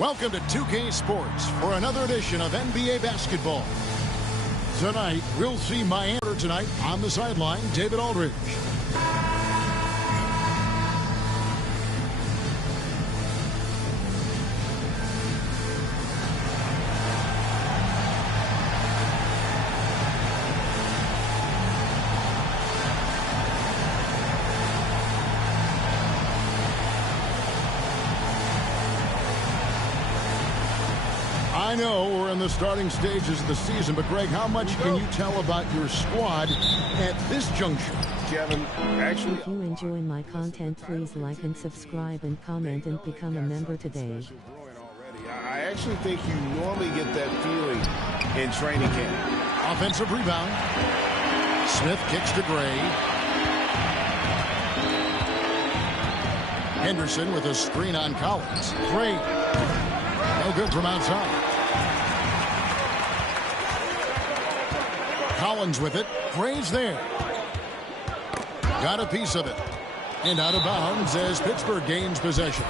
Welcome to 2K Sports for another edition of NBA basketball. Tonight, we'll see Miami tonight on the sideline, David Aldridge. I know we're in the starting stages of the season, but Greg, how much can you tell about your squad at this juncture? Kevin, actually, if you enjoy my content, please like and subscribe and comment and become a member today. I actually think you normally get that feeling in training camp. Offensive rebound. Smith kicks to Gray. Henderson with a screen on Collins. Gray. No good from outside. Collins with it. Gray's there. Got a piece of it. And out of bounds as Pittsburgh gains possession.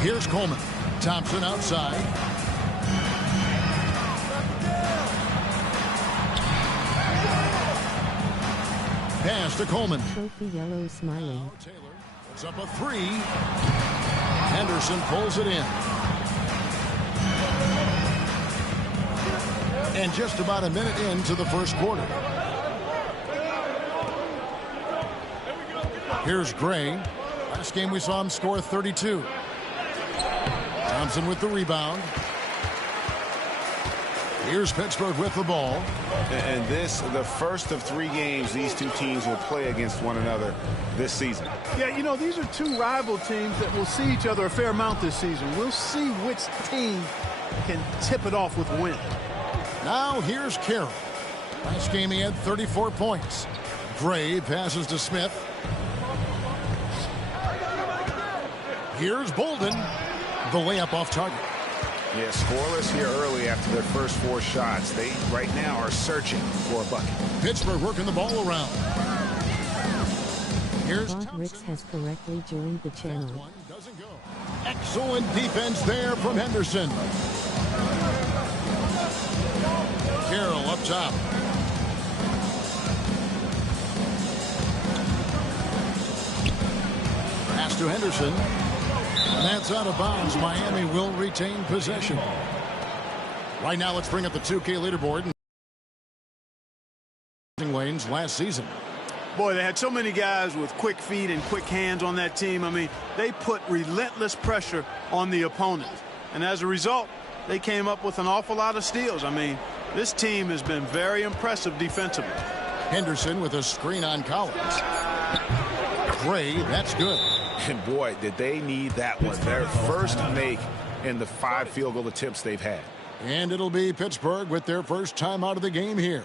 Here's Coleman. Thompson outside. Pass to Coleman. Trophy yellow smiling. Taylor puts up a three. Henderson pulls it in. And just about a minute into the first quarter. Here's Gray. Last game we saw him score 32. Thompson with the rebound. Here's Pittsburgh with the ball. And this, the first of 3 games these two teams will play against one another this season. Yeah, you know, these are two rival teams that will see each other a fair amount this season. We'll see which team can tip it off with a win. Now here's Carroll. Last game he had 34 points. Gray passes to Smith. Here's Bolden. The layup off target. Yeah, scoreless here early after their first 4 shots. They, right now, are searching for a bucket. Pittsburgh working the ball around. Here's Bob Ricks has correctly joined the channel. Doesn't go. Excellent defense there from Henderson. Carroll up top. Pass to Henderson. And that's out of bounds. Miami will retain possession. Right now, let's bring up the 2K leaderboard. Lanes last season. Boy, they had so many guys with quick feet and quick hands on that team. I mean, they put relentless pressure on the opponent. And as a result, they came up with an awful lot of steals. I mean, this team has been very impressive defensively. Henderson with a screen on Collins. Gray, that's good. And boy, did they need that one. Their first make in the 5 field goal attempts they've had. And it'll be Pittsburgh with their first time out of the game here.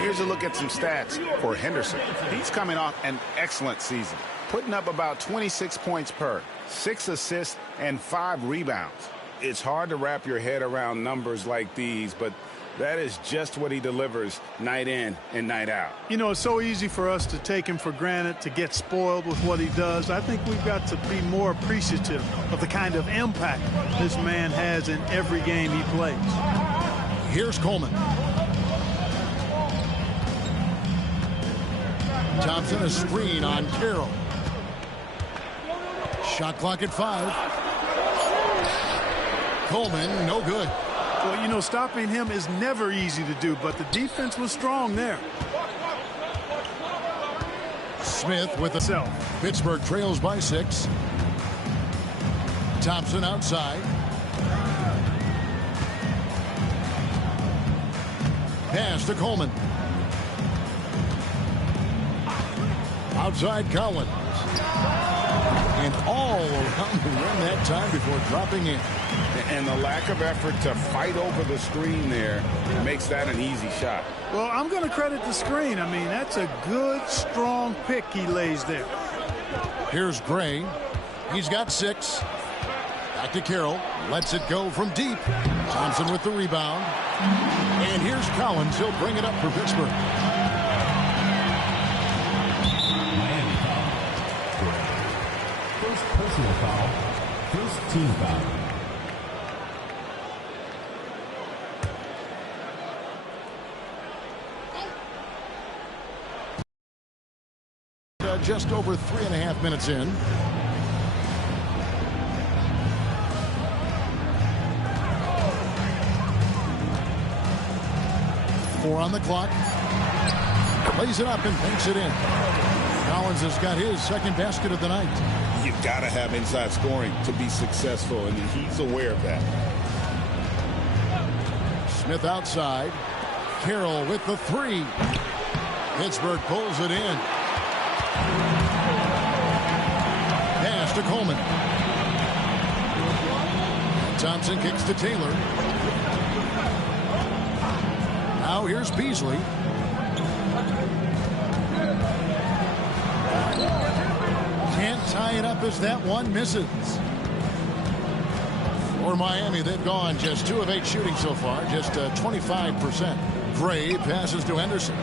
Here's a look at some stats for Henderson. He's coming off an excellent season, putting up about 26 points per, 6 assists, and 5 rebounds. It's hard to wrap your head around numbers like these, but that is just what he delivers night in and night out. You know, it's so easy for us to take him for granted, to get spoiled with what he does. I think we've got to be more appreciative of the kind of impact this man has in every game he plays. Here's Coleman. Thompson, a screen on Carroll. Shot clock at 5. Coleman, no good. Well, you know, stopping him is never easy to do, but the defense was strong there. Smith with the self. Pittsburgh trails by 6. Thompson outside. Pass to Coleman. Outside Collins. And all around the rim that time before dropping in. And the lack of effort to fight over the screen there makes that an easy shot. Well, I'm going to credit the screen. I mean, that's a good, strong pick he lays there. Here's Gray. He's got 6. Back to Carroll. Lets it go from deep. Thompson with the rebound. And here's Collins. He'll bring it up for Pittsburgh. First personal foul. First team foul. Just over 3.5 minutes in. Four on the clock. Lays it up and banks it in. Collins has got his second basket of the night. You've got to have inside scoring to be successful, and he's aware of that. Smith outside. Carroll with the 3. Pittsburgh pulls it in. Pass to Coleman. Thompson kicks to Taylor. Now here's Beasley. Can't tie it up as that one misses. For Miami, they've gone just 2 of 8 shooting so far, just 25%. Gray passes to Henderson.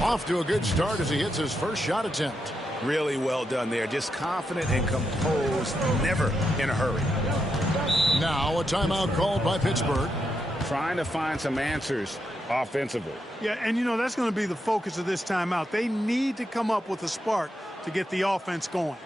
Off to a good start as he hits his first shot attempt. Really well done there. Just confident and composed, never in a hurry. Now a timeout called by Pittsburgh. Trying to find some answers offensively. Yeah, and you know, that's going to be the focus of this timeout. They need to come up with a spark to get the offense going.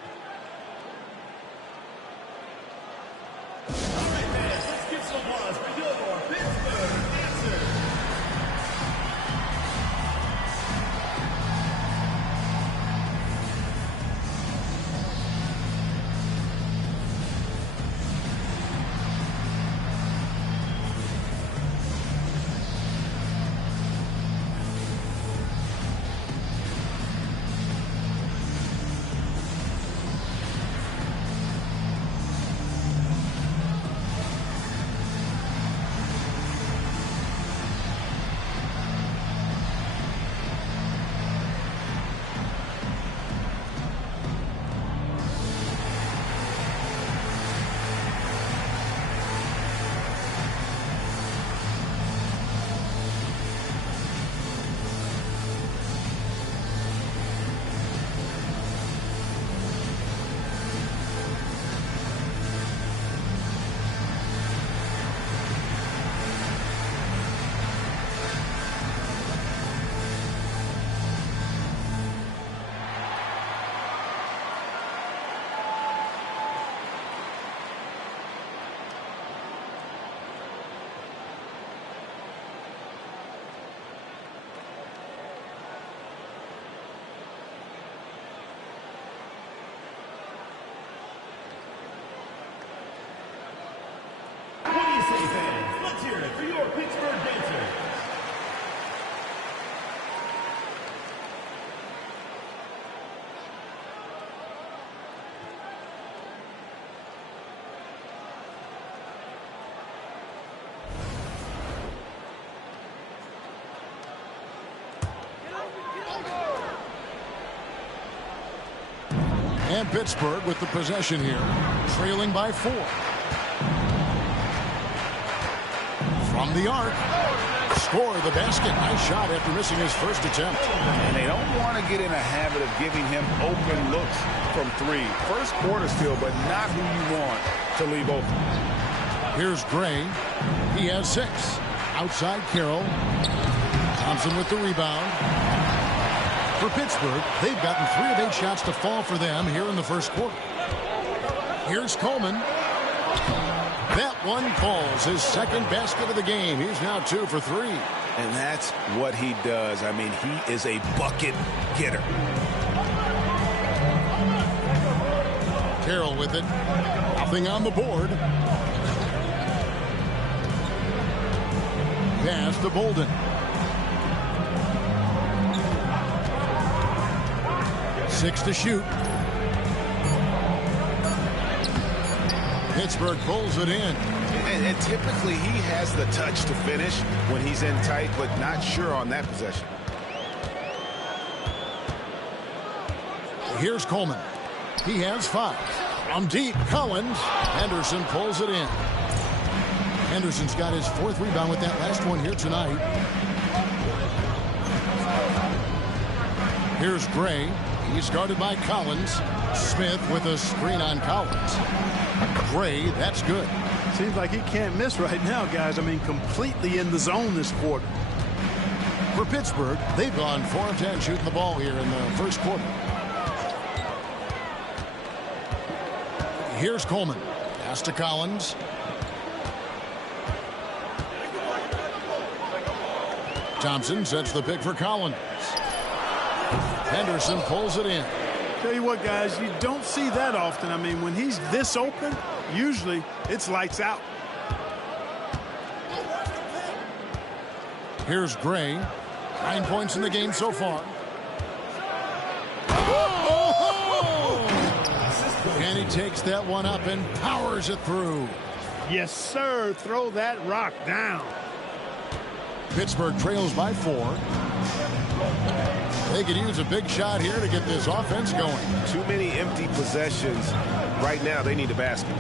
Let's hear it for your Pittsburgh Dancers. And Pittsburgh with the possession here, trailing by 4. From the arc, score the basket. Nice shot after missing his first attempt. And they don't want to get in a habit of giving him open looks from 3. First quarter still, but not who you want to leave open. Here's Gray. He has 6. Outside Carroll. Thompson with the rebound. For Pittsburgh, they've gotten 3 of 8 shots to fall for them here in the first quarter. Here's Coleman. That one falls. His second basket of the game. He's now 2 for 3. And that's what he does. I mean, he is a bucket getter. Carroll with it. Nothing on the board. Pass to Bolden. Six to shoot. Pittsburgh pulls it in. And typically he has the touch to finish when he's in tight, but not sure on that possession. Here's Coleman. He has 5. From deep, Collins. Henderson pulls it in. Henderson's got his 4th rebound with that last one here tonight. Here's Gray. He's guarded by Collins. Smith with a screen on Collins. Gray, that's good. Seems like he can't miss right now, guys. I mean, completely in the zone this quarter. For Pittsburgh, they've gone 4 of 10 shooting the ball here in the first quarter. Here's Coleman. Pass to Collins. Thompson sets the pick for Collins. Henderson pulls it in. Tell you what, guys, you don't see that often. I mean, when he's this open, usually it's lights out. Here's Gray. 9 points in the game so far. Oh! And he takes that one up and powers it through. Yes, sir. Throw that rock down. Pittsburgh trails by 4. They could use a big shot here to get this offense going. Too many empty possessions. Right now, they need a basket.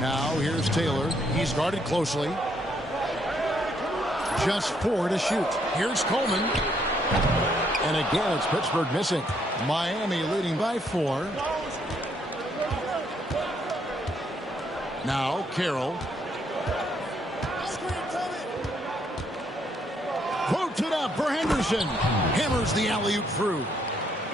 Now, here's Taylor. He's guarded closely. Just 4 to shoot. Here's Coleman. And again, it's Pittsburgh missing. Miami leading by 4. Now, Carroll. Quotes it up for Henderson. Hammers the alley-oop through.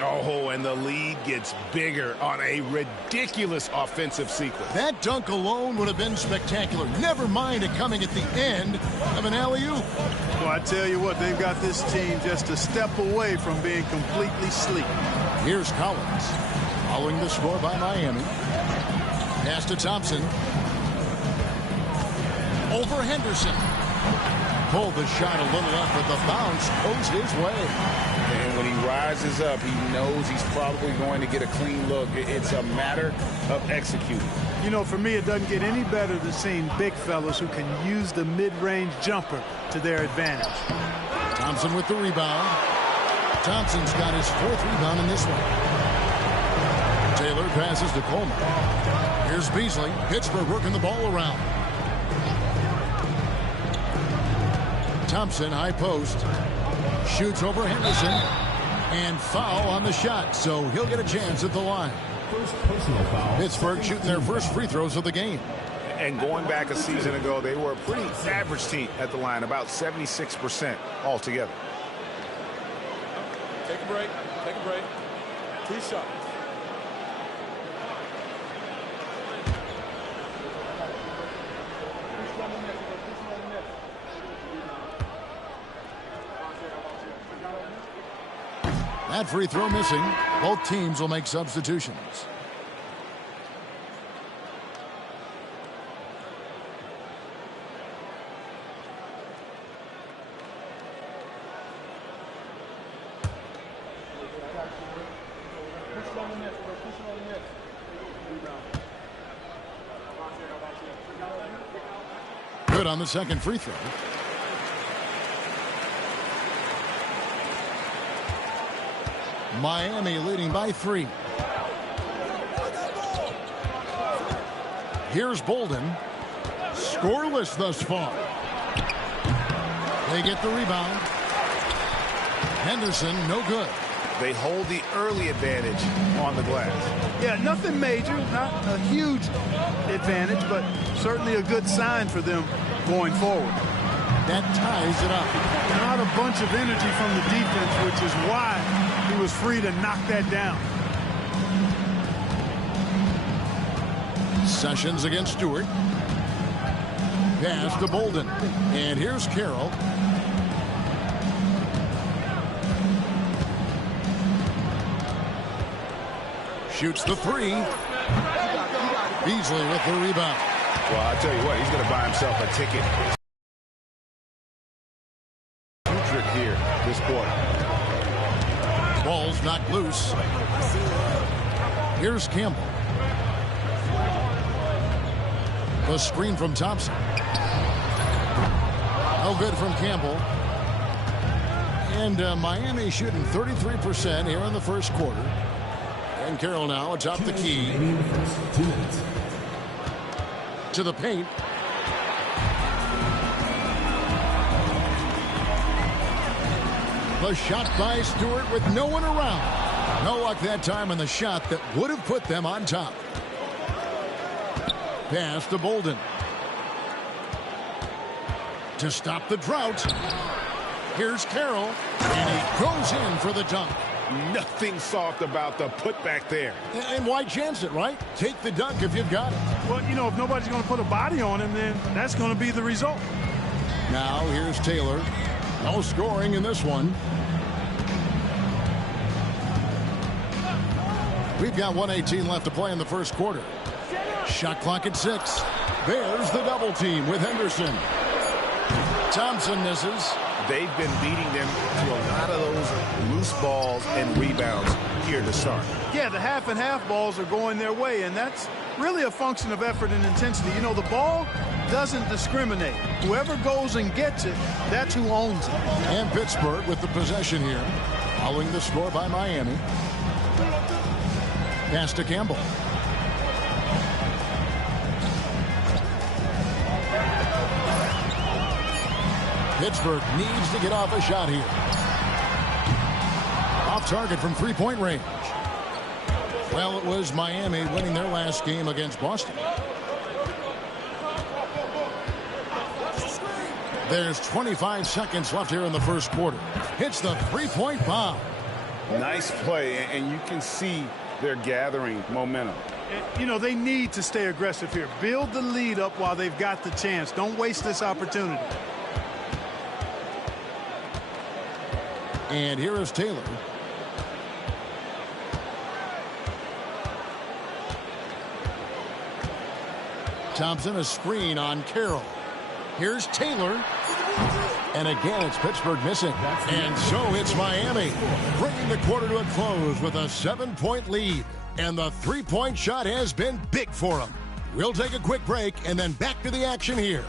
Oh, and the lead gets bigger on a ridiculous offensive sequence. That dunk alone would have been spectacular. Never mind it coming at the end of an alley-oop. Well, I tell you what, they've got this team just a step away from being completely sleep. Here's Collins. Following the score by Miami. Pass to Thompson. Over Henderson. Pulled the shot a little up, but the bounce goes his way. And when he rises up, he knows he's probably going to get a clean look. It's a matter of executing. You know, for me, it doesn't get any better than seeing big fellas who can use the mid-range jumper to their advantage. Thompson with the rebound. Thompson's got his 4th rebound in this one. Taylor passes to Coleman. Here's Beasley. Pittsburgh working the ball around. Thompson, high post. Shoots over Henderson. And foul on the shot, so he'll get a chance at the line. First personal foul. Pittsburgh shooting their first free throws of the game. And going back a season ago, they were a pretty average team at the line, about 76% altogether. Take a break. Take a break. 2 shots. That free throw missing. Both teams will make substitutions. Good on the second free throw. Miami leading by 3. Here's Bolden. Scoreless thus far. They get the rebound. Henderson, no good. They hold the early advantage on the glass. Yeah, nothing major, not a huge advantage, but certainly a good sign for them going forward. That ties it up. Not a bunch of energy from the defense, which is why he was free to knock that down. Sessions against Stewart. Pass to Bolden. And here's Carroll. Shoots the 3. Beasley with the rebound. Well, I'll tell you what, he's going to buy himself a ticket. Trick here this quarter. Ball's knocked loose. Here's Campbell. The screen from Thompson. No good from Campbell. And Miami shooting 33% here in the first quarter. And Carroll now atop the key. To the paint. The shot by Stewart with no one around. No luck that time on the shot that would have put them on top. Pass to Bolden. To stop the drought. Here's Carroll. And he goes in for the dunk. Nothing soft about the putback there. And why chance it, right? Take the dunk if you've got it. Well, you know, if nobody's going to put a body on him, then that's going to be the result. Now here's Taylor. No scoring in this one. We've got 1:18 left to play in the first quarter. Shot clock at 6. There's the double team with Henderson. Thompson misses. They've been beating them to a lot of those loose balls and rebounds here to start. Yeah, the half and half balls are going their way, and that's really a function of effort and intensity. You know, the ball doesn't discriminate. Whoever goes and gets it, that's who owns it. And Pittsburgh with the possession here, following the score by Miami. Pass to Campbell. Pittsburgh needs to get off a shot here. Off target from three-point range. Well, it was Miami winning their last game against Boston. There's 25 seconds left here in the first quarter. Hits the three-point bomb. Nice play, and you can see they're gathering momentum. You know, they need to stay aggressive here. Build the lead up while they've got the chance. Don't waste this opportunity. And here is Taylor. Thompson, a screen on Carroll. Here's Taylor. And again, it's Pittsburgh missing. And so it's Miami, bringing the quarter to a close with a 7-point lead. And the three-point shot has been big for them. We'll take a quick break and then back to the action here.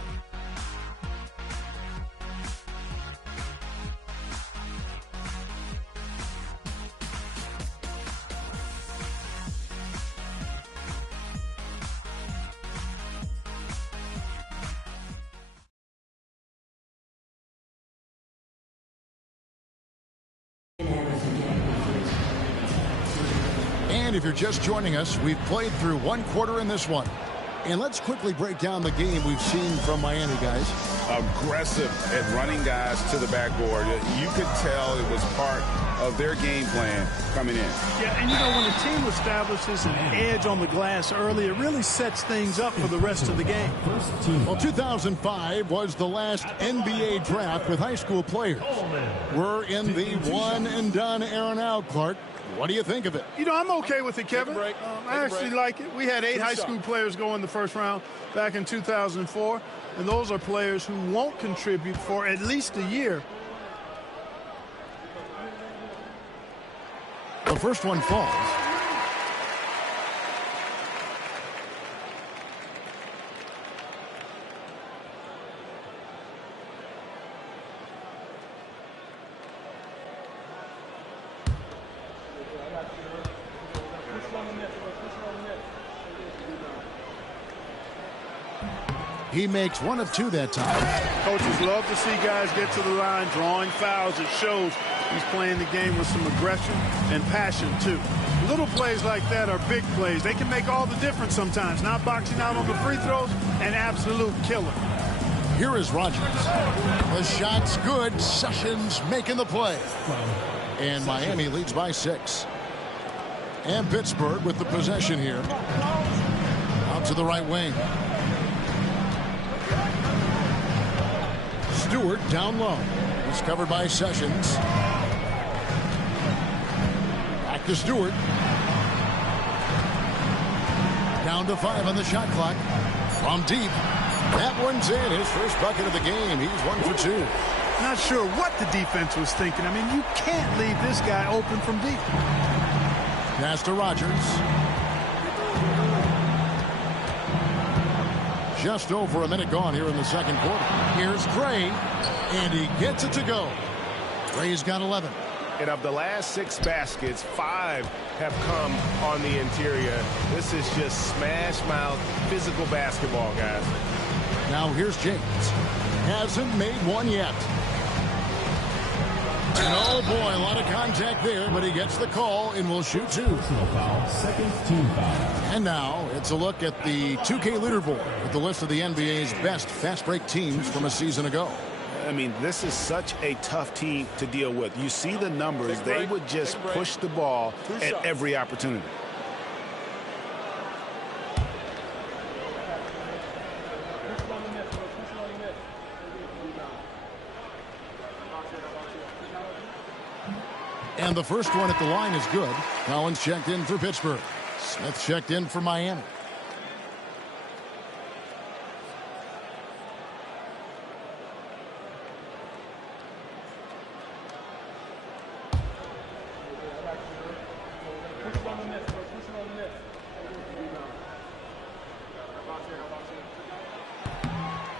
And if you're just joining us, we've played through one quarter in this one. And let's quickly break down the game we've seen from Miami, guys. Aggressive at running guys to the backboard. You could tell it was part of their game plan coming in. Yeah, and you know, when a team establishes an edge on the glass early, it really sets things up for the rest of the game. Well, 2005 was the last NBA draft with high school players. We're in the one-and-done era now, Clark. What do you think of it? You know, I'm okay with it, Kevin. I actually like it. We had 8 high school players go in the first round back in 2004, and those are players who won't contribute for at least a year. The first one falls. He makes 1 of 2 that time. Coaches love to see guys get to the line, drawing fouls. It shows he's playing the game with some aggression and passion, too. Little plays like that are big plays. They can make all the difference sometimes. Not boxing out on the free throws, an absolute killer. Here is Rogers. The shot's good. Sessions making the play. And Miami leads by 6. And Pittsburgh with the possession here. Out to the right wing. Stewart down low. He's covered by Sessions. Back to Stewart. Down to 5 on the shot clock. From deep. That one's in. His first bucket of the game. He's 1 for 2. Not sure what the defense was thinking. I mean, you can't leave this guy open from deep. Pass to Rogers. Just over a minute gone here in the second quarter. Here's Gray, and he gets it to go. Gray's got 11. And of the last 6 baskets, 5 have come on the interior. This is just smash mouth physical basketball, guys. Now here's James. Hasn't made one yet. And oh boy, a lot of contact there, but he gets the call and will shoot 2. Personal foul, second team foul. And now it's a look at the 2K leaderboard with the list of the NBA's best fast break teams from a season ago. I mean, this is such a tough team to deal with. You see the numbers. They would just push the ball at every opportunity. And the first one at the line is good. Collins checked in for Pittsburgh. Smith checked in for Miami.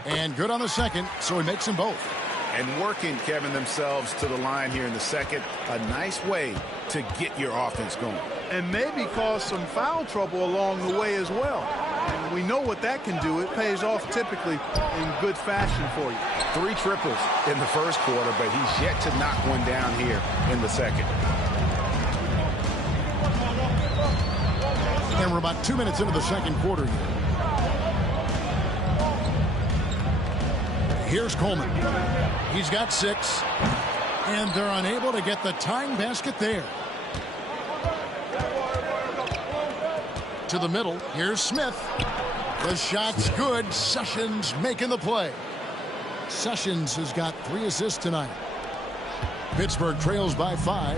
And good on the second, so he makes them both. And working, Kevin, themselves to the line here in the second. A nice way to get your offense going. And maybe cause some foul trouble along the way as well. And we know what that can do. It pays off typically in good fashion for you. 3 triples in the first quarter, but he's yet to knock one down here in the second. And we're about 2 minutes into the second quarter here. Here's Coleman. He's got 6. And they're unable to get the tying basket there. To the middle. Here's Smith. The shot's good. Sessions making the play. Sessions has got 3 assists tonight. Pittsburgh trails by 5.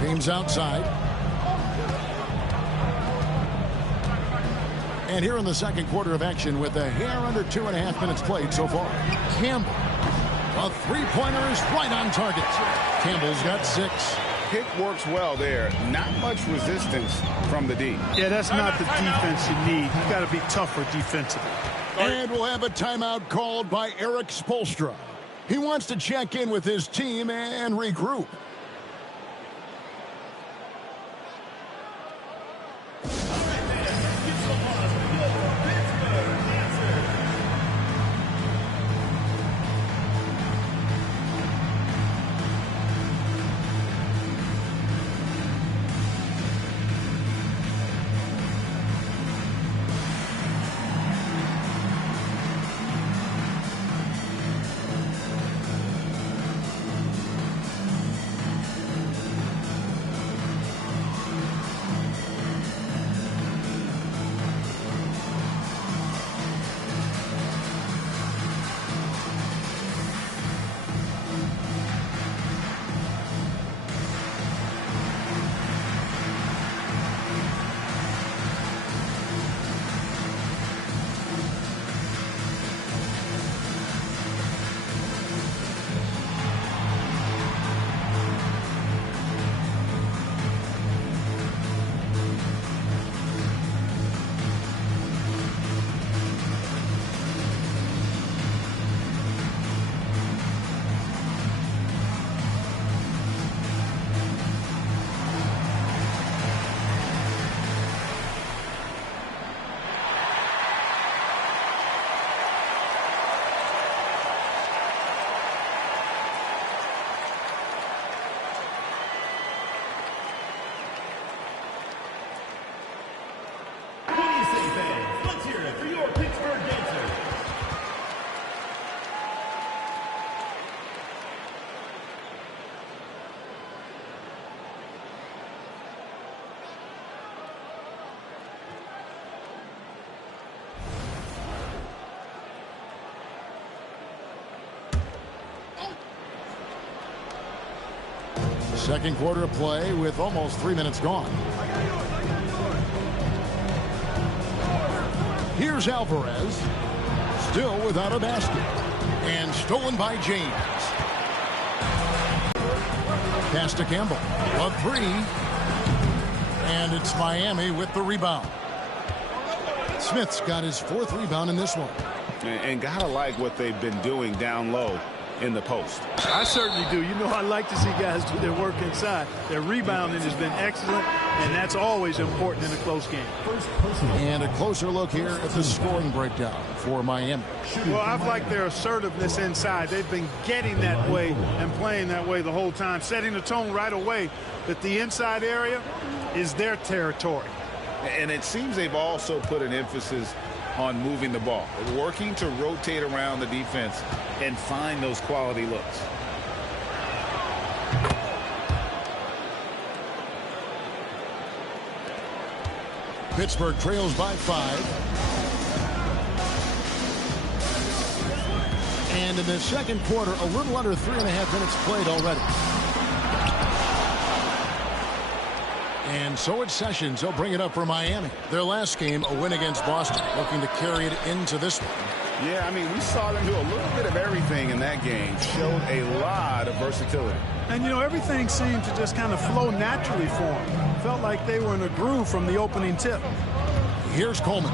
James outside. And here in the second quarter of action with a hair under 2.5 minutes played so far. Campbell. A 3-pointer is right on target. Campbell's got 6. Pick works well there. Not much resistance from the D. Yeah, that's not the defense you need. You got to be tougher defensively. And we'll have a timeout called by Eric Spoelstra. He wants to check in with his team and regroup. Second quarter of play with almost 3 minutes gone. Here's Alvarez. Still without a basket. And stolen by James. Pass to Campbell. A three. And it's Miami with the rebound. Smith's got his 4th rebound in this one. And gotta like what they've been doing down low in the post. I certainly do. You know, I like to see guys do their work inside. Their rebounding has been excellent, and that's always important in a close game. And a closer look here at the scoring breakdown for Miami. Well, I've liked their assertiveness inside. They've been getting that way and playing that way the whole time, setting the tone right away that the inside area is their territory. And it seems they've also put an emphasis on moving the ball, working to rotate around the defense and find those quality looks. Pittsburgh trails by 5. And in the second quarter, a little under 3.5 minutes played already. And so it's Sessions. He'll bring it up for Miami. Their last game, a win against Boston, looking to carry it into this one. Yeah, I mean, we saw them do a little bit of everything in that game. Showed a lot of versatility. And, you know, everything seemed to just kind of flow naturally for them. Felt like they were in a groove from the opening tip. Here's Coleman.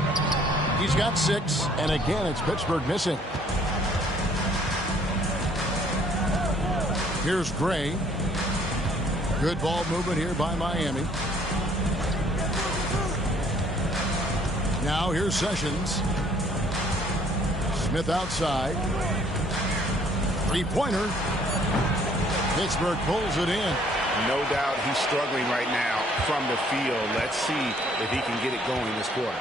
He's got 6, and again, it's Pittsburgh missing. Here's Gray. Good ball movement here by Miami. Now here's Sessions. Smith outside. Three-pointer. Pittsburgh pulls it in. No doubt he's struggling right now from the field. Let's see if he can get it going this quarter.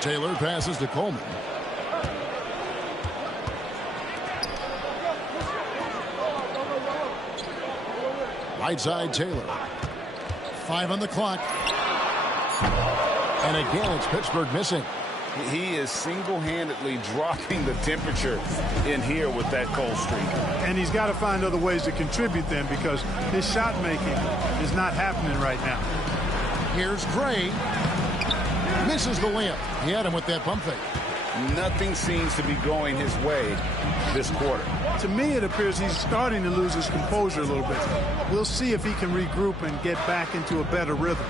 Taylor passes to Coleman. Right side, Taylor. 5 on the clock. And again, it's Pittsburgh missing. He is single-handedly dropping the temperature in here with that cold streak. And he's got to find other ways to contribute then, because his shot making is not happening right now. Here's Gray. Misses the layup. He had him with that pump fake. Nothing seems to be going his way this quarter. To me, it appears he's starting to lose his composure a little bit. We'll see if he can regroup and get back into a better rhythm.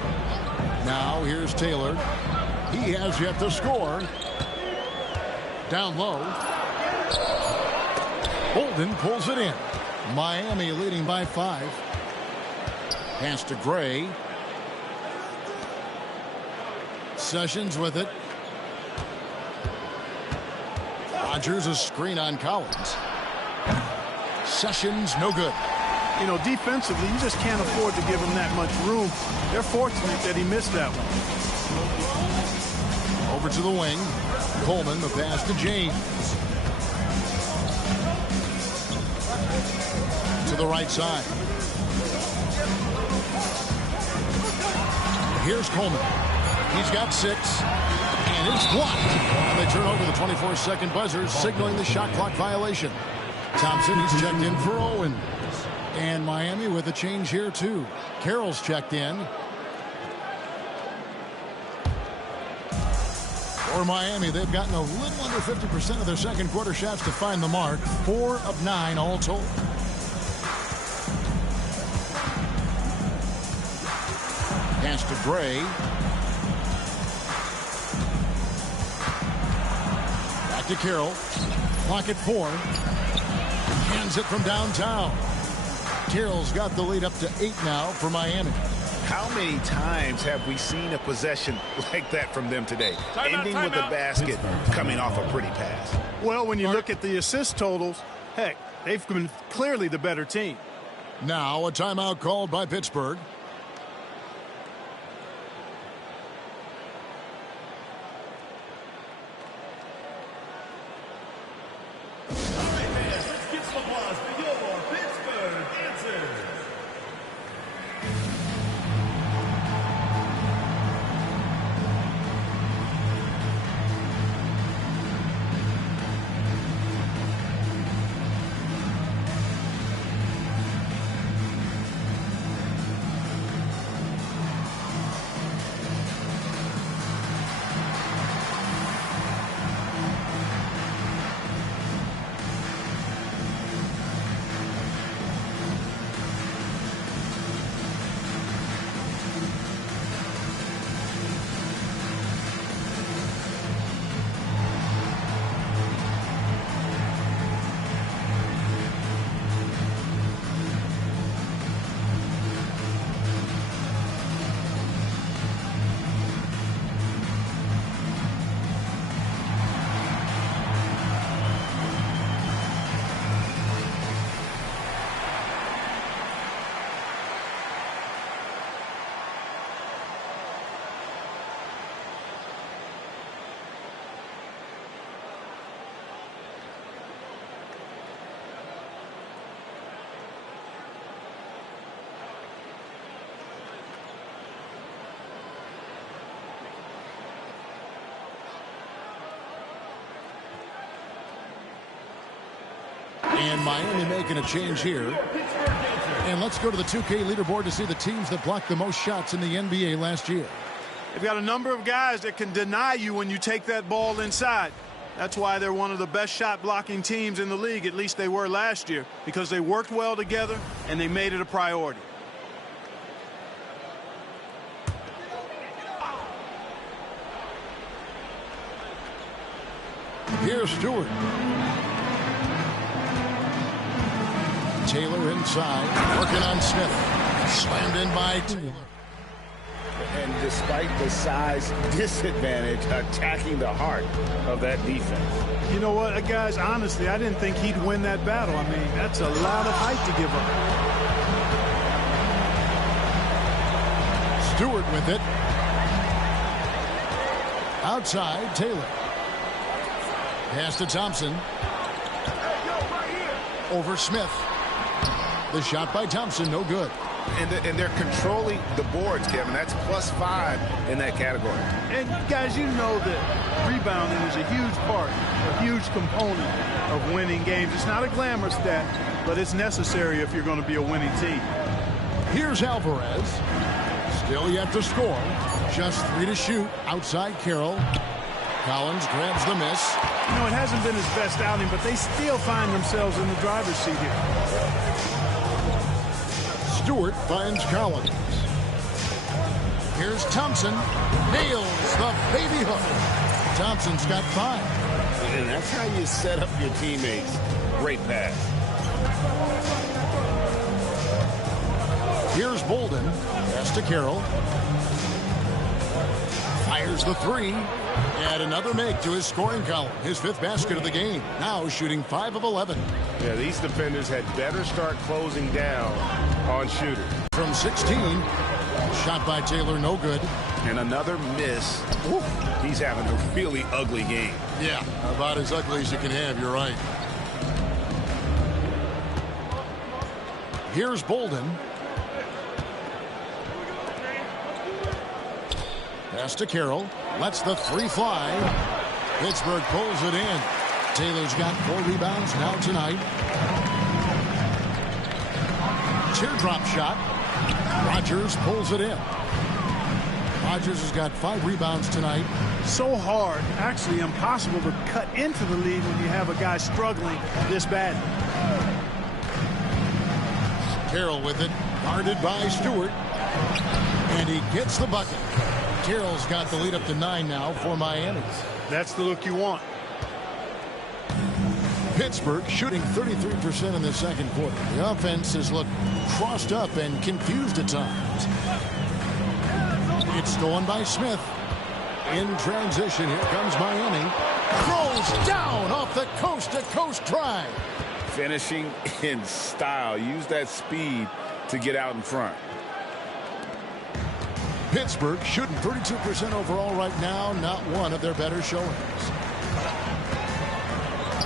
Now here's Taylor. He has yet to score. Down low. Holden pulls it in. Miami leading by 5. Pass to Gray. Sessions with it. Rodgers a screen on Collins. Sessions no good. You know, defensively, you just can't afford to give him that much room. They're fortunate that he missed that one. Over to the wing. Coleman, the pass to James. To the right side. Here's Coleman. He's got 6. And it's blocked. And they turn over the 24-second buzzer, signaling the shot clock violation. Thompson, he's checked in for Owens. And Miami with a change here, too. Carroll's checked in. For Miami, they've gotten a little under 50% of their second quarter shots to find the mark. 4 of 9 all told. Pass to Gray. Back to Carroll. Clock at 4. Hands it from downtown. Carroll's got the lead up to 8 now for Miami. How many times have we seen a possession like that from them today? Ending with a basket, coming off a pretty pass. Well, when you look at the assist totals, heck, they've been clearly the better team. Now a timeout called by Pittsburgh. And Miami making a change here. And let's go to the 2K leaderboard to see the teams that blocked the most shots in the NBA last year. They've got a number of guys that can deny you when you take that ball inside. That's why they're one of the best shot blocking teams in the league. At least they were last year, because they worked well together and they made it a priority. Here's Stewart. Taylor inside, working on Smith. Slammed in by Taylor. And despite the size disadvantage, attacking the heart of that defense. You know what, guys, honestly, I didn't think he'd win that battle. I mean, that's a lot of height to give up. Stewart with it. Outside, Taylor. Pass to Thompson. Over Smith. The shot by Thompson, no good. And they're controlling the boards, Kevin. That's +5 in that category. And, guys, you know that rebounding is a huge part, a huge component of winning games. It's not a glamour stat, but it's necessary if you're going to be a winning team. Here's Alvarez. Still yet to score. Just 3 to shoot. Outside Carroll. Collins grabs the miss. You know, it hasn't been his best outing, but they still find themselves in the driver's seat here. Stewart finds Collins. Here's Thompson. Nails the baby hook. Thompson's got 5. And that's how you set up your teammates. Great pass. Here's Bolden. Pass to Carroll. Fires the 3. Add another make to his scoring column. His 5th basket of the game. Now shooting 5 of 11. Yeah, these defenders had better start closing down on shooters. From 16. Shot by Taylor, no good. And another miss. Oof, he's having a really ugly game. Yeah, about as ugly as you can have, you're right. Here's Bolden. Pass to Carroll. Lets the 3 fly. Pittsburgh pulls it in. Taylor's got 4 rebounds now tonight. Teardrop shot. Rodgers pulls it in. Rodgers has got 5 rebounds tonight. So hard, actually impossible to cut into the lead when you have a guy struggling this bad. Carroll with it. Guarded by Stewart. And he gets the bucket. Carroll's got the lead up to 9 now for Miami. That's the look you want. Pittsburgh shooting 33% in the second quarter. The offense has looked crossed up and confused at times. It's stolen by Smith. In transition, here comes Miami. Throws down off the coast-to-coast drive. Finishing in style. Use that speed to get out in front. Pittsburgh shooting 32% overall right now. Not one of their better showings.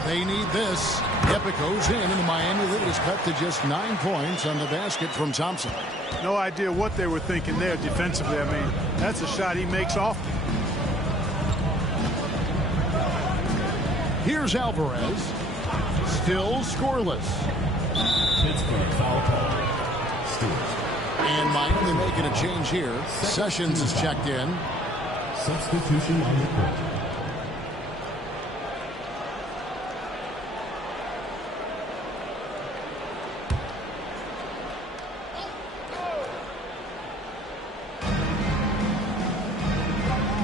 They need this. Yep, it goes in, and the Miami lead is cut to just 9 points on the basket from Thompson. No idea what they were thinking there defensively. I mean, that's a shot he makes often. Here's Alvarez. Still scoreless. Pittsburgh foul call. Stewart. And Miami making a change here. Sessions is checked in. Substitution on the court.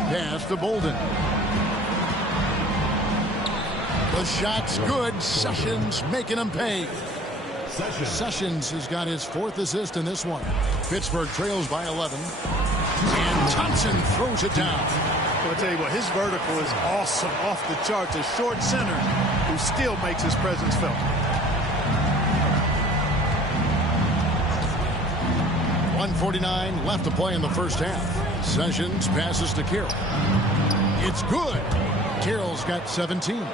Pass to Bolden. The shot's good. Sessions making him pay. Sessions has got his 4th assist in this one. Pittsburgh trails by 11. And Thompson throws it down. I'll tell you what, his vertical is awesome, off the charts. A short center who still makes his presence felt. 1:49 left to play in the first half. Sessions passes to Carroll. It's good. Carroll's got 17.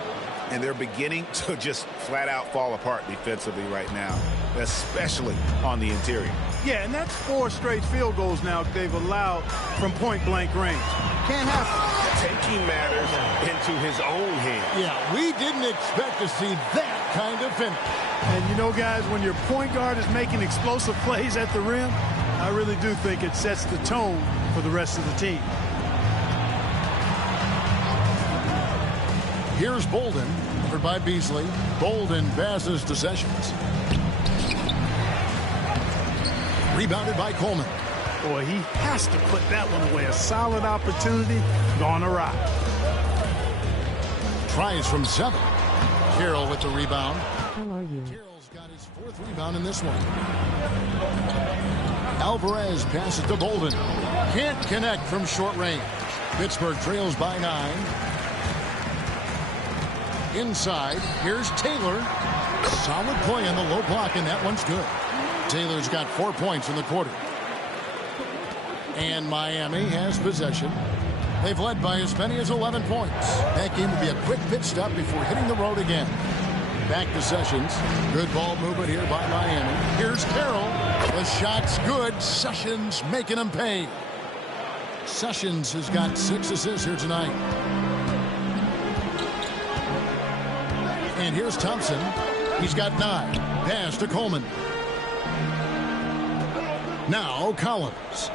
And they're beginning to just flat out fall apart defensively right now, especially on the interior. Yeah, and that's 4 straight field goals now they've allowed from point-blank range. Can't happen. Taking matters into his own hands. Yeah, we didn't expect to see that kind of finish. And you know, guys, when your point guard is making explosive plays at the rim, I really do think it sets the tone for the rest of the team. Here's Bolden, covered by Beasley. Bolden passes to Sessions. Rebounded by Coleman. Boy, he has to put that one away. A solid opportunity gone awry. Tries from 7. Carroll with the rebound. How are you? Carroll's got his 4th rebound in this one. Alvarez passes to Bolden. Can't connect from short range. Pittsburgh trails by 9. Inside, here's Taylor. Solid play on the low block, and that one's good. Taylor's got 4 points in the quarter. And Miami has possession. They've led by as many as 11 points. That game will be a quick pit stop before hitting the road again. Back to Sessions. Good ball movement here by Miami. Here's Carroll. The shot's good. Sessions making him pay. Sessions has got 6 assists here tonight. And here's Thompson. He's got 9. Pass to Coleman. Now Collins.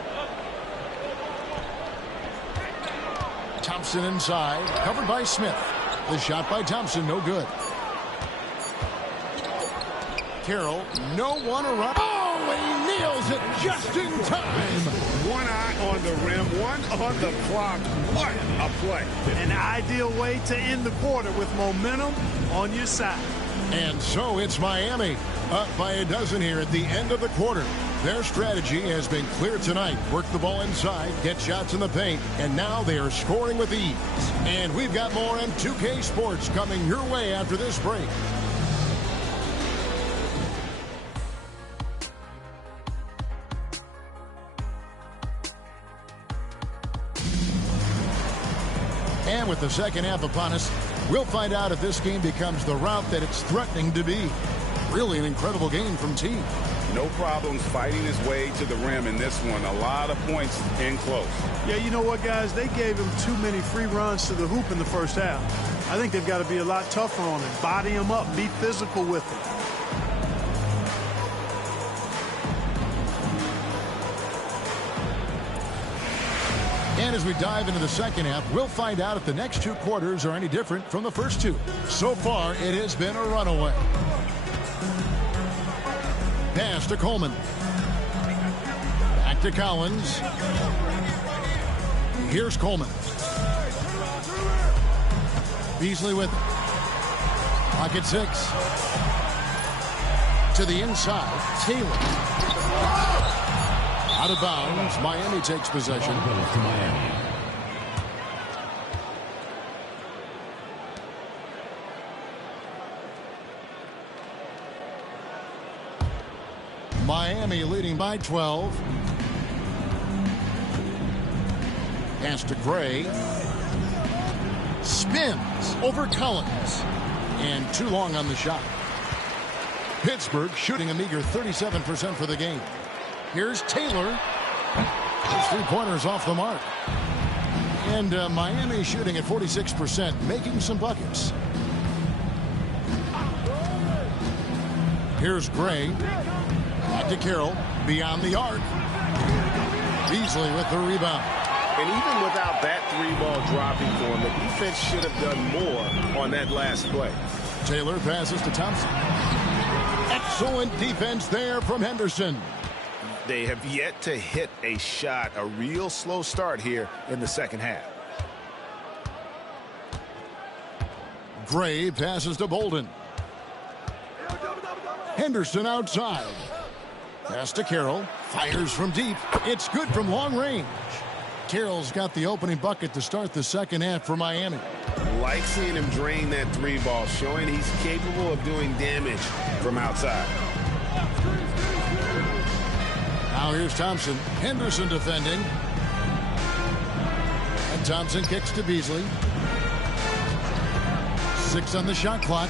Thompson inside. Covered by Smith. The shot by Thompson, no good. Carroll, no one around. Oh, and he nails it just in time. One eye on the rim, one on the clock. What a play. An ideal way to end the quarter with momentum on your side. And so it's Miami, up by a dozen here at the end of the quarter. Their strategy has been clear tonight. Work the ball inside, get shots in the paint, and now they are scoring with ease. And we've got more on 2K Sports coming your way after this break. And with the second half upon us, we'll find out if this game becomes the route that it's threatening to be. Really an incredible game from team. No problems fighting his way to the rim in this one. A lot of points in close. Yeah, you know what, guys? They gave him too many free runs to the hoop in the first half. I think they've got to be a lot tougher on him. Body him up. Be physical with him. And as we dive into the second half, we'll find out if the next 2 quarters are any different from the first 2. So far, it has been a runaway. Pass to Coleman. Back to Collins. Here's Coleman. Beasley with it. Pocket 6. To the inside. Taylor. Out of bounds. Miami takes possession. Miami leading by 12. Pass to Gray. Spins over Collins. And too long on the shot. Pittsburgh shooting a meager 37% for the game. Here's Taylor. His 3-pointers off the mark. And Miami shooting at 46%, making some buckets. Here's Gray. Back to Carroll. Beyond the arc. Beasley with the rebound. And even without that 3-ball dropping for him, the defense should have done more on that last play. Taylor passes to Thompson. Excellent defense there from Henderson. They have yet to hit a shot. A real slow start here in the second half. Gray passes to Bolden. Henderson outside. Pass to Carroll. Fires from deep. It's good from long range. Carroll's got the opening bucket to start the second half for Miami. Like seeing him drain that 3-ball, showing he's capable of doing damage from outside. Now here's Thompson. Henderson defending. And Thompson kicks to Beasley. 6 on the shot clock.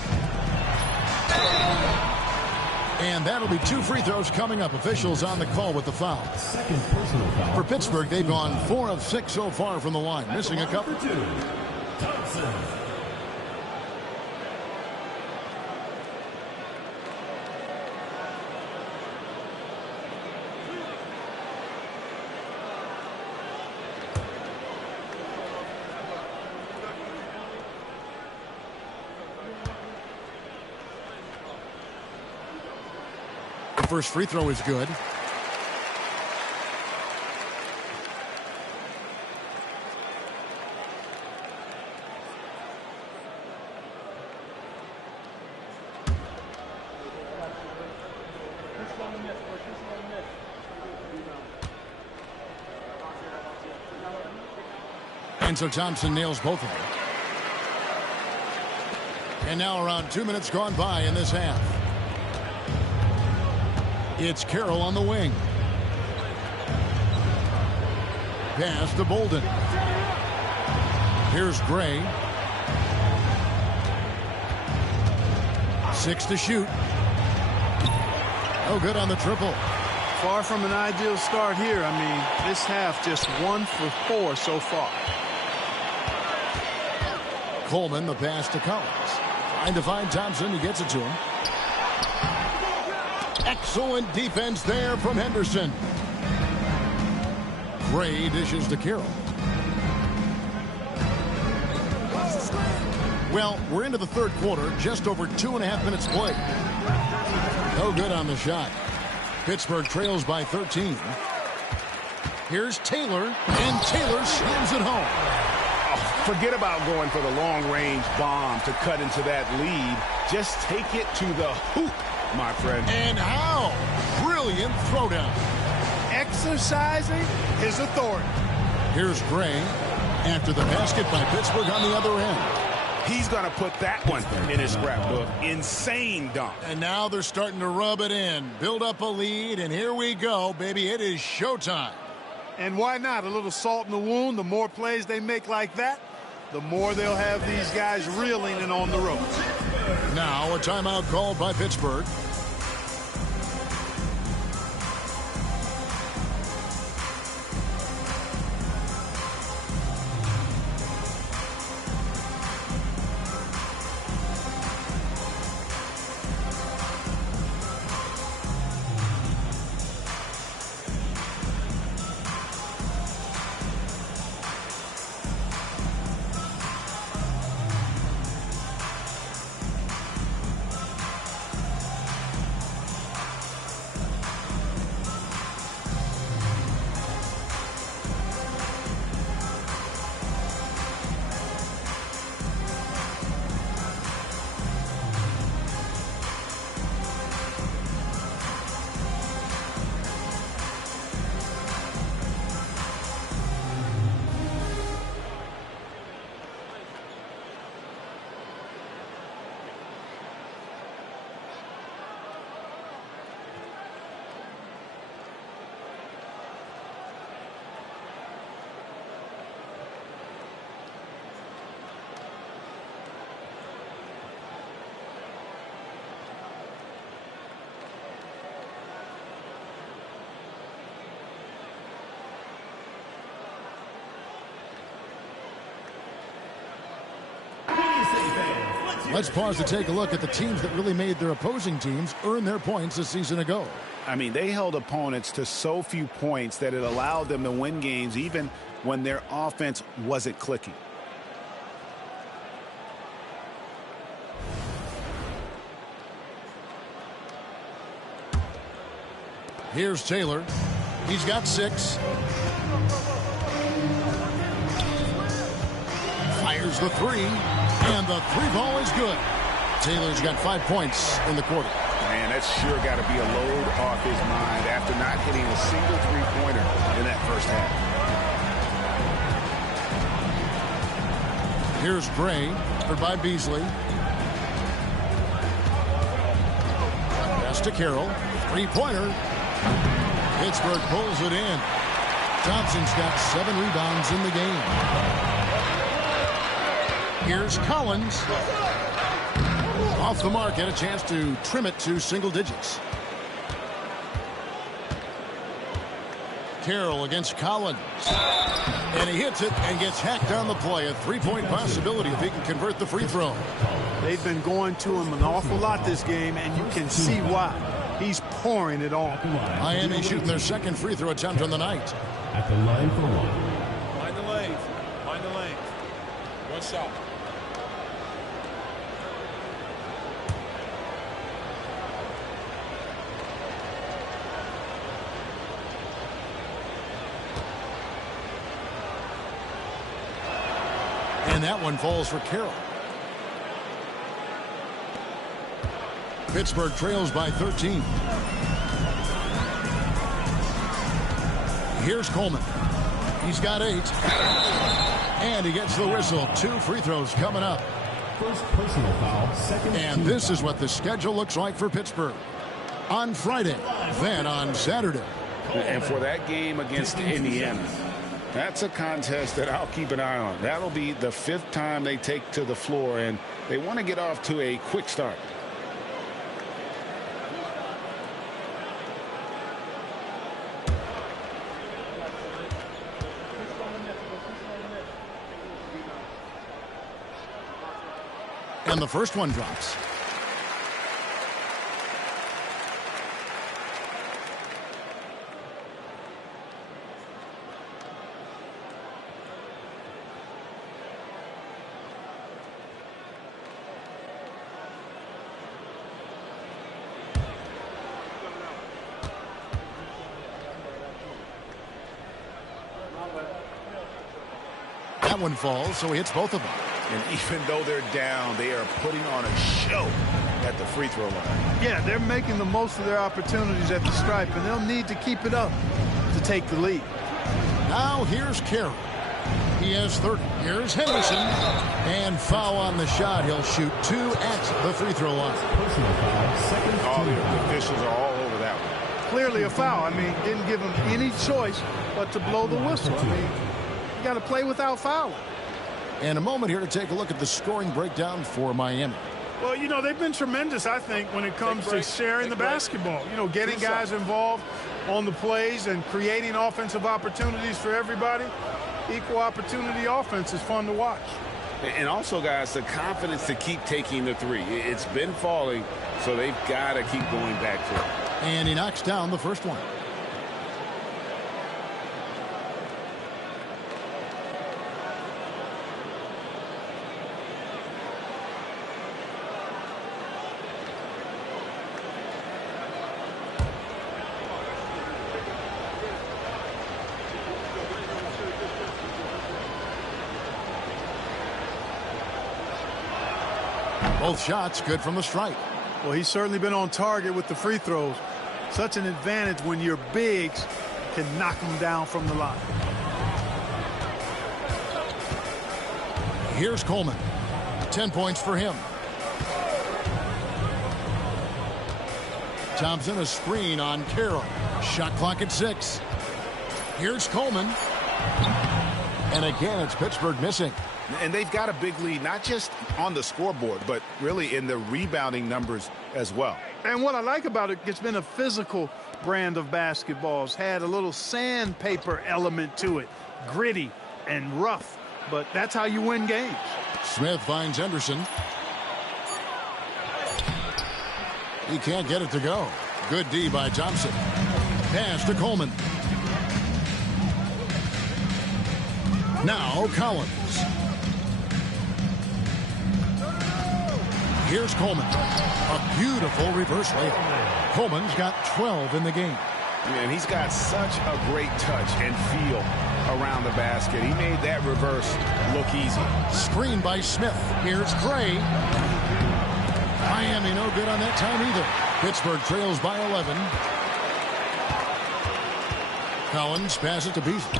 And that'll be 2 free throws coming up. Officials on the call with the foul. Second personal foul. For Pittsburgh, they've gone 4 of 6 so far from the line, missing a couple. Thompson. First free throw is good. And so Thompson nails both of them. And now around 2 minutes gone by in this half. It's Carroll on the wing. Pass to Bolden. Here's Gray. 6 to shoot. No good on the triple. Far from an ideal start here. I mean, this half just 1 for 4 so far. Coleman, the pass to Collins. Trying to find Thompson. He gets it to him. Excellent defense there from Henderson. Gray dishes to Carroll. Well, we're into the third quarter, just over 2.5 minutes played. No good on the shot. Pittsburgh trails by 13. Here's Taylor, and Taylor slams it home. Oh, forget about going for the long-range bomb to cut into that lead. Just take it to the hoop, my friend. And how? Brilliant throwdown. Exercising his authority. Here's Gray after the basket by Pittsburgh on the other end. He's going to put that one in his scrapbook. Insane dunk. And now they're starting to rub it in, build up a lead, and here we go, baby. It is showtime. And why not? A little salt in the wound. The more plays they make like that, the more they'll have these guys reeling and on the ropes. Now a timeout called by Pittsburgh. Let's pause to take a look at the teams that really made their opposing teams earn their points a season ago. I mean, they held opponents to so few points that it allowed them to win games even when their offense wasn't clicking. Here's Taylor. He's got 6. Fires the 3. And the 3 ball is good. Taylor's got 5 points in the quarter. Man, that's sure got to be a load off his mind after not hitting a single three-pointer in that first half. Here's Gray, covered by Beasley. Pass to Carroll. 3-pointer. Pittsburgh pulls it in. Thompson's got 7 rebounds in the game. Here's Collins. Off the mark, and a chance to trim it to single digits. Carroll against Collins. And he hits it and gets hacked on the play. A three-point possibility if he can convert the free throw. They've been going to him an awful lot this game, and you can see why. He's pouring it on. Miami shooting their second free throw attempt on the night. At the line for one. Mind the lane. Mind the lane. One shot. And that one falls for Carroll. Pittsburgh trails by 13. Here's Coleman. He's got 8. And he gets the whistle. 2 free throws coming up. First personal foul, second. And this is what the schedule looks like for Pittsburgh. On Friday, then on Saturday. And for that game against Indiana, that's a contest that I'll keep an eye on. That'll be the 5th time they take to the floor, and they want to get off to a quick start. And the first one drops. That one falls, so he hits both of them. And even though they're down, they are putting on a show at the free throw line. Yeah, they're making the most of their opportunities at the stripe, and they'll need to keep it up to take the lead. Now here's Carroll. He has 30. Here's Henderson. And foul on the shot. He'll shoot 2 at the free throw line. Personal foul, second. All the officials are all over that one. Clearly a foul. I mean, didn't give him any choice but to blow the whistle. I mean, you got to play without fouling. And a moment here to take a look at the scoring breakdown for Miami. Well, you know, they've been tremendous, I think, when it comes to sharing the basketball. You know, getting guys involved on the plays and creating offensive opportunities for everybody. Equal opportunity offense is fun to watch. And also, guys, the confidence to keep taking the 3. It's been falling, so they've got to keep going back to it. And he knocks down the first one. Both shots good from the stripe. Well, he's certainly been on target with the free throws. Such an advantage when your bigs can knock them down from the line. Here's Coleman. 10 points for him. Thompson, a screen on Carroll. Shot clock at 6. Here's Coleman. And again, it's Pittsburgh missing. And they've got a big lead, not just on the scoreboard, but really in the rebounding numbers as well. And what I like about it, it's been a physical brand of basketball. It's had a little sandpaper element to it. Gritty and rough. But that's how you win games. Smith finds Henderson. He can't get it to go. Good D by Thompson. Pass to Coleman. Now Collins. Here's Coleman. A beautiful reverse layup. Coleman's got 12 in the game. And he's got such a great touch and feel around the basket. He made that reverse look easy. Screen by Smith. Here's Gray. Miami no good on that time either. Pittsburgh trails by 11. Collins passes to Beasley.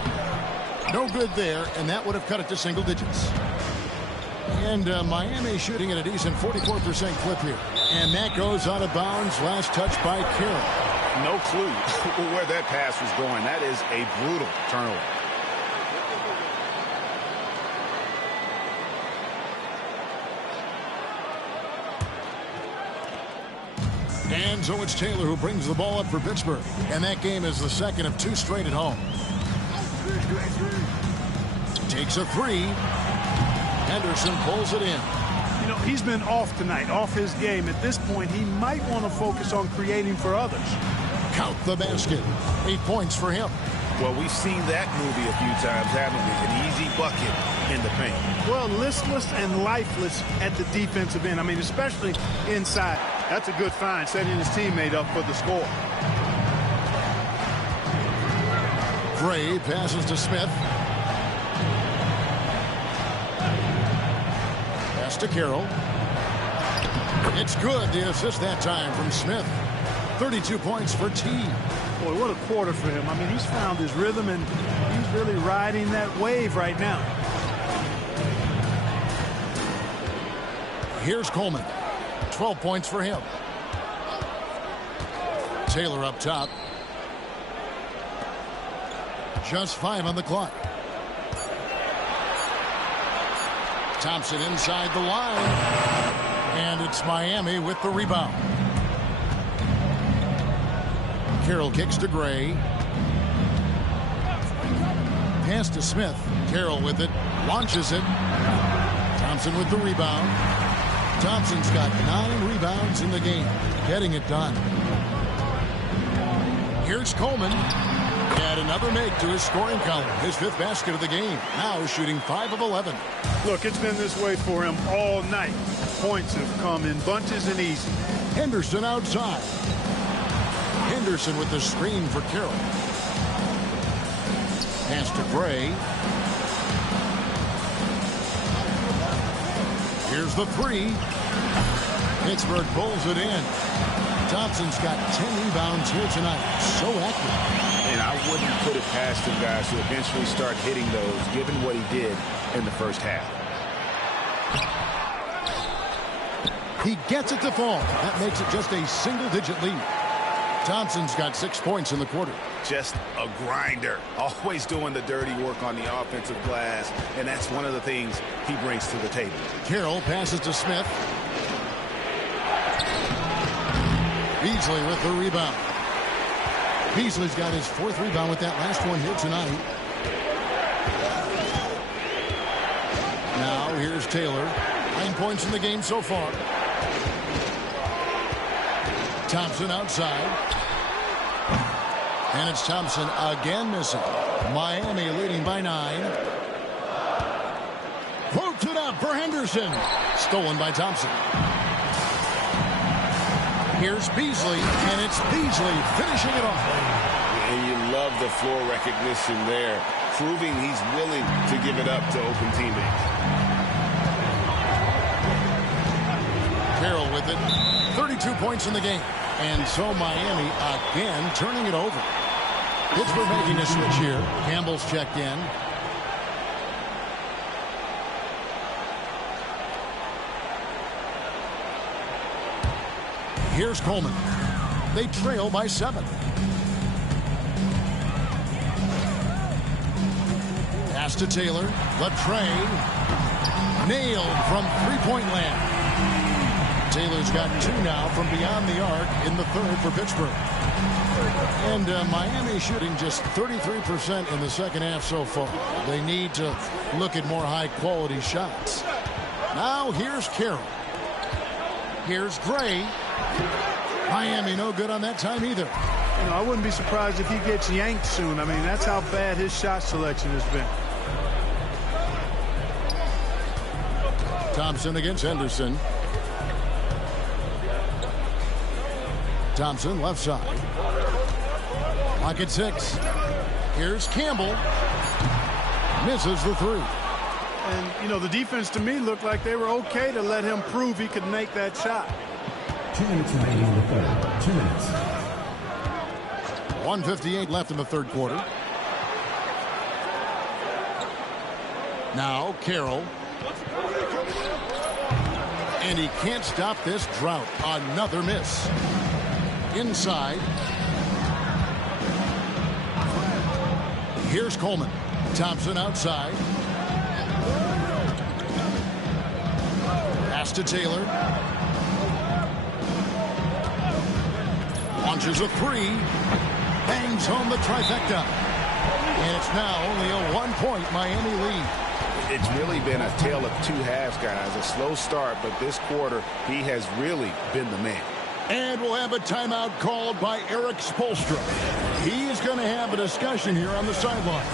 No good there, and that would have cut it to single digits. And Miami shooting at a decent 44% clip here. And that goes out of bounds. Last touch by Carroll. No clue where that pass was going. That is a brutal turnover. And so it's Taylor who brings the ball up for Pittsburgh. And that game is the second of 2 straight at home. Takes a 3. Henderson pulls it in. You know, he's been off tonight, off his game. At this point, he might want to focus on creating for others. Count the basket. 8 points for him. Well, we've seen that movie a few times, haven't we? An easy bucket in the paint. Well, listless and lifeless at the defensive end. I mean, especially inside. That's a good find, setting his teammate up for the score. Gray passes to Smith. Pass to Carroll. It's good. The assist that time from Smith. 32 points for T. Boy, what a quarter for him. I mean, he's found his rhythm, and he's really riding that wave right now. Here's Coleman. 12 points for him. Taylor up top. Just 5 on the clock. Thompson inside the line. And it's Miami with the rebound. Carroll kicks to Gray. Pass to Smith. Carroll with it. Launches it. Thompson with the rebound. Thompson's got 9 rebounds in the game. Getting it done. Here's Coleman. Add another make to his scoring column. His 5th basket of the game. Now shooting 5 of 11. Look, it's been this way for him all night. Points have come in bunches and easy. Henderson outside. Henderson with the screen for Carroll. Pass to Gray. Here's the 3. Pittsburgh pulls it in. Thompson's got 10 rebounds here tonight. So active. And I wouldn't put it past him, guys, to eventually start hitting those, given what he did in the first half. He gets it to fall. That makes it just a single-digit lead. Thompson's got 6 points in the quarter. Just a grinder. Always doing the dirty work on the offensive glass, and that's one of the things he brings to the table. Carroll passes to Smith. Beasley with the rebound. Beasley's got his 4th rebound with that last one here tonight. Now here's Taylor. 9 points in the game so far. Thompson outside. And it's Thompson again missing. Miami leading by 9. Poked it up for Henderson. Stolen by Thompson. Here's Beasley, and it's Beasley finishing it off. And you love the floor recognition there, proving he's willing to give it up to open teammates. Carroll with it. 32 points in the game. And so Miami again turning it over. Pittsburgh making a switch here. Campbell's checked in. Here's Coleman. They trail by 7. Pass to Taylor. Latrey. Nailed from 3-point land. Taylor's got 2 now from beyond the arc in the 3rd for Pittsburgh. And Miami shooting just 33% in the second half so far. They need to look at more high-quality shots. Now here's Carroll. Here's Gray. Miami no good on that time either. You know, I wouldn't be surprised if he gets yanked soon. I mean, that's how bad his shot selection has been. Thompson against Henderson. Thompson left side. Lock at 6. Here's Campbell. Misses the 3. And, you know, the defense to me looked like they were okay to let him prove he could make that shot. 2 minutes remaining in the 3rd. 2 minutes. 1:58 left in the 3rd quarter. Now Carroll. And he can't stop this drought. Another miss. Inside. Here's Coleman. Thompson outside. Pass to Taylor. Launches a three. Bangs home the trifecta. And it's now only a 1-point Miami lead. It's really been a tale of two halves, guys. A slow start, but this quarter, he has really been the man. And we'll have a timeout called by Eric Spoelstra. He is going to have a discussion here on the sideline.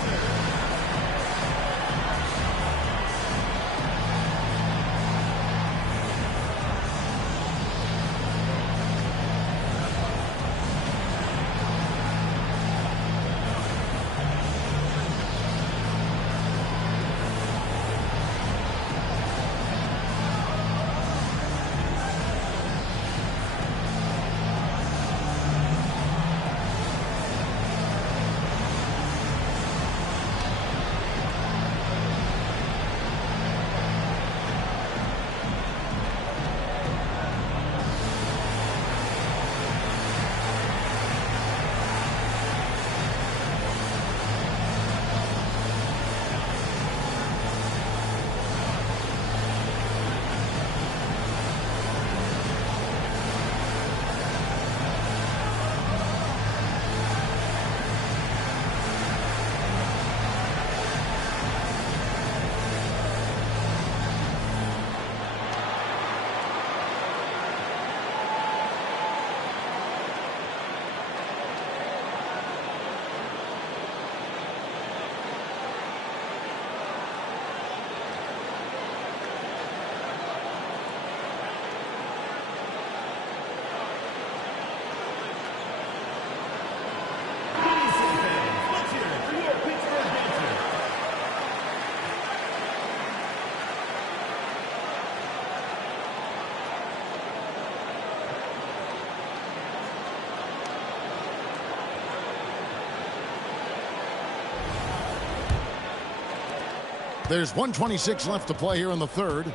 There's 1:26 left to play here in the third.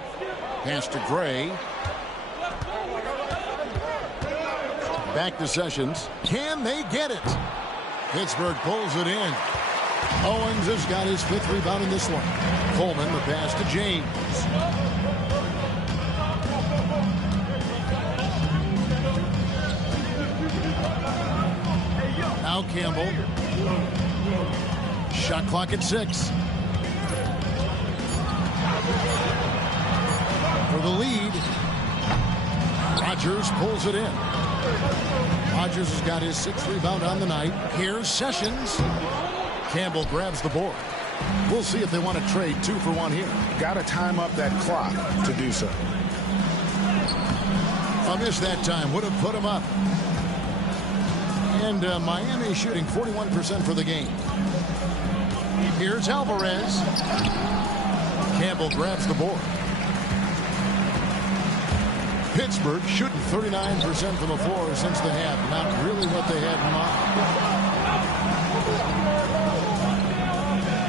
Pass to Gray. Back to Sessions. Can they get it? Pittsburgh pulls it in. Owens has got his 5th rebound in this one. Coleman, the pass to James. Now Campbell. Shot clock at 6. For the lead, Rodgers pulls it in. Rodgers has got his 6th rebound on the night. Here's Sessions. Campbell grabs the board. We'll see if they want to trade 2 for 1 here. Got to time up that clock to do so. A miss that time would have put him up. And Miami shooting 41% for the game. Here's Alvarez. Campbell grabs the board. Pittsburgh shooting 39% from the floor since the half. Not really what they had in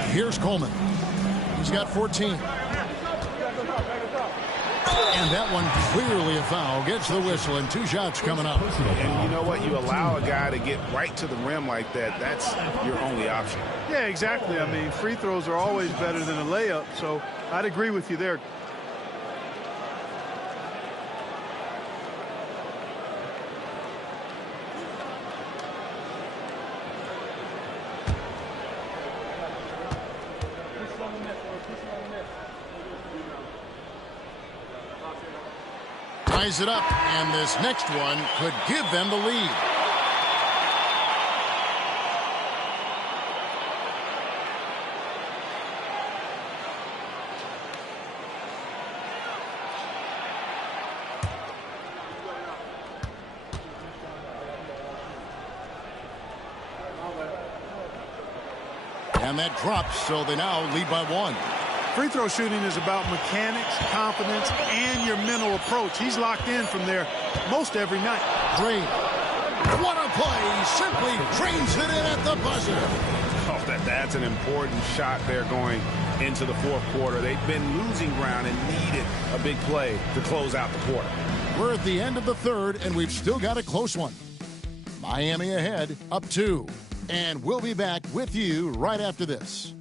mind. Here's Coleman. He's got 14. And that one clearly a foul. Gets the whistle and 2 shots coming up. And you know what? You allow a guy to get right to the rim like that. That's your only option. Yeah, exactly. I mean, free throws are always better than a layup, so I'd agree with you there. Ties it up, and this next one could give them the lead. And that drops, so they now lead by 1. Free throw shooting is about mechanics, confidence, and your mental approach. He's locked in from there most every night. Great. What a play. Simply drains it in at the buzzer. Oh, that's an important shot there going into the 4th quarter. They've been losing ground and needed a big play to close out the quarter. We're at the end of the third, and we've still got a close one. Miami ahead, up 2. And we'll be back with you right after this.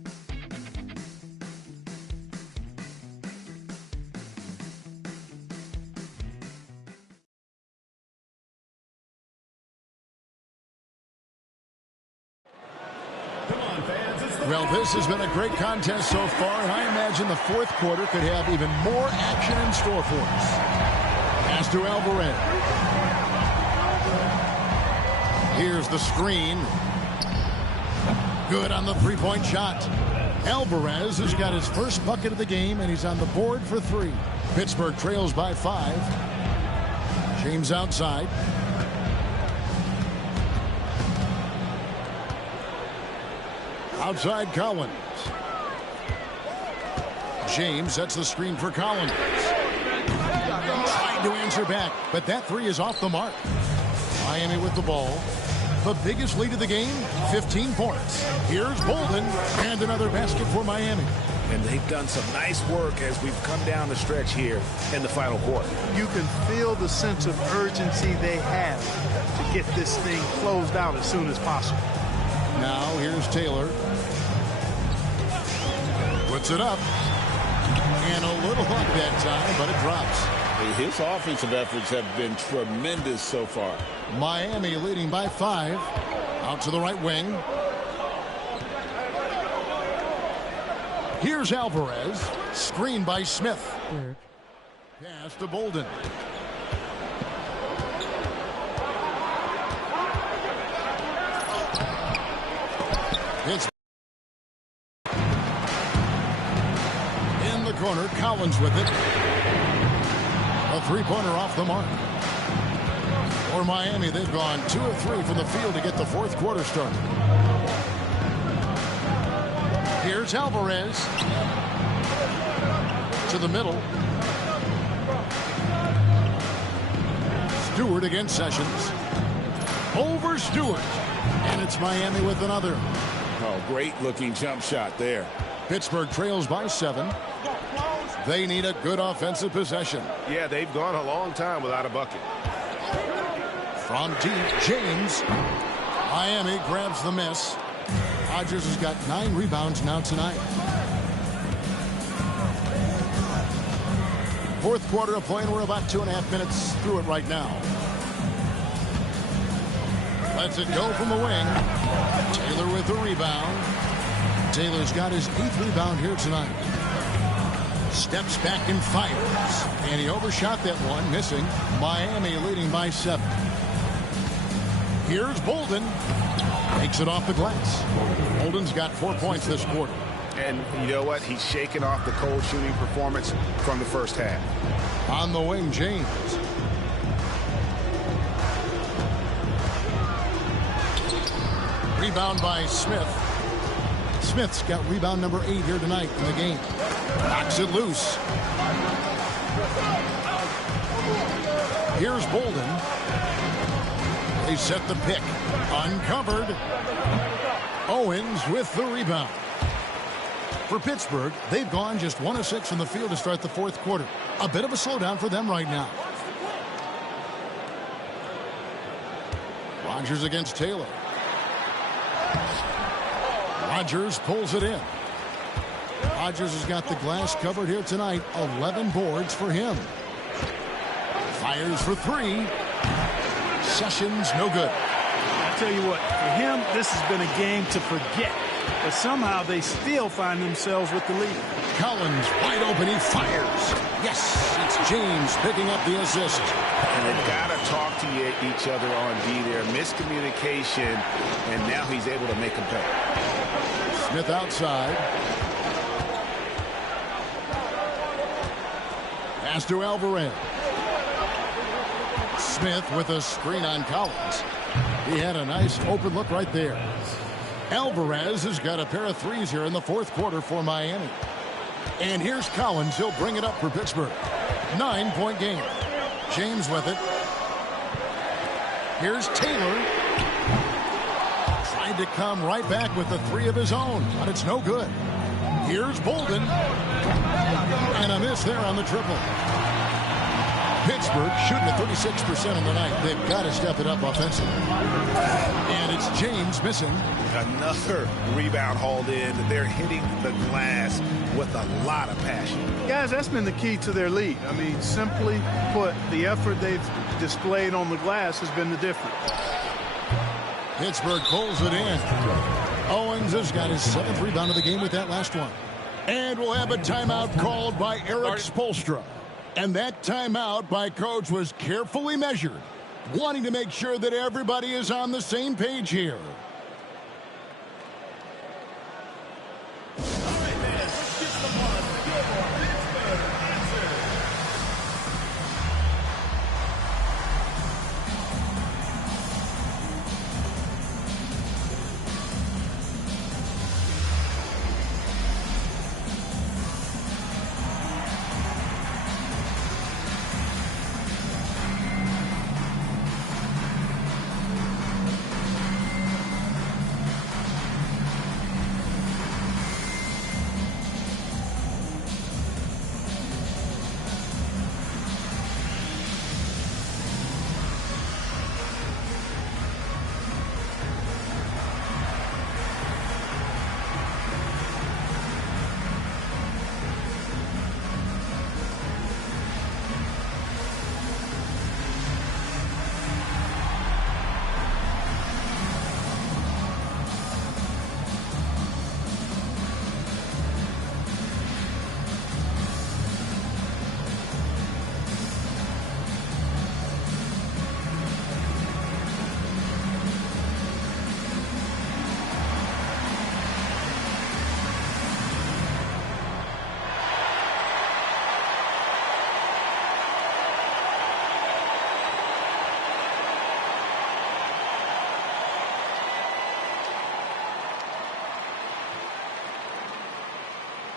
Well, this has been a great contest so far, and I imagine the fourth quarter could have even more action in store for us. Pass to Alvarez. Here's the screen. Good on the three-point shot. Alvarez has got his first bucket of the game, and he's on the board for 3. Pittsburgh trails by 5. James outside. Outside Collins. James sets the screen for Collins. Trying to answer back, but that 3 is off the mark. Miami with the ball. The biggest lead of the game, 15 points. Here's Bolden, and another basket for Miami. And they've done some nice work as we've come down the stretch here in the final quarter. You can feel the sense of urgency they have to get this thing closed out as soon as possible. Now here's Taylor. Puts it up. And a little luck that time, but it drops. His offensive efforts have been tremendous so far. Miami leading by 5. Out to the right wing. Here's Alvarez. Screened by Smith. Pass to Bolden. It's in the corner. Collins with it. A three-pointer off the mark. For Miami, they've gone 2 of 3 from the field to get the fourth quarter started. Here's Alvarez. To the middle. Stewart against Sessions. Over Stewart. And it's Miami with another. Oh, great looking jump shot there. Pittsburgh trails by 7. They need a good offensive possession. Yeah, they've gone a long time without a bucket. From deep, James. Miami grabs the miss. Rodgers has got 9 rebounds now tonight. Fourth quarter of play, and we're about 2.5 minutes through it right now. Lets it go from the wing. Taylor with the rebound. Taylor's got his 8th rebound here tonight. Steps back and fires. And he overshot that one, missing. Miami leading by 7. Here's Bolden. Takes it off the glass. Bolden's got 4 points this quarter. And you know what? He's shaking off the cold shooting performance from the first half. On the wing, James. Rebound by Smith. Smith's got rebound number 8 here tonight in the game. Knocks it loose. Here's Bolden. They set the pick. Uncovered. Owens with the rebound. For Pittsburgh, they've gone just 1 of 6 from the field to start the fourth quarter. A bit of a slowdown for them right now. Rodgers against Taylor. Rodgers pulls it in. Rodgers has got the glass covered here tonight. 11 boards for him. Fires for 3. Sessions, no good. I tell you what, for him, this has been a game to forget. But somehow they still find themselves with the lead. Collins wide open, he fires. Yes, it's James picking up the assist. And they've got to talk to each other on D there. Miscommunication, and now he's able to make them pay. Smith outside. Pass to Alvarez. Smith with a screen on Collins. He had a nice open look right there. Alvarez has got a pair of threes here in the fourth quarter for Miami. And here's Collins. He'll bring it up for Pittsburgh. 9-point game. James with it. Here's Taylor. Tried to come right back with the 3 of his own, but it's no good. Here's Bolden. And a miss there on the triple. Pittsburgh shooting at 36% on the night. They've got to step it up offensively. And it's James missing. Another rebound hauled in. They're hitting the glass with a lot of passion. Guys, that's been the key to their lead. I mean, simply put, the effort they've displayed on the glass has been the difference. Pittsburgh pulls it in. Owens has got his 7th rebound of the game with that last one. And we'll have a timeout called by Eric Spoelstra. And that timeout by Coach was carefully measured, wanting to make sure that everybody is on the same page here.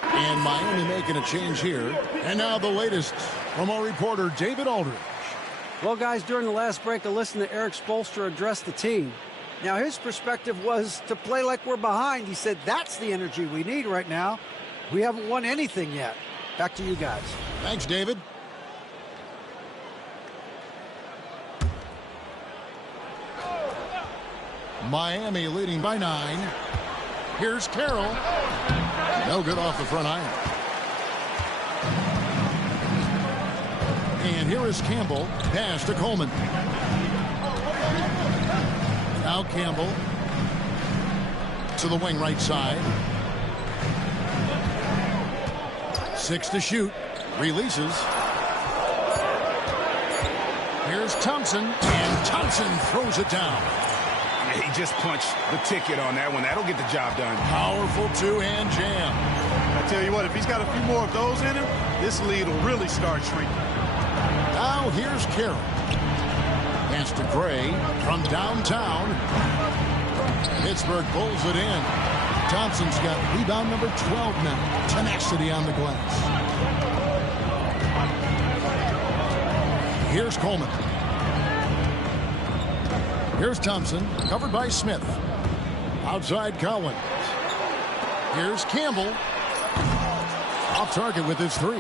And Miami making a change here. And now the latest from our reporter, David Aldridge. Well, guys, during the last break, I listened to Eric Spoelstra address the team. Now, his perspective was to play like we're behind. He said that's the energy we need right now. We haven't won anything yet. Back to you guys. Thanks, David. Miami leading by 9. Here's Carroll. No good off the front iron. And here is Campbell. Pass to Coleman. Now Campbell to the wing right side. 6 to shoot. Releases. Here's Thompson. And Thompson throws it down. He just punched the ticket on that one. That'll get the job done. Powerful two-hand jam. I tell you what, if he's got a few more of those in him, this lead will really start shrinking. Now here's Carroll. Pass to Gray from downtown. Pittsburgh pulls it in. Thompson's got rebound number 12 now. Tenacity on the glass. Here's Coleman. Here's Thompson, covered by Smith. Outside Collins. Here's Campbell. Off target with his 3.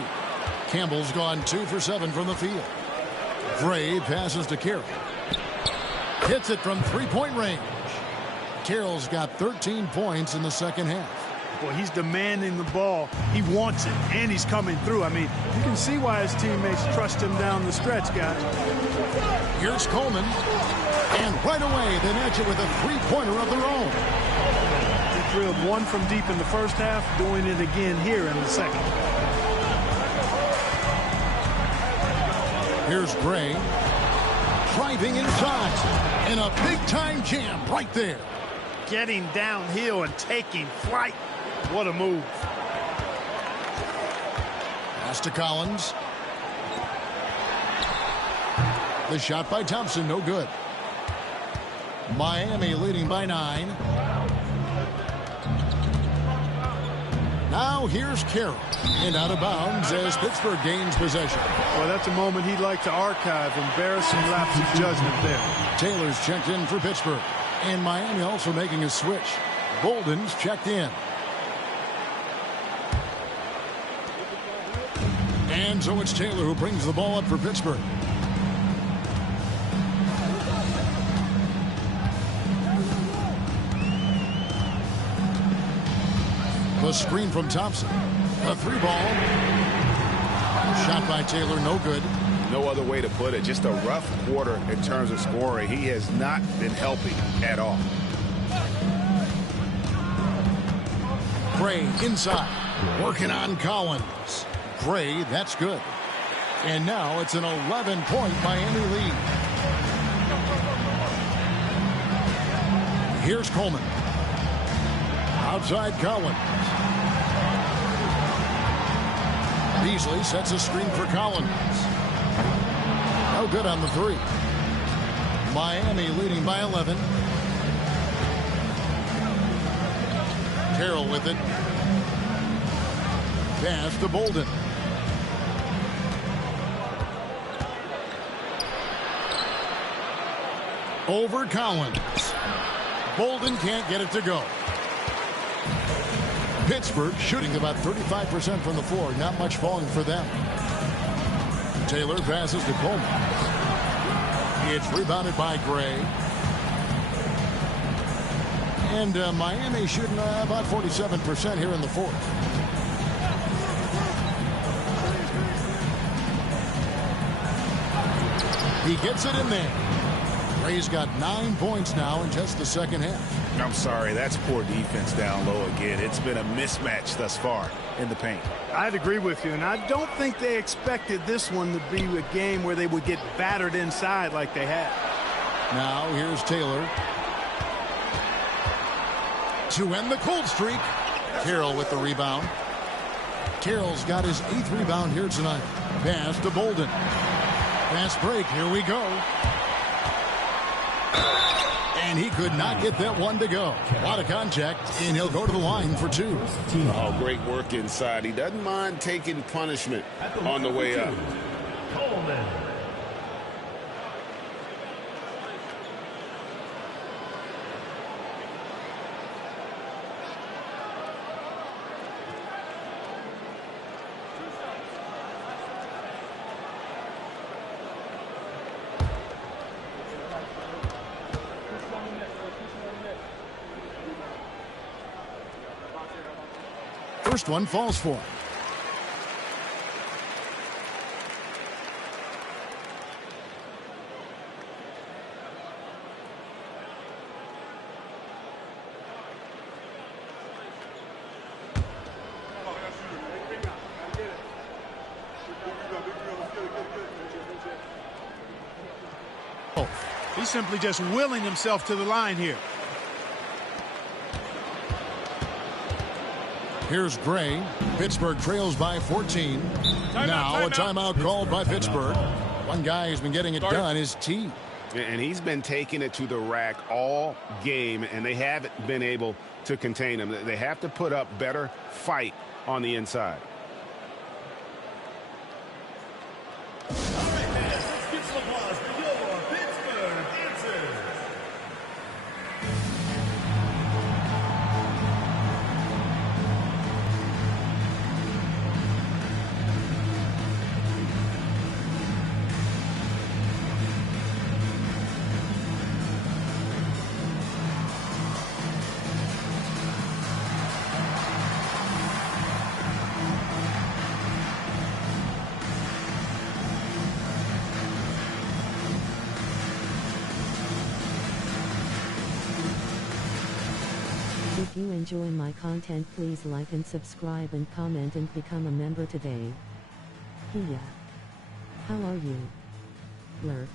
Campbell's gone 2 for 7 from the field. Gray passes to Carroll. Hits it from 3-point range. Carroll's got 13 points in the second half. Boy, he's demanding the ball. He wants it, and he's coming through. I mean, you can see why his teammates trust him down the stretch, guys. Here's Coleman. And right away, they match it with a 3-pointer of their own. He drilled 1 from deep in the first half, doing it again here in the second. Here's Gray. Driving inside. And a big-time jam right there. Getting downhill and taking flight. What a move. Pass to Collins. The shot by Thompson, no good. Miami leading by 9. Now here's Carroll. And out of bounds as Pittsburgh gains possession. Well, that's a moment he'd like to archive. Embarrassing lapse of judgment there. Taylor's checked in for Pittsburgh. And Miami also making a switch. Bolden's checked in. And so it's Taylor who brings the ball up for Pittsburgh. The screen from Thompson. A 3-ball. Shot by Taylor, no good. No other way to put it. Just a rough quarter in terms of scoring. He has not been helping at all. Gray inside. Working on Collins. Gray, that's good. And now it's an 11-point Miami lead. Here's Coleman. Outside Collins. Beasley sets a screen for Collins. No good on the three. Miami leading by 11. Carroll with it. Pass to Bolden. Over Collins. Bolden can't get it to go. Pittsburgh shooting about 35% from the floor. Not much falling for them. Taylor passes to Coleman. It's rebounded by Gray. And Miami shooting about 47% here in the fourth. He gets it in there. Gray's got 9 points now in just the second half. I'm sorry, that's poor defense down low again. It's been a mismatch thus far in the paint. I'd agree with you, and I don't think they expected this one to be a game where they would get battered inside like they had. Now here's Taylor. To end the cold streak. Carroll with the rebound. Carroll's got his 8th rebound here tonight. Pass to Bolden. Fast break. Here we go. And he could not get that one to go. A lot of contact, and he'll go to the line for 2. Oh, great work inside. He doesn't mind taking punishment on the way up. Coleman. First one falls for him. He's simply just willing himself to the line here. Here's Gray. Pittsburgh trails by 14. Now a timeout called by Pittsburgh. One guy who's been getting it done is T. And he's been taking it to the rack all game, and they haven't been able to contain him. They have to put up better fight on the inside. All right, fans, let's give some applause for your Pittsburgh answers. If you enjoy my content, please like and subscribe and comment and become a member today. Yeah. How are you? Blur.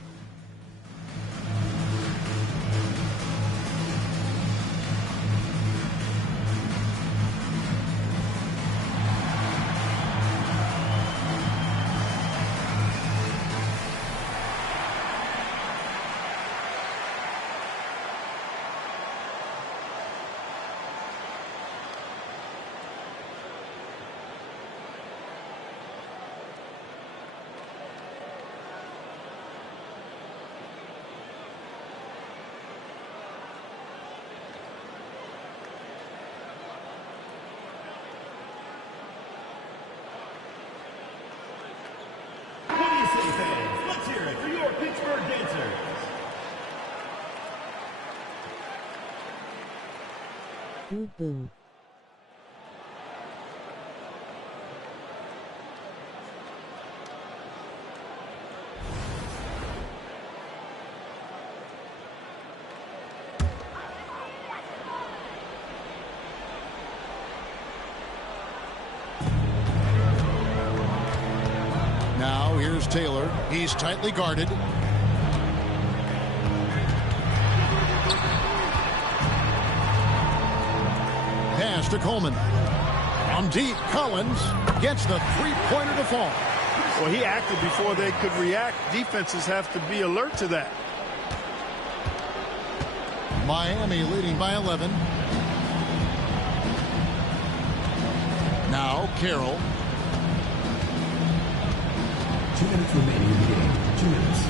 Fans, let's hear it for your Pittsburgh dancers. Boo boo. here's Taylor. He's tightly guarded. Pass to Coleman. From deep, Collins gets the three-pointer to fall. Well, he acted before they could react. Defenses have to be alert to that. Miami leading by 11. Now Carroll. 2 minutes remaining in the game. 2 minutes.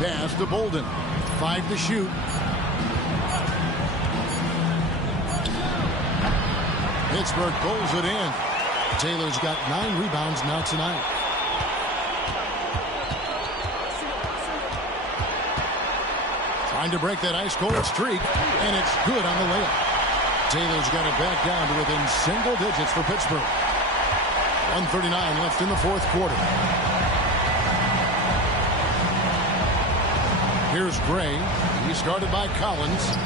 Pass to Bolden. 5 to shoot. Pittsburgh pulls it in. Taylor's got 9 rebounds now tonight. Trying to break that ice-cold streak, and it's good on the layup. Taylor's got it back down to within single digits for Pittsburgh. 1:39 left in the fourth quarter. Here's Gray. He's guarded by Collins.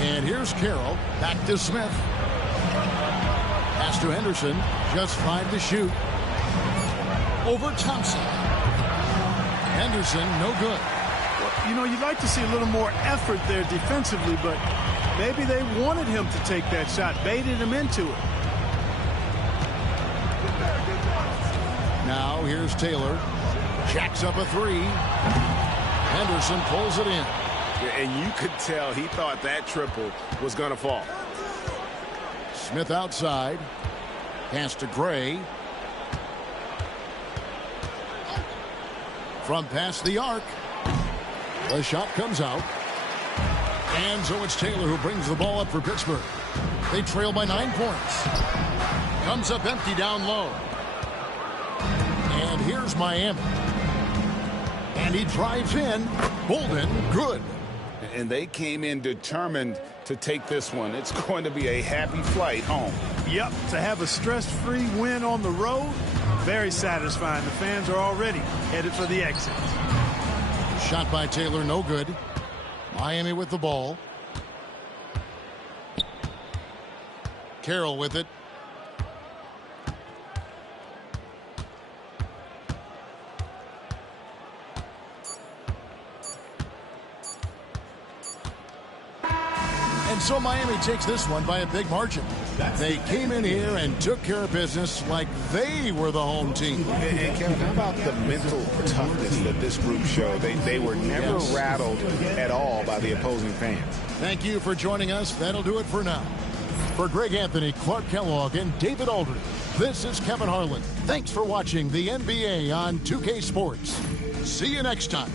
And here's Carroll. Back to Smith. Pass to Henderson. Just 5 to shoot. Over Thompson. Henderson, no good. Well, you know, you'd like to see a little more effort there defensively, but maybe they wanted him to take that shot, baited him into it. Now here's Taylor. Jacks up a 3. Henderson pulls it in. And you could tell he thought that triple was going to fall. Smith outside. Pass to Gray. From past the arc. The shot comes out. And so it's Taylor who brings the ball up for Pittsburgh. They trail by 9 points. Comes up empty down low. And here's Miami. And he drives in. Bolden, good. And they came in determined to take this one. It's going to be a happy flight home. Yep, to have a stress-free win on the road, very satisfying. The fans are already headed for the exit. Shot by Taylor, no good. Miami with the ball. Carroll with it. And so Miami takes this one by a big margin. They came in here and took care of business like they were the home team. And Kevin, how about the mental toughness that this group showed? They were never rattled at all by the opposing fans. Thank you for joining us. That'll do it for now. For Greg Anthony, Clark Kellogg, and David Aldridge, this is Kevin Harlan. Thanks for watching the NBA on 2K Sports. See you next time.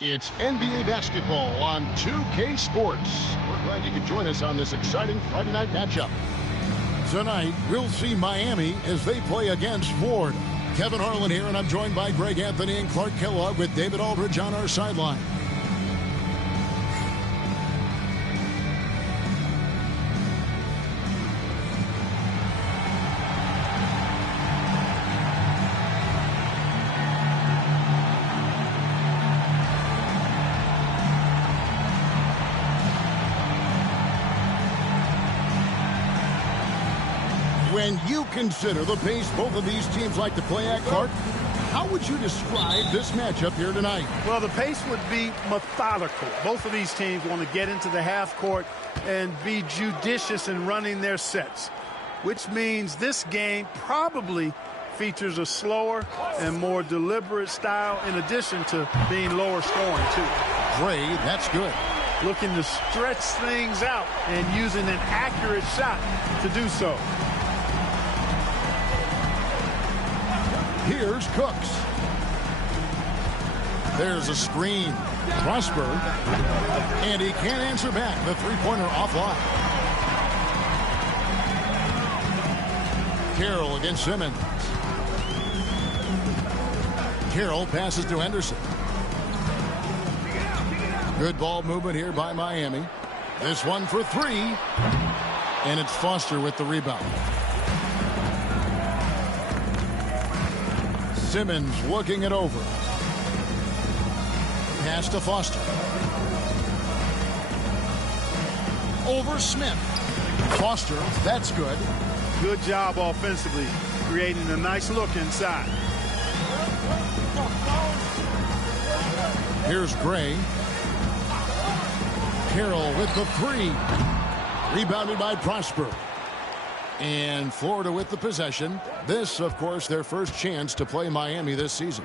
It's NBA basketball on 2K Sports. We're glad you could join us on this exciting Friday night matchup. Tonight, we'll see Miami as they play against Florida. Kevin Harlan here, and I'm joined by Greg Anthony and Clark Kellogg with David Aldridge on our sideline. When you consider the pace both of these teams like to play at, Clark, how would you describe this matchup here tonight? Well, the pace would be methodical. Both of these teams want to get into the half court and be judicious in running their sets, which means this game probably features a slower and more deliberate style in addition to being lower scoring, too. Gray, that's good. Looking to stretch things out and using an accurate shot to do so. Here's Cooks. There's a screen. Prosper. And he can't answer back. The three-pointer offline. Carroll against Simmons. Carroll passes to Henderson. Good ball movement here by Miami. This one for three. And it's Foster with the rebound. Simmons looking it over. Pass to Foster. Over Smith. Foster, that's good. Good job offensively, creating a nice look inside. Here's Gray. Carroll with the three. Rebounded by Prosper. And Florida with the possession. This, of course, their first chance to play Miami this season.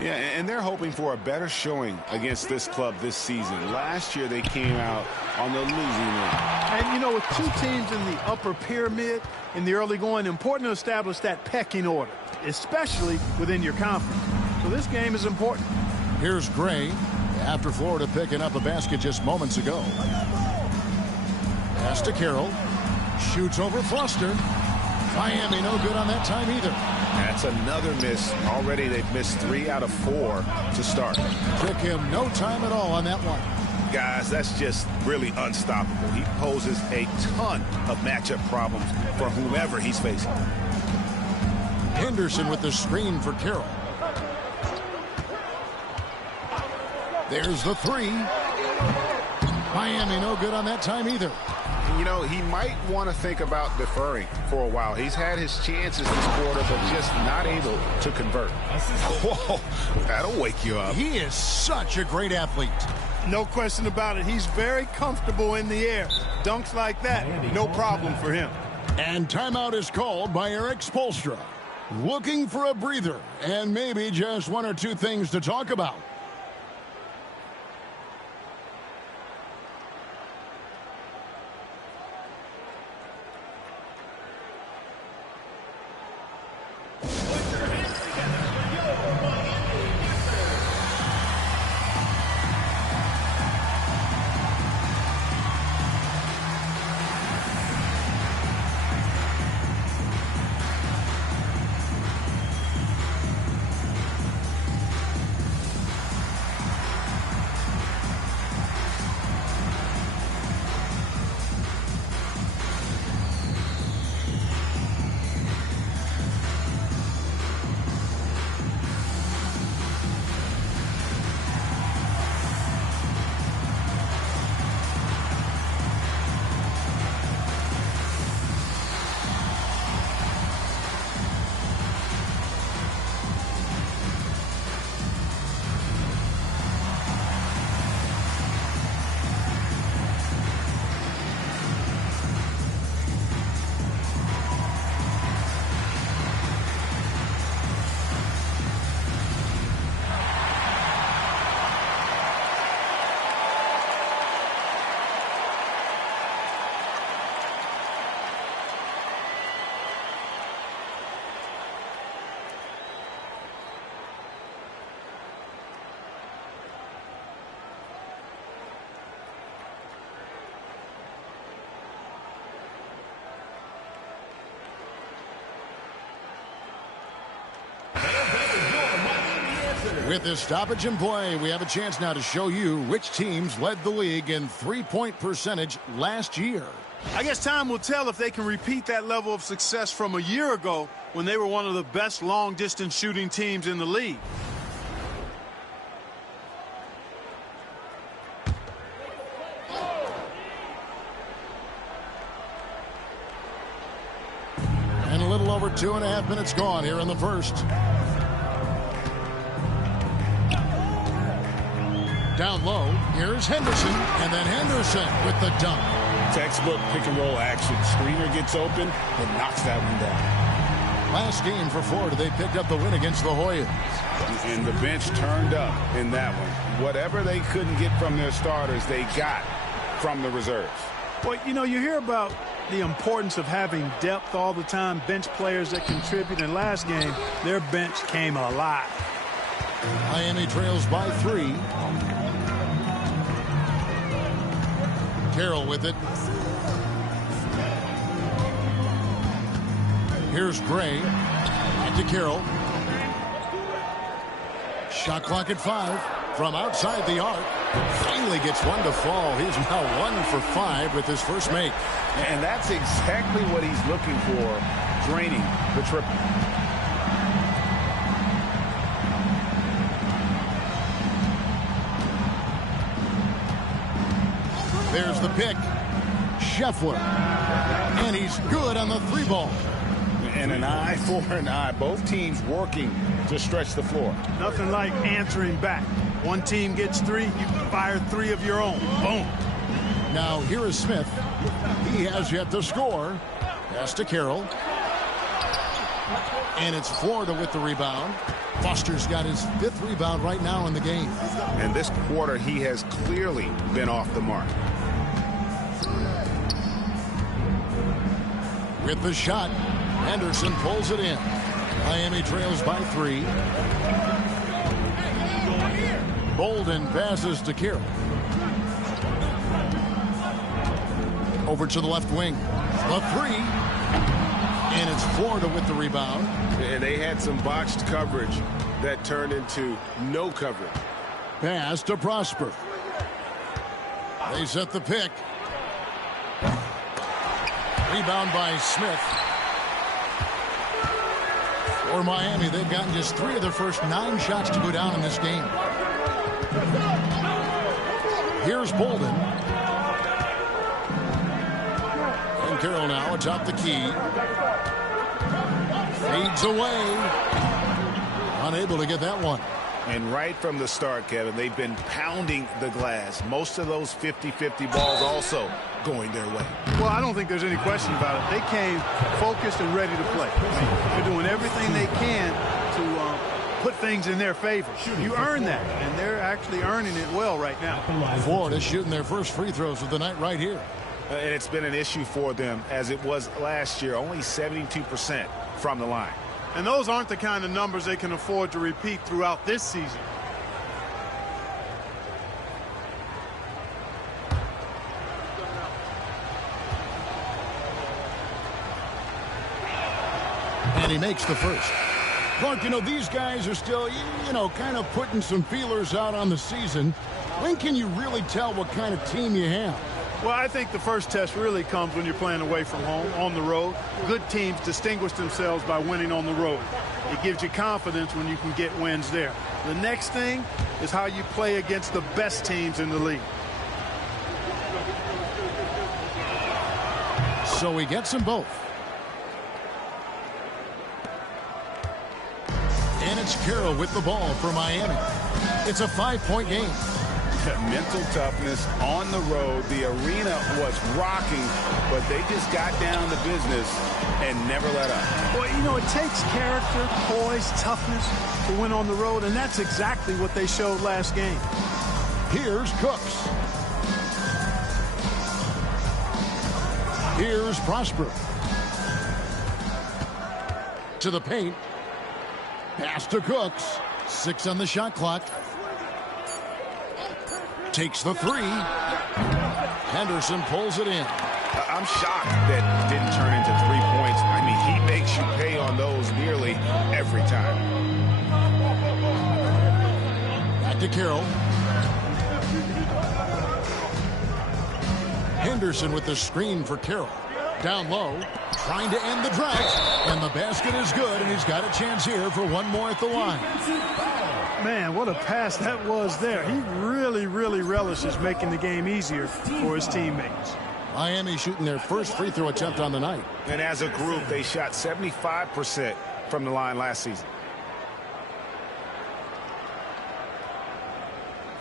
Yeah, and they're hoping for a better showing against this club this season. Last year, they came out on the losing end. And, you know, with two teams in the upper pyramid in the early going, important to establish that pecking order, especially within your conference. So this game is important. Here's Gray after Florida picking up a basket just moments ago. Pass to Carroll. Shoots over Foster. Miami no good on that time either. That's another miss. Already they've missed 3 out of 4 to start. Took him no time at all on that one. Guys, that's just really unstoppable. He poses a ton of matchup problems for whomever he's facing. Henderson with the screen for Carroll. There's the three. Miami no good on that time either. You know, he might want to think about deferring for a while. He's had his chances this quarter, but just not able to convert. Whoa, that'll wake you up. He is such a great athlete. No question about it. He's very comfortable in the air. Dunks like that, no problem for him. And timeout is called by Erik Spoelstra. Looking for a breather and maybe just one or two things to talk about. With this stoppage in play, we have a chance now to show you which teams led the league in three-point percentage last year. I guess time will tell if they can repeat that level of success from a year ago when they were one of the best long-distance shooting teams in the league. And a little over 2.5 minutes gone here in the first. Down low, here's Henderson, and then Henderson with the dunk. Textbook pick-and-roll action. Screener gets open and knocks that one down. Last game for Florida, they picked up the win against the Hoyas. And the bench turned up in that one. Whatever they couldn't get from their starters, they got from the reserves. Well, you know, you hear about the importance of having depth all the time, bench players that contribute. In last game, their bench came alive. Miami trails by 3. Carroll with it. Here's Gray. Back to Carroll. Shot clock at 5. From outside the arc. Finally gets one to fall. He's now 1 for 5 with his first make. And that's exactly what he's looking for, draining the triple. There's the pick. Scheffler. And he's good on the 3-ball. And an eye for an eye. Both teams working to stretch the floor. Nothing like answering back. One team gets 3, you fire 3 of your own. Boom. Now here is Smith. He has yet to score. Pass to Carroll. And it's Florida with the rebound. Foster's got his 5th rebound right now in the game. And this quarter, he has clearly been off the mark. With the shot, Henderson pulls it in. Miami trails by 3. Bolden passes to Carroll. Over to the left wing. The 3. And it's Florida with the rebound. And they had some botched coverage that turned into no coverage. Pass to Prosper. They set the pick. Rebound by Smith. For Miami, they've gotten just 3 of their first 9 shots to go down in this game. Here's Bolden. And Carroll now atop the key. Fades away. Unable to get that one. And right from the start, Kevin, they've been pounding the glass. Most of those 50-50 balls also going their way. Well, I don't think there's any question about it. They came focused and ready to play. They're doing everything they can to put things in their favor. You earn that, and they're actually earning it well right now. Florida shooting their first free throws of the night right here. And it's been an issue for them as it was last year, only 72% from the line. And those aren't the kind of numbers they can afford to repeat throughout this season. And he makes the first. Clark, you know, these guys are still, kind of putting some feelers out on the season. When can you really tell what kind of team you have? Well, I think the first test really comes when you're playing away from home, on the road. Good teams distinguish themselves by winning on the road. It gives you confidence when you can get wins there. The next thing is how you play against the best teams in the league. So he gets them both. And it's Carroll with the ball for Miami. It's a 5-point game. Mental toughness on the road. The arena was rocking, but they just got down to business and never let up. Well, you know, it takes character, poise, toughness to win on the road, and that's exactly what they showed last game. Here's Cooks. Here's Prosper. To the paint. Pass to Cooks. 6 on the shot clock. Takes the 3. Henderson pulls it in. I'm shocked that didn't turn into 3 points. I mean, he makes you pay on those nearly every time. to Carroll. Henderson with the screen for Carroll. Down low, trying to end the drought. And the basket is good, and he's got a chance here for one more at the line. Man, what a pass that was there. He really, really relishes making the game easier for his teammates. Miami shooting their first free throw attempt on the night. And as a group, they shot 75% from the line last season.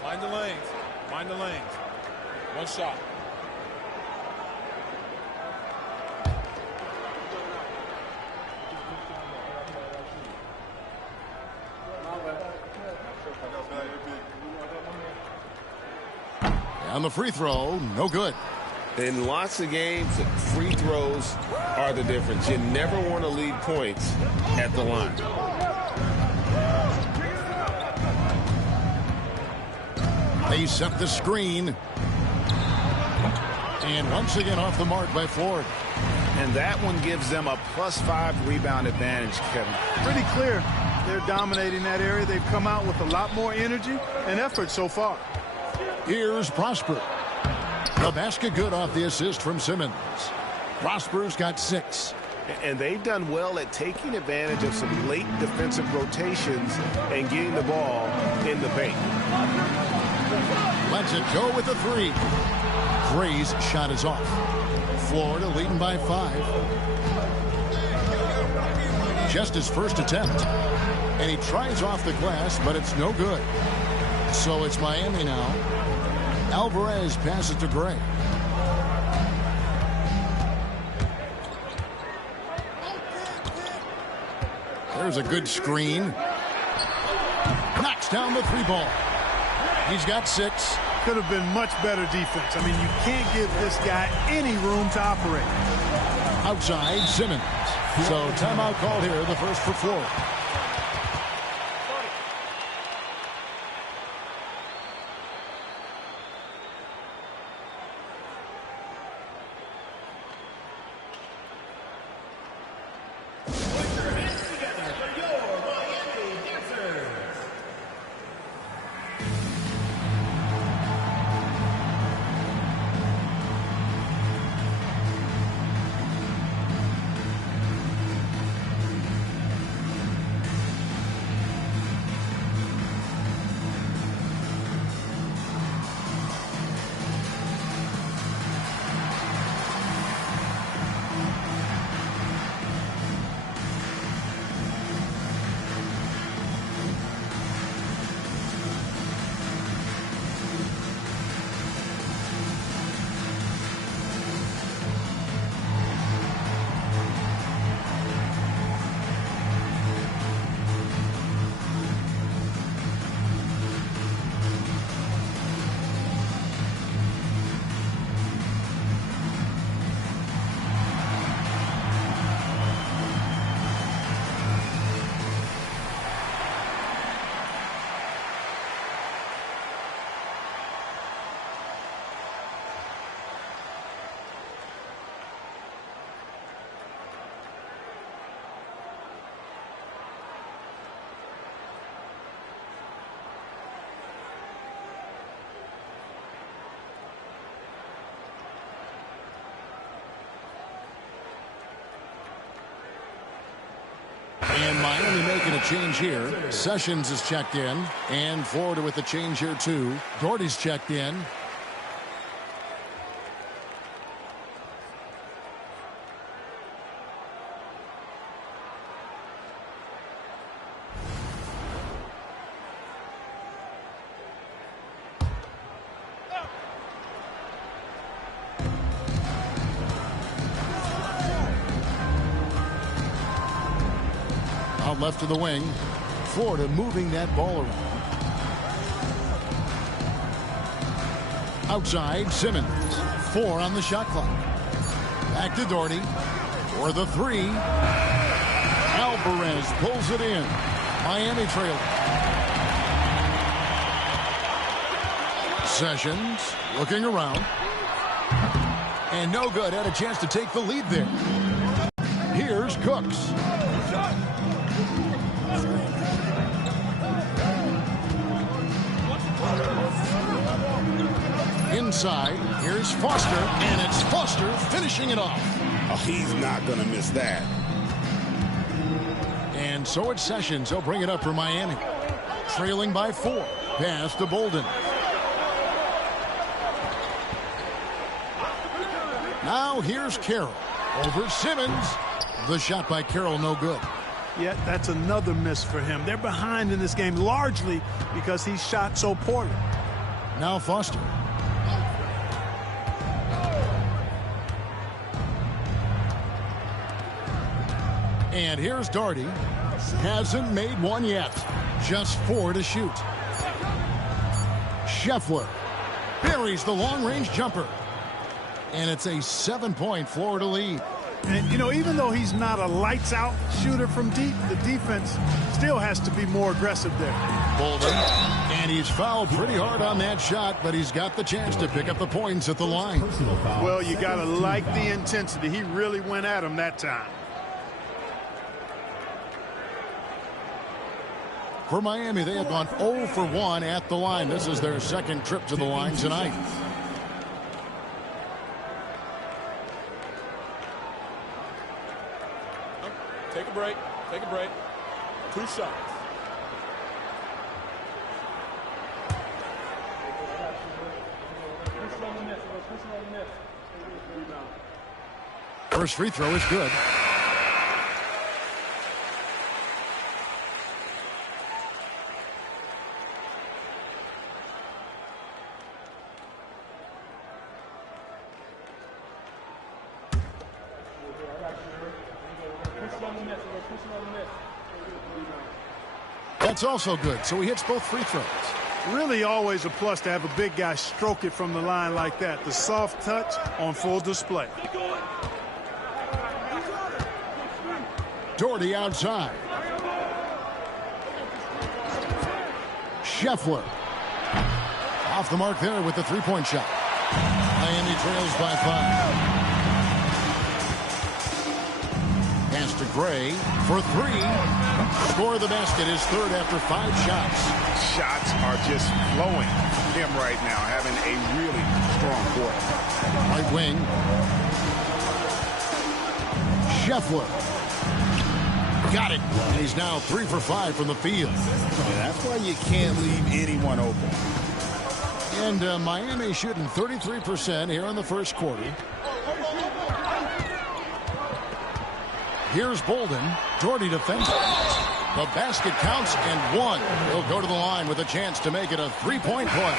Find the lanes. Find the lanes. One shot. On the free throw, no good. In lots of games, free throws are the difference. You never want to lead points at the line. They set the screen. And once again off the mark by Ford. And that one gives them a +5 rebound advantage, Kevin. Pretty clear they're dominating that area. They've come out with a lot more energy and effort so far. Here's Prosper. The basket good off the assist from Simmons. Prosper's got 6. And they've done well at taking advantage of some late defensive rotations and getting the ball in the paint. Lets it go with a 3. Gray's shot is off. Florida leading by 5. Just his first attempt. And he tries off the glass, but it's no good. So it's Miami now. Alvarez passes to Gray. There's a good screen. Knocks down the 3 ball. He's got 6. Could have been much better defense. I mean, you can't give this guy any room to operate. Outside, Simmons. So timeout called here, the first for Florida. And Miami making a change here. Sessions is checked in. And Florida with the change here, too. Doherty's checked in. Left of the wing. Florida moving that ball around. Outside, Simmons. 4 on the shot clock. Back to Doherty for the 3. Alvarez pulls it in. Miami trailing. Sessions looking around. And no good. Had a chance to take the lead there. Here's Cooks. inside. Here's Foster, and it's Foster finishing it off. Oh, he's not going to miss that. And so it's Sessions. He'll bring it up for Miami. Trailing by 4. Pass to Bolden. Now here's Carroll. Over Simmons. The shot by Carroll, no good. Yeah, that's another miss for him. They're behind in this game largely because he shot so poorly. Now Foster. And here's Daugherty. Hasn't made one yet. Just 4 to shoot. Scheffler buries the long-range jumper. And it's a 7-point Florida lead. And, you know, even though he's not a lights-out shooter from deep, the defense still has to be more aggressive there. Bolden. And he's fouled pretty hard on that shot, but he's got the chance to pick up the points at the line. Well, you got to like the intensity. He really went at him that time. For Miami, they have gone 0 for 1 at the line. This is their second trip to the line tonight. Take a break. Take a break. 2 shots. First free throw is good. That's also good, so he hits both free throws. Really always a plus to have a big guy stroke it from the line like that. The soft touch on full display. Daugherty outside. Scheffler. Off the mark there with the three-point shot. Miami trails by 5. Pass to Gray for 3. Score the basket, his third after 5 shots. Shots are just flowing from him right now, having a really strong quarter. Right wing. Scheffler. Got it. And he's now 3 for 5 from the field. Yeah, that's why you can't leave anyone open. And Miami shooting 33% here in the first quarter. Here's Bolden. Daugherty defends it. The basket counts and 1. He'll go to the line with a chance to make it a 3-point play.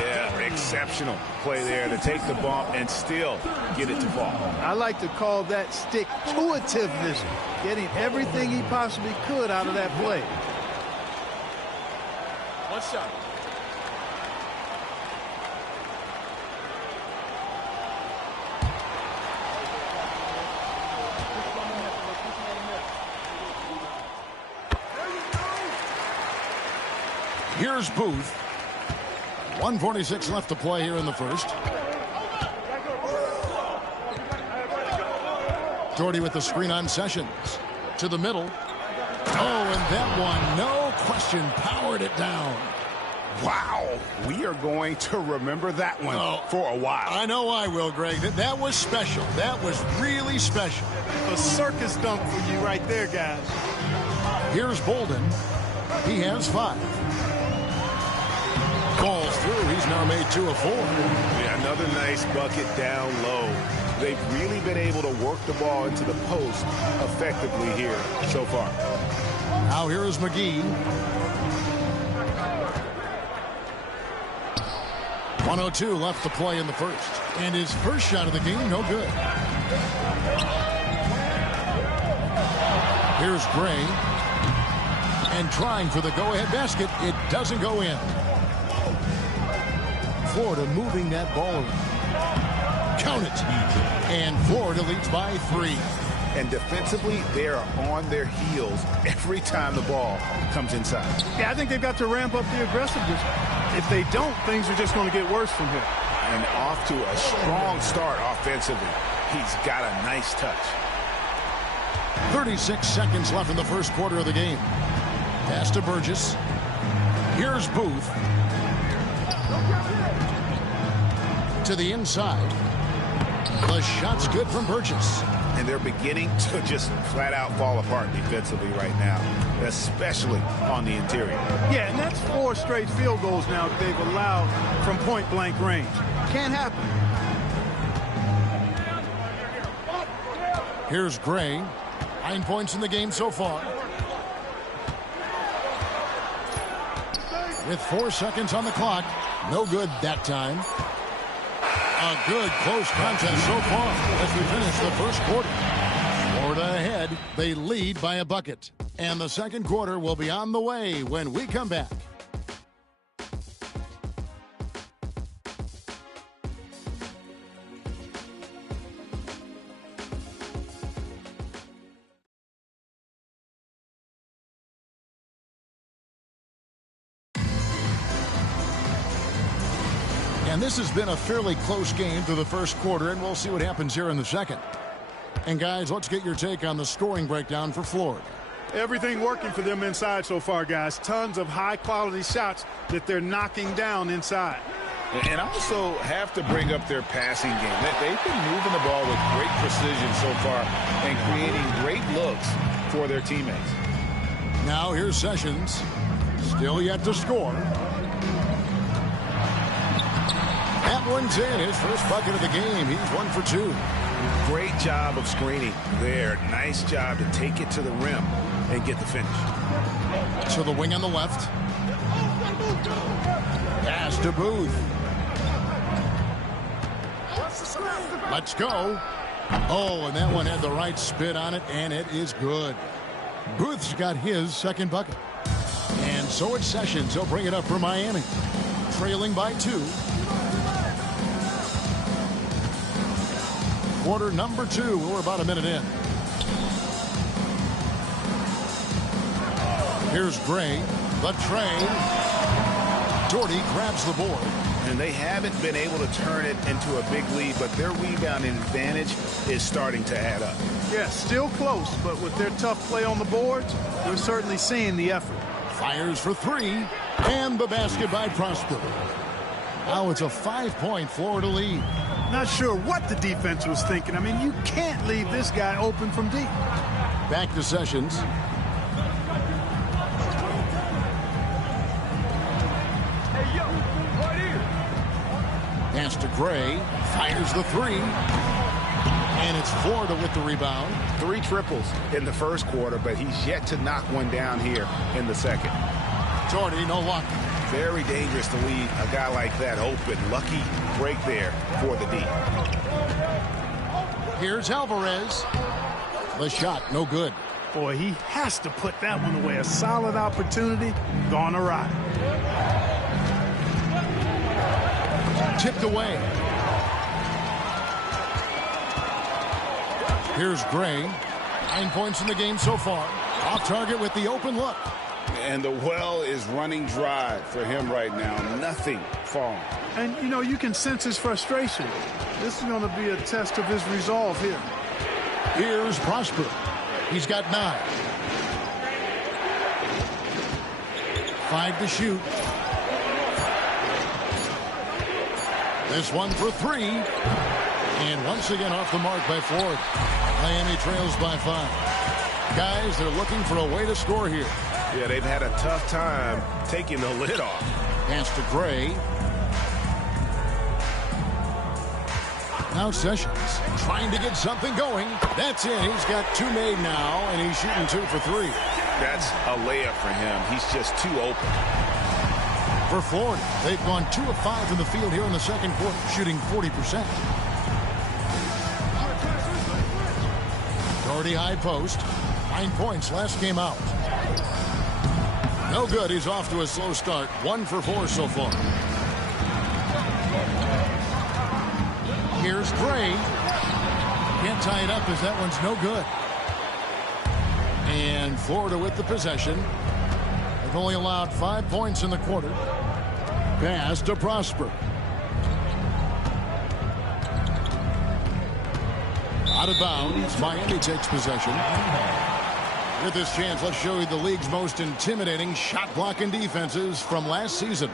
Yeah, exceptional play there to take the bump and still get it to fall. I like to call that stick-to-itiveness, getting everything he possibly could out of that play. 1 shot. Here's Booth. 1:46 left to play here in the first. Daugherty with the screen on Sessions. To the middle. Oh, and that one, no question, powered it down. Wow. We are going to remember that one for a while. I know I will, Greg. That was special. That was really special. A circus dunk for you right there, guys. Here's Bolden. He has 5. Falls through. He's now made 2 of 4. Yeah, another nice bucket down low. They've really been able to work the ball into the post effectively here so far. Now here is McGee. 1:02 left to play in the first. And his first shot of the game, no good. Here's Gray. And trying for the go-ahead basket. It doesn't go in. Florida moving that ball around. Count it. And Florida leads by 3. And defensively, they are on their heels every time the ball comes inside. Yeah, I think they've got to ramp up the aggressiveness. If they don't, things are just going to get worse from here. And off to a strong start offensively. He's got a nice touch. 36 seconds left in the first quarter of the game. Pass to Burgess. Here's Booth. To the inside. The shot's good from Burgess. And they're beginning to just flat out fall apart defensively right now, especially on the interior. Yeah, and that's 4 straight field goals now that they've allowed from point-blank range. Can't happen. Here's Gray. 9 points in the game so far. With 4 seconds on the clock. No good that time. A good close contest so far as we finish the first quarter. Florida ahead. They lead by a bucket. And the second quarter will be on the way when we come back. And this has been a fairly close game through the first quarter, and we'll see what happens here in the second. And guys, let's get your take on the scoring breakdown for Florida. Everything working for them inside so far, guys. Tons of high-quality shots that they're knocking down inside. And also have to bring up their passing game. They've been moving the ball with great precision so far and creating great looks for their teammates. Now here's Sessions. Still yet to score. That one's in. His first bucket of the game. He's 1 for 2. Great job of screening there. Nice job to take it to the rim and get the finish. To the wing on the left. Pass to Booth. Let's go. Oh, and that one had the right spin on it, and it is good. Booth's got his second bucket. And so it's Sessions. He'll bring it up for Miami. Trailing by 2. Quarter number 2. We're about a minute in. Here's Gray. The train. Doherty grabs the board. And they haven't been able to turn it into a big lead, but their rebounding advantage is starting to add up. Yeah, still close, but with their tough play on the boards, we're certainly seeing the effort. Fires for 3. And the basket by Prosper. Now it's a 5-point Florida lead. Not sure what the defense was thinking. I mean, you can't leave this guy open from deep. Back to Sessions. Pass to Gray. Fires the 3. And it's Florida with the rebound. 3 triples in the first quarter, but he's yet to knock one down here in the second. Doherty, no luck. Very dangerous to leave a guy like that open. Lucky break there for the D. Here's Alvarez. The shot, no good. Boy, he has to put that one away. A solid opportunity, gone awry. Tipped away. Here's Gray. 9 points in the game so far. Off target with the open look. And the well is running dry for him right now. Nothing falling. And, you know, you can sense his frustration. This is going to be a test of his resolve here. Here's Prosper. He's got 9. 5 to shoot. This one for 3. And once again off the mark by Florida. Miami trails by 5. Guys, they're looking for a way to score here. Yeah, they've had a tough time taking the lid off. Pass to Gray. Now Sessions trying to get something going. That's it. He's got 2 made now, and he's shooting 2 for 3. That's a layup for him. He's just too open. For Florida, they've gone 2 of 5 in the field here in the second quarter, shooting 40%. Doherty high post. 9 points last game out. No good. He's off to a slow start. 1 for 4 so far. Here's Gray. Can't tie it up as that one's no good. And Florida with the possession. They've only allowed 5 points in the quarter. Pass to Prosper. Out of bounds. Miami takes possession. With this chance, let's show you the league's most intimidating shot blocking defenses from last season.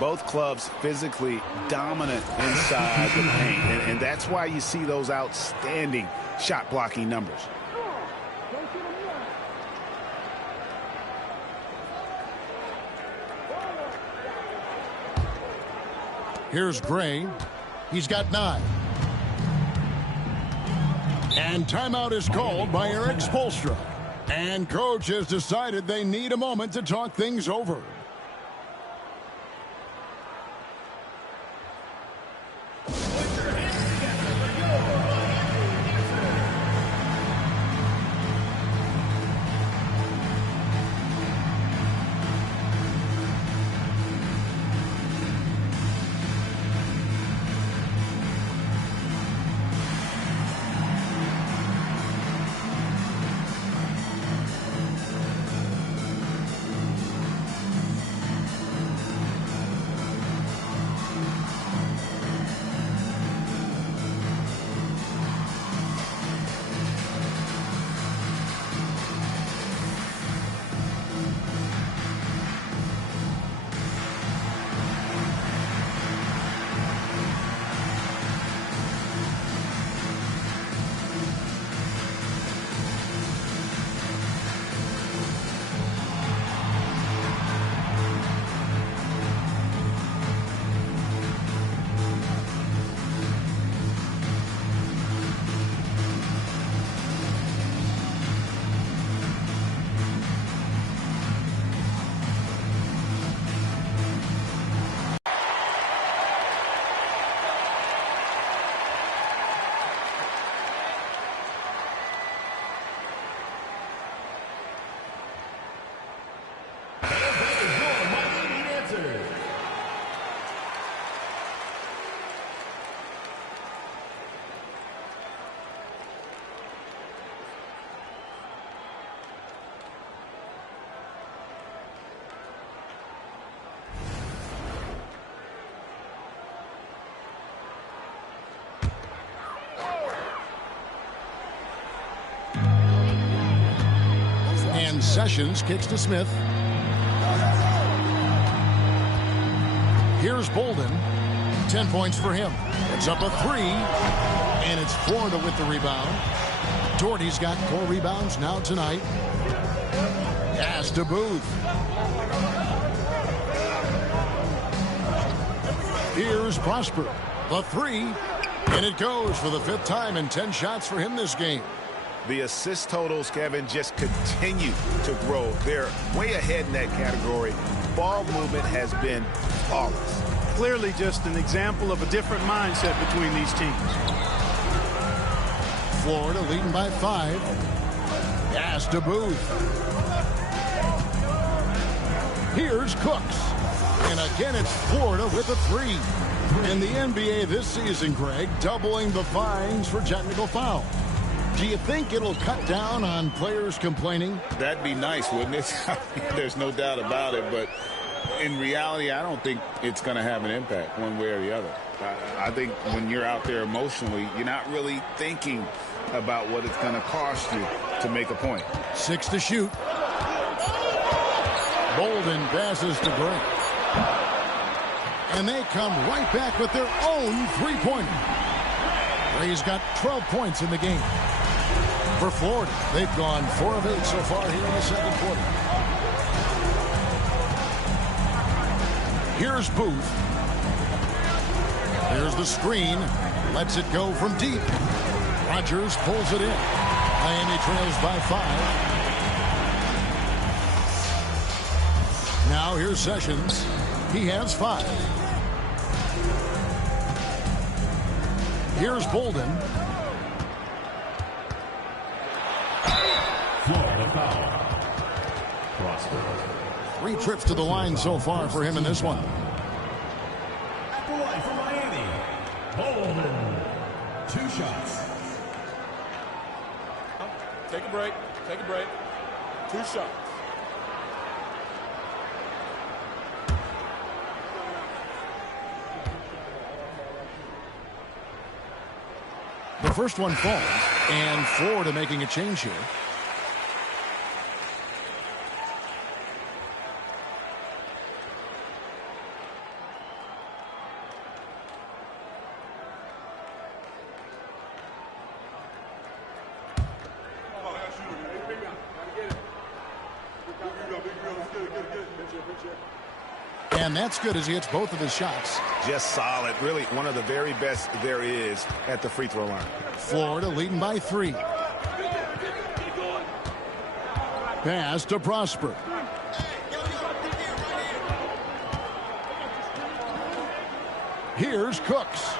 Both clubs physically dominant inside the paint, and that's why you see those outstanding shot blocking numbers. Here's Gray. He's got 9. And timeout is called by Eric Spoelstra. And coach has decided they need a moment to talk things over. Sessions kicks to Smith. Here's Bolden. 10 points for him. It's up a 3. And it's Florida with the rebound. Doherty's got 4 rebounds now tonight. Pass to Booth. Here's Prosper. The 3. And it goes for the 5th time, and 10 shots for him this game. The assist totals, Kevin, just continue to grow. They're way ahead in that category. Ball movement has been flawless. Clearly just an example of a different mindset between these teams. Florida leading by 5. Pass to Booth. Here's Cooks. And again, it's Florida with a 3. In the NBA this season, Greg, doubling the fines for technical foul. Do you think it'll cut down on players complaining? That'd be nice, wouldn't it? There's no doubt about it, but in reality, I don't think it's going to have an impact one way or the other. I think when you're out there emotionally, you're not really thinking about what it's going to cost you to make a point. 6 to shoot. Bolden passes to Gray. And they come right back with their own 3-pointer. Gray's got 12 points in the game. For Florida, they've gone 4 of 8 so far here in the second quarter. Here's Booth. Here's the screen. Lets it go from deep. Rodgers pulls it in. Miami trails by 5. Now here's Sessions. He has 5. Here's Bolden. Florida foul. Prosper. 3 trips to the line so far for him in this one. At the line for Miami, Bolden. 2 shots. Take a break. Take a break. 2 shots. The first one falls, and Florida making a change here. And that's good as he hits both of his shots. Just solid. Really one of the very best there is at the free throw line. Florida leading by 3. Pass to Prosper. Here's Cooks.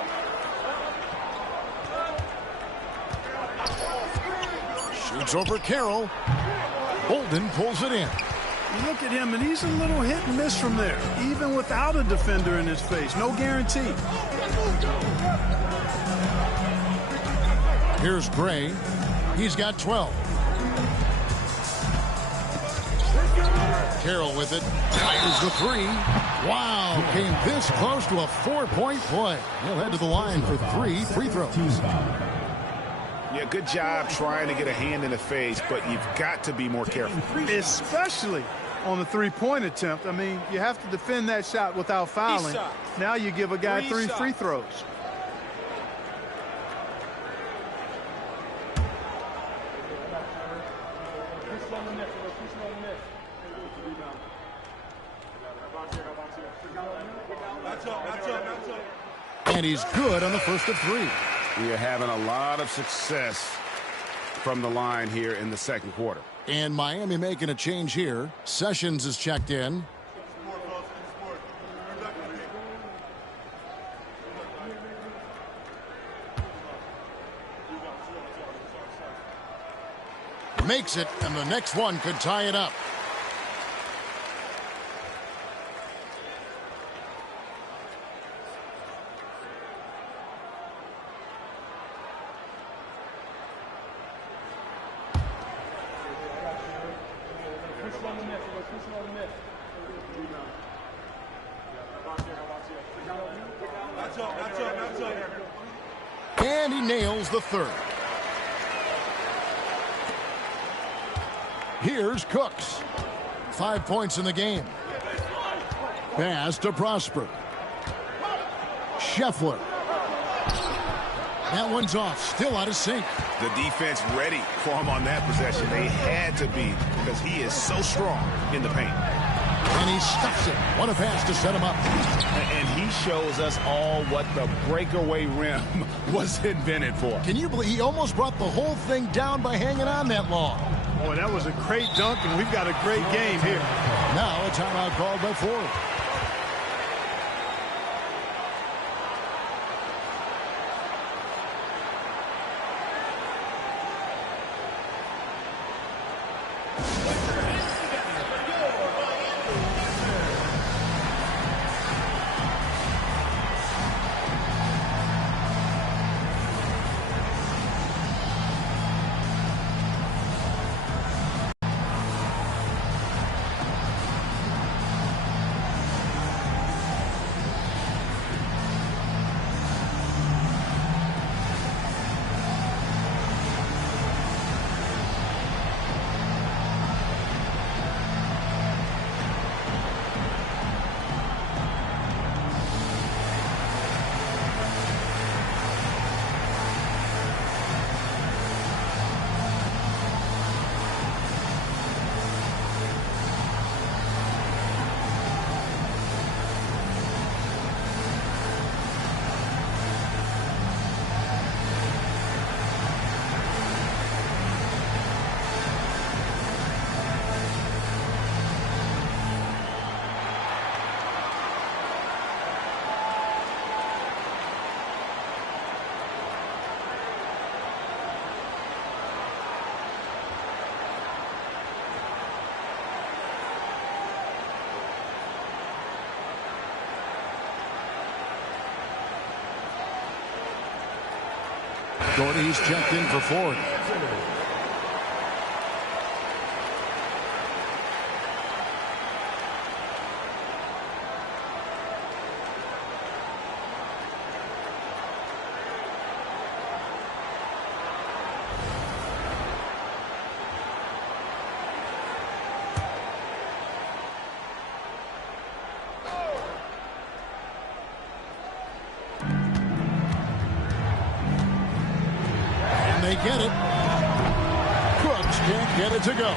Shoots over Carroll. Bolden pulls it in. You look at him, and he's a little hit and miss from there, even without a defender in his face. No guarantee. Here's Gray. He's got 12. Carroll with it. Fires the 3. Wow, came this close to a 4-point play. He'll head to the line for 3 free throws. Yeah, good job trying to get a hand in the face, but you've got to be more careful. Especially on the three-point attempt. I mean, you have to defend that shot without fouling. Now you give a guy 3 free throws. And he's good on the first of 3. We are having a lot of success from the line here in the second quarter. And Miami making a change here. Sessions is checked in. Makes it, and the next one could tie it up. And he nails the third. Here's Cooks. 5 points in the game. Pass to Prosper. Scheffler. That one's off. Still out of sync. The defense ready for him on that possession. They had to be because he is so strong in the paint. And he stuffs it. What a pass to set him up. And he shows us all what the breakaway rim was invented for. Can you believe he almost brought the whole thing down by hanging on that long? Boy, that was a great dunk, and we've got a great game here. Now a timeout called by Ford. Doherty's checked in for Ford. They get it. Cooks can't get it to go.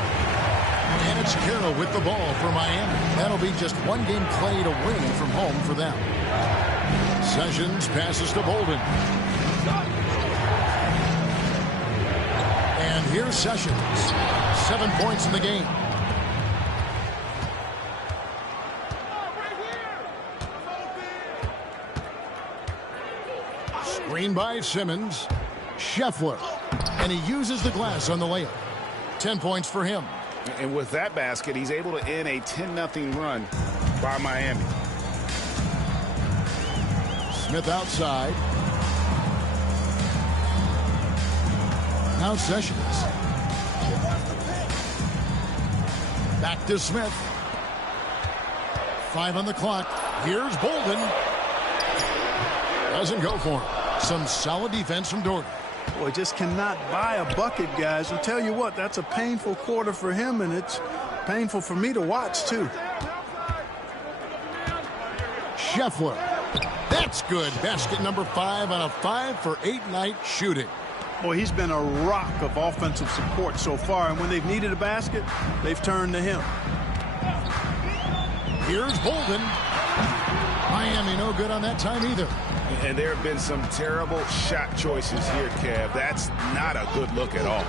And it's Carroll with the ball for Miami. That'll be just one game played away from home for them. Sessions passes to Bolden. And here's Sessions. 7 points in the game. Screen by Simmons. Scheffler. And he uses the glass on the layup. 10 points for him. And with that basket, he's able to end a 10-0 run by Miami. Smith outside. Now Sessions. Back to Smith. 5 on the clock. Here's Bolden. Doesn't go for him. Some solid defense from Doherty. Boy, just cannot buy a bucket, guys. I'll tell you what, that's a painful quarter for him, and it's painful for me to watch, too. Scheffler. That's good. Basket number 5 on a 5-for-8 night shooting. Boy, he's been a rock of offensive support so far, and when they've needed a basket, they've turned to him. Here's Bolden. Miami no good on that time either. And there have been some terrible shot choices here, Kev. That's not a good look at all.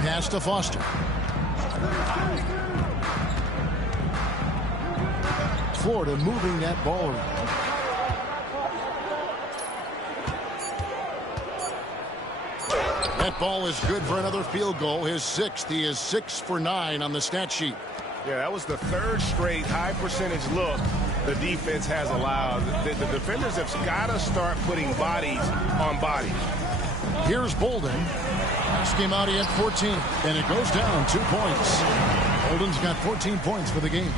Pass to Foster. Florida moving that ball around. That ball is good for another field goal. His 6th. He is 6 for 9 on the stat sheet. Yeah, that was the 3rd straight high percentage look the defense has allowed. The defenders have got to start putting bodies on bodies. Here's Bolden. Last game out, he had 14, and it goes down 2 points. Bolden's got 14 points for the game.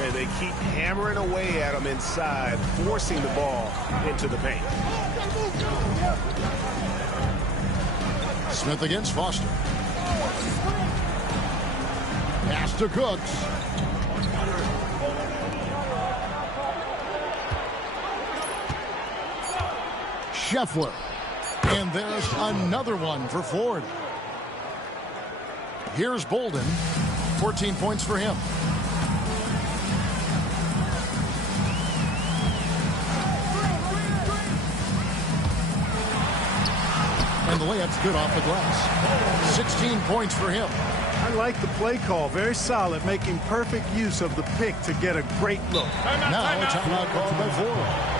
And they keep hammering away at him inside, forcing the ball into the paint. Smith against Foster. Pass to Cooks. Scheffler. And there's another one for Florida. Here's Bolden. 14 points for him. And the layup's good off the glass. 16 points for him. I like the play call. Very solid, making perfect use of the pick to get a great look. Now a timeout called by Florida.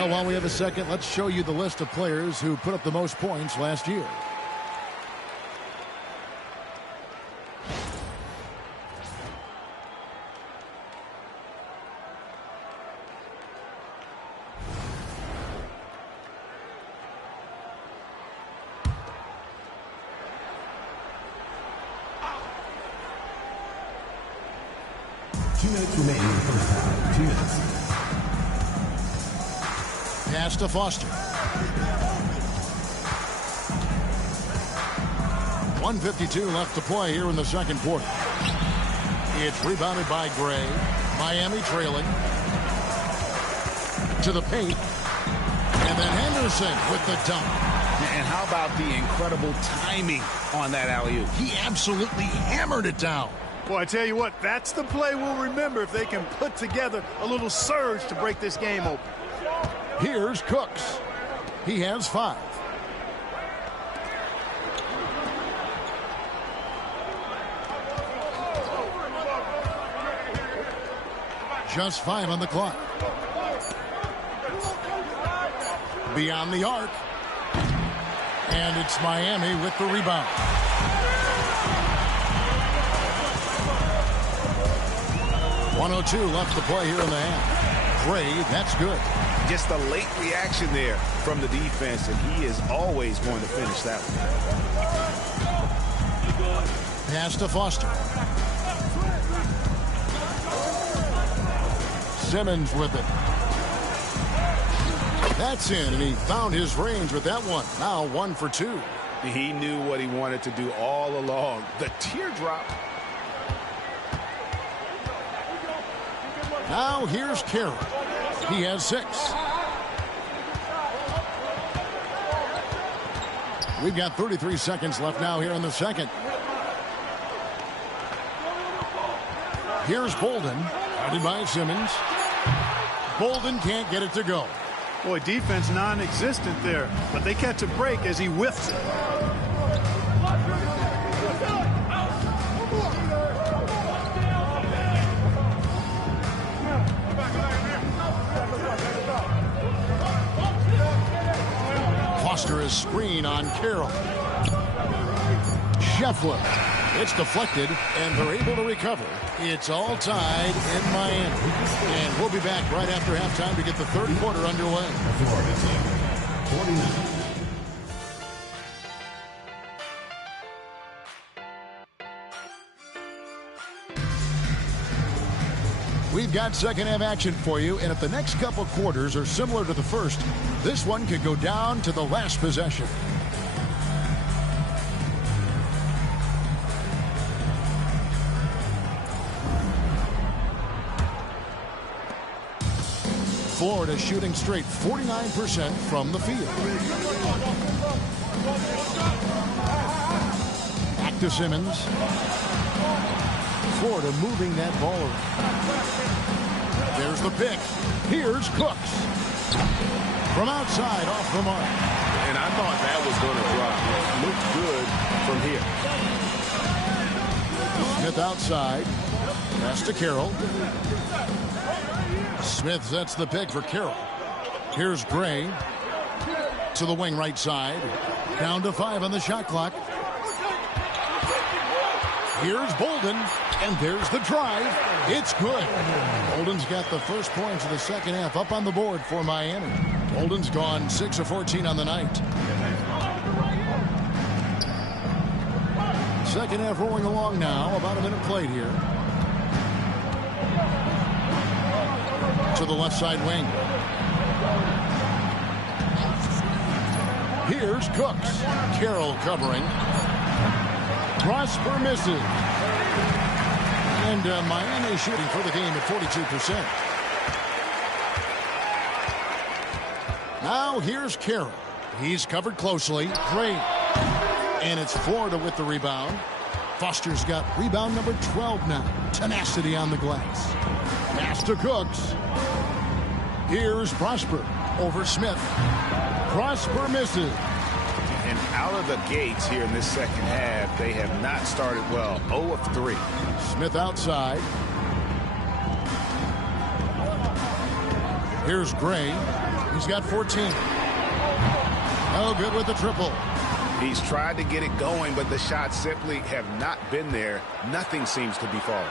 Now, while we have a second, let's show you the list of players who put up the most points last year. minutes remaining in the first half. 2 minutes. Pass to Foster. 1:52 left to play here in the second quarter. It's rebounded by Gray. Miami trailing. To the paint. And then Henderson with the dunk. And how about the incredible timing on that alley-oop? He absolutely hammered it down. Boy, I tell you what, that's the play we'll remember if they can put together a little surge to break this game open. Here's Cooks. He has 5. Just 5 on the clock. Beyond the arc. And it's Miami with the rebound. .102 left to play here in the half. Gray, that's good. Just a late reaction there from the defense, and he is always going to finish that one. Pass to Foster. Simmons with it. That's in, and he found his range with that one. Now 1 for 2. He knew what he wanted to do all along. The teardrop. Now here's Carroll. He has 6. We've got 33 seconds left now here in the second. Here's Bolden, guarded by Simmons. Bolden can't get it to go. Boy, defense non-existent there, but they catch a break as he whiffs it. Foster is screen on Carroll. Scheffler. It's deflected, and they're able to recover. It's all tied in Miami. And we'll be back right after halftime to get the third quarter underway. We've got second half action for you, and if the next couple quarters are similar to the first, this one could go down to the last possession. Florida shooting straight 49% from the field. Back to Simmons. Florida moving that ball around. There's the pick. Here's Cooks. From outside, off the mark. And I thought that was going to drop. It looked good from here. Smith outside. Pass to Carroll. Smith sets the pick for Carroll. Here's Gray. To the wing right side. Down to 5 on the shot clock. Here's Bolden. And there's the drive. It's good. Bolden's got the first points of the second half up on the board for Miami. Bolden's gone 6 of 14 on the night. Second half rolling along now. About a minute played here. To the left side wing. Here's Cooks. Carroll covering. Prosper misses. And Miami shooting for the game at 42%. Now here's Carroll. He's covered closely. Great. And it's Florida with the rebound. Foster's got rebound number 12 now. Tenacity on the glass. Pass to Cooks. Here's Prosper over Smith. Prosper misses. And out of the gates here in this second half, they have not started well. 0 of 3. Smith outside. Here's Gray. He's got 14. Oh, good with the triple. He's tried to get it going, but the shots simply have not been there. Nothing seems to be falling.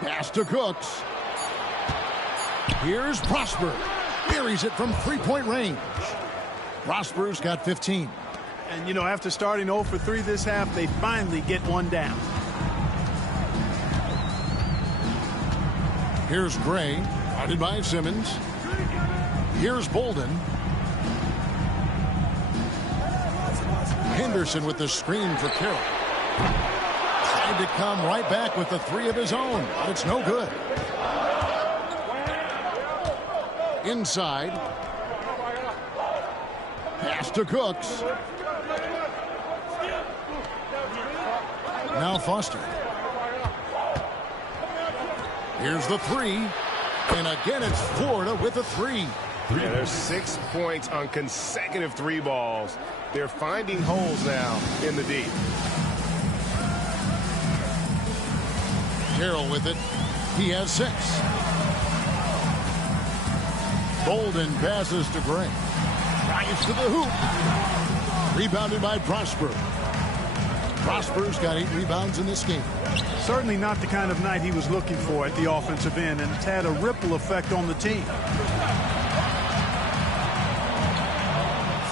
Pass to Cooks. Here's Prosper. Buries it from three-point range. Prosper's got 15. And, you know, after starting 0 for 3 this half, they finally get one down. Here's Gray, guarded by Simmons. Here's Bolden. Henderson with the screen for Carroll. Tried to come right back with the 3 of his own, but it's no good. Inside. Pass to Cooks. Now Foster. Here's the 3. And again, it's Florida with a 3. Yeah, there's 6 points on consecutive 3 balls. They're finding holes now in the deep. Carroll with it. He has 6. Bolden passes to Gray. Drives to the hoop. Rebounded by Prosper. Prosper's got 8 rebounds in this game. Certainly not the kind of night he was looking for at the offensive end, and it's had a ripple effect on the team.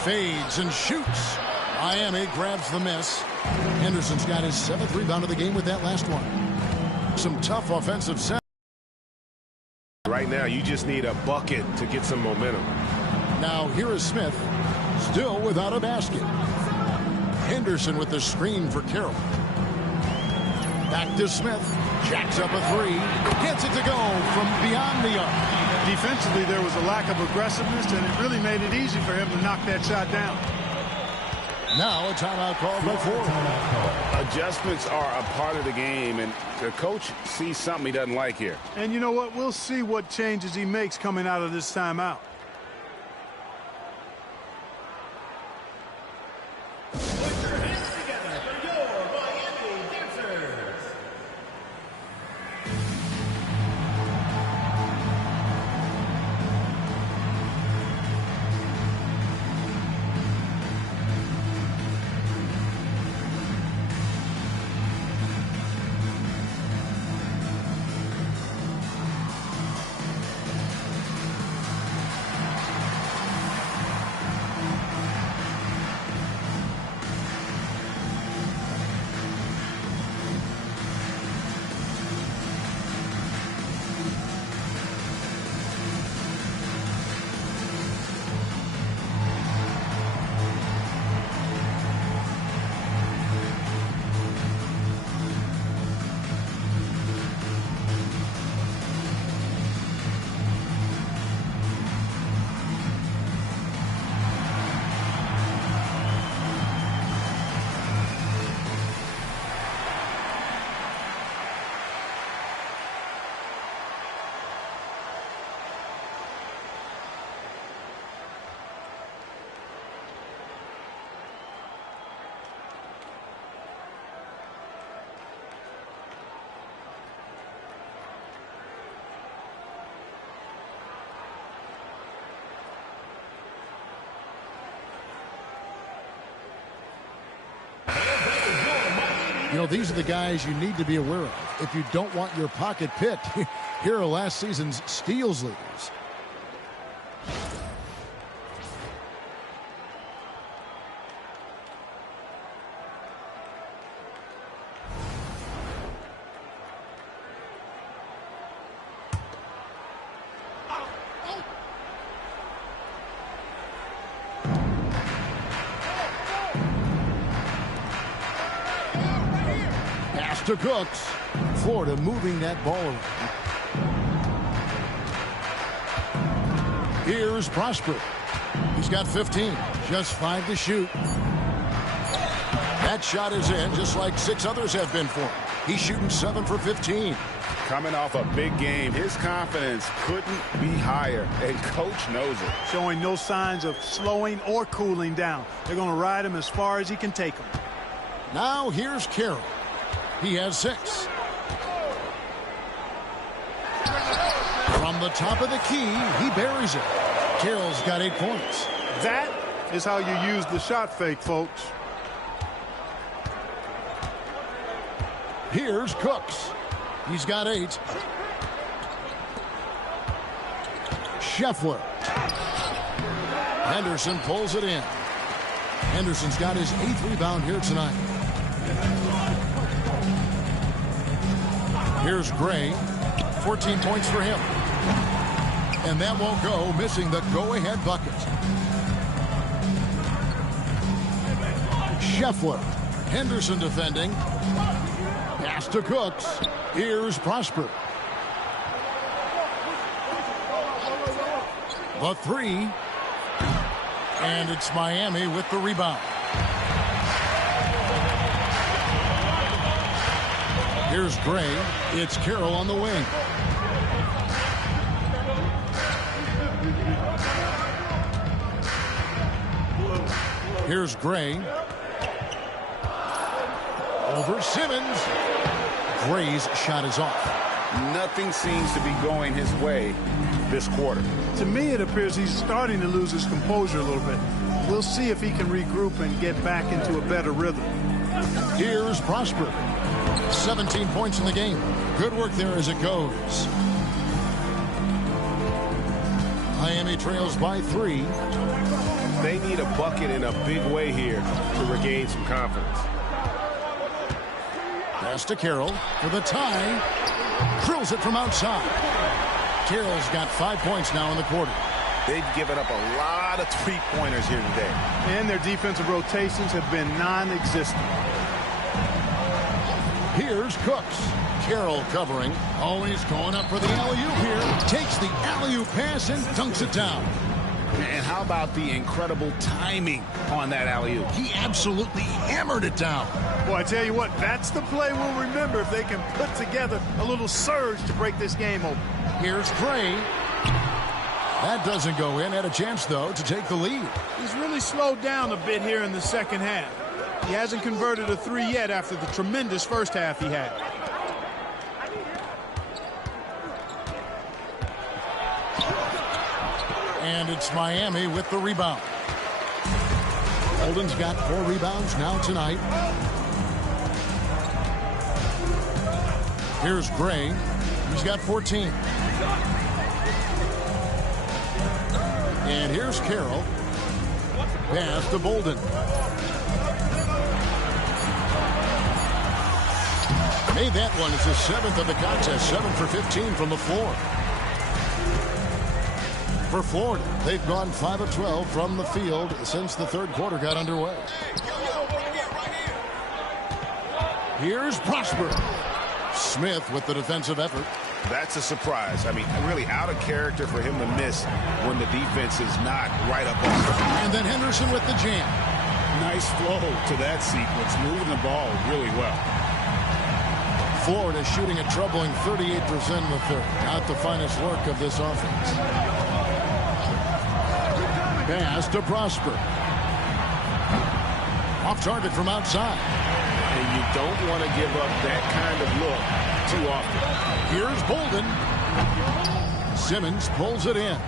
Fades and shoots. Miami grabs the miss. Henderson's got his 7th rebound of the game with that last one. Some tough offensive set. Right now, you just need a bucket to get some momentum. Now here is Smith, still without a basket. Henderson with the screen for Carroll. Back to Smith. Jacks up a 3. Gets it to go from beyond the arc. Defensively, there was a lack of aggressiveness, and it really made it easy for him to knock that shot down. Now a timeout called by Florida. Adjustments are a part of the game, and the coach sees something he doesn't like here. And you know what? We'll see what changes he makes coming out of this timeout. You know, these are the guys you need to be aware of if you don't want your pocket picked. Here are last season's steals leaders. To Cooks. Florida moving that ball around. Here's Prosper. He's got 15. Just 5 to shoot. That shot is in, just like 6 others have been for him. He's shooting 7 for 15. Coming off a big game, his confidence couldn't be higher, and coach knows it. Showing no signs of slowing or cooling down. They're going to ride him as far as he can take him. Now here's Carroll. He has 6. From the top of the key, he buries it. Carroll's got 8 points. That is how you use the shot fake, folks. Here's Cooks. He's got 8. Scheffler Henderson pulls it in. Henderson's got his 8th rebound here tonight. Here's Gray. 14 points for him. And that won't go, missing the go-ahead bucket. Scheffler. Henderson defending. Pass to Cooks. Here's Prosper. The 3. And it's Miami with the rebound. Here's Gray. It's Carroll on the wing. Here's Gray. Over Simmons. Gray's shot is off. Nothing seems to be going his way this quarter. To me, it appears he's starting to lose his composure a little bit. We'll see if he can regroup and get back into a better rhythm. Here's Prosper. 17 points in the game. Good work there as it goes. Miami trails by 3. They need a bucket in a big way here to regain some confidence. Pass to Carroll for the tie. Drills it from outside. Carroll's got 5 points now in the quarter. They've given up a lot of three-pointers here today. And their defensive rotations have been non-existent. Here's Cooks. Carroll covering. Oh, he's going up for the alley-oop here. Takes the alley-oop pass and dunks it down. And how about the incredible timing on that alley-oop? He absolutely hammered it down. Well, I tell you what, that's the play we'll remember if they can put together a little surge to break this game open. Here's Gray. That doesn't go in. Had a chance, though, to take the lead. He's really slowed down a bit here in the second half. He hasn't converted a 3 yet after the tremendous first half he had. And it's Miami with the rebound. Holden's got 4 rebounds now tonight. Here's Gray. He's got 14. And here's Carroll. Pass to Bolden. Made that one as the 7th of the contest. 7 for 15 from the floor. For Florida, they've gone 5 of 12 from the field since the third quarter got underway. Here's Prosper. Smith with the defensive effort. That's a surprise. I mean, really out of character for him to miss when the defense is not right up on him. And then Henderson with the jam. Nice flow to that sequence, moving the ball really well. Florida shooting a troubling 38% in the third. Not the finest work of this offense. Pass to Prosper. Off target from outside. And you don't want to give up that kind of look too often. Here's Bolden. Simmons pulls it in.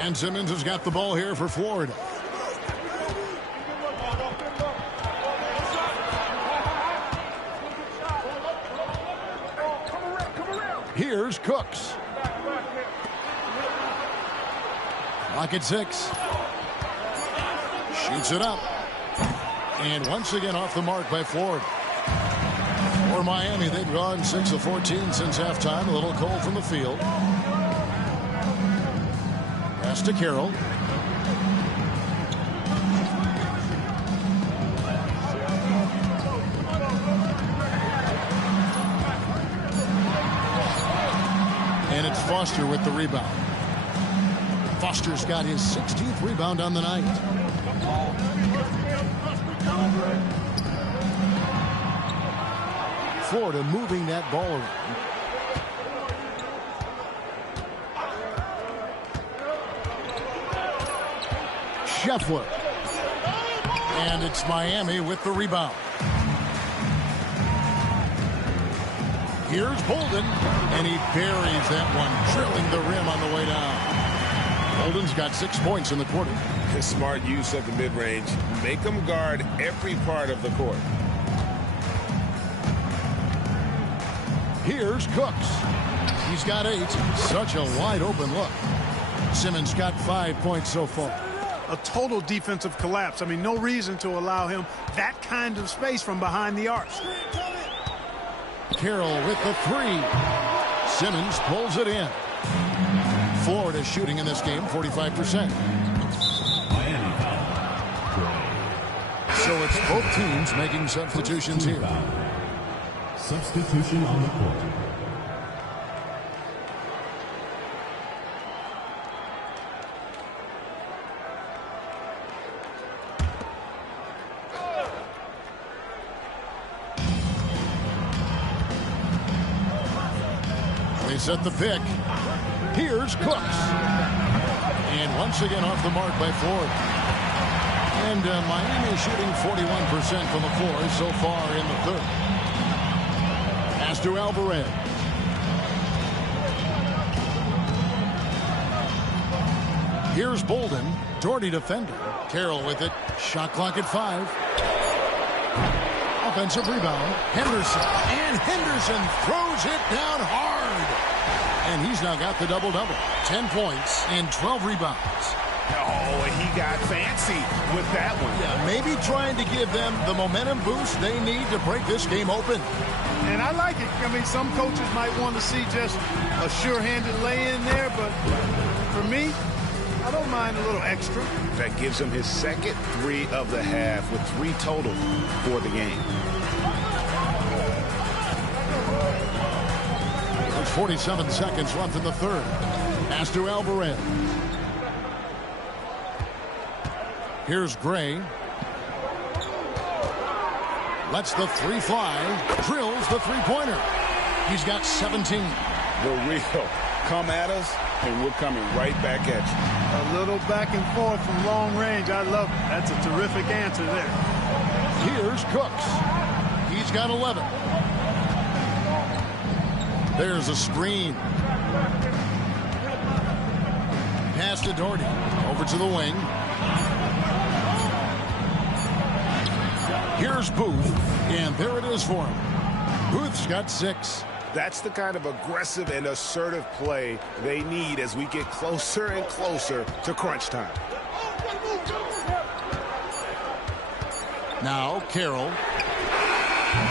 And Simmons has got the ball here for Florida. Here's Cooks. Lock at 6. Shoots it up. And once again off the mark by Florida. For Miami, they've gone 6 of 14 since halftime. A little cold from the field. Pass to Carroll. And it's Foster with the rebound. Foster's got his 16th rebound on the night. Florida moving that ball around. Scheffler. And it's Miami with the rebound. Here's Bolden, and he buries that one, drilling the rim on the way down. Bolden's got 6 points in the quarter. His smart use of the mid-range. Make them guard every part of the court. Here's Cooks. He's got 8. Such a wide open look. Simmons got 5 points so far. A total defensive collapse. I mean, no reason to allow him that kind of space from behind the arc. Carroll with the three. Simmons pulls it in. Florida shooting in this game 45%. So it's both teams making substitutions here. Substitution on the court. They set the pick. Here's Cooks. And once again off the mark by Florida. And Miami shooting 41% from the floor so far in the third. Pass to Alvarez. Here's Bolden. Doherty defender. Carroll with it. Shot clock at 5. Offensive rebound. Henderson. And Henderson throws it down hard. And he's now got the double-double. 10 points and 12 rebounds. Oh, and he got fancy with that one. Yeah, maybe trying to give them the momentum boost they need to break this game open. And I like it. I mean, some coaches might want to see just a sure-handed lay-in there, but for me, I don't mind a little extra. That gives him his second 3 of the half with 3 total for the game. There's 47 seconds left in the third. Pass to Alvarez. Here's Gray. Lets the three fly. Drills the three-pointer. He's got 17. The real come at us, and we're coming right back at you. A little back and forth from long range. I love it. That's a terrific answer there. Here's Cooks. He's got 11. There's a screen. Pass to Doherty. Over to the wing. Here's Booth. And there it is for him. Booth's got 6. That's the kind of aggressive and assertive play they need as we get closer and closer to crunch time. Now Carroll.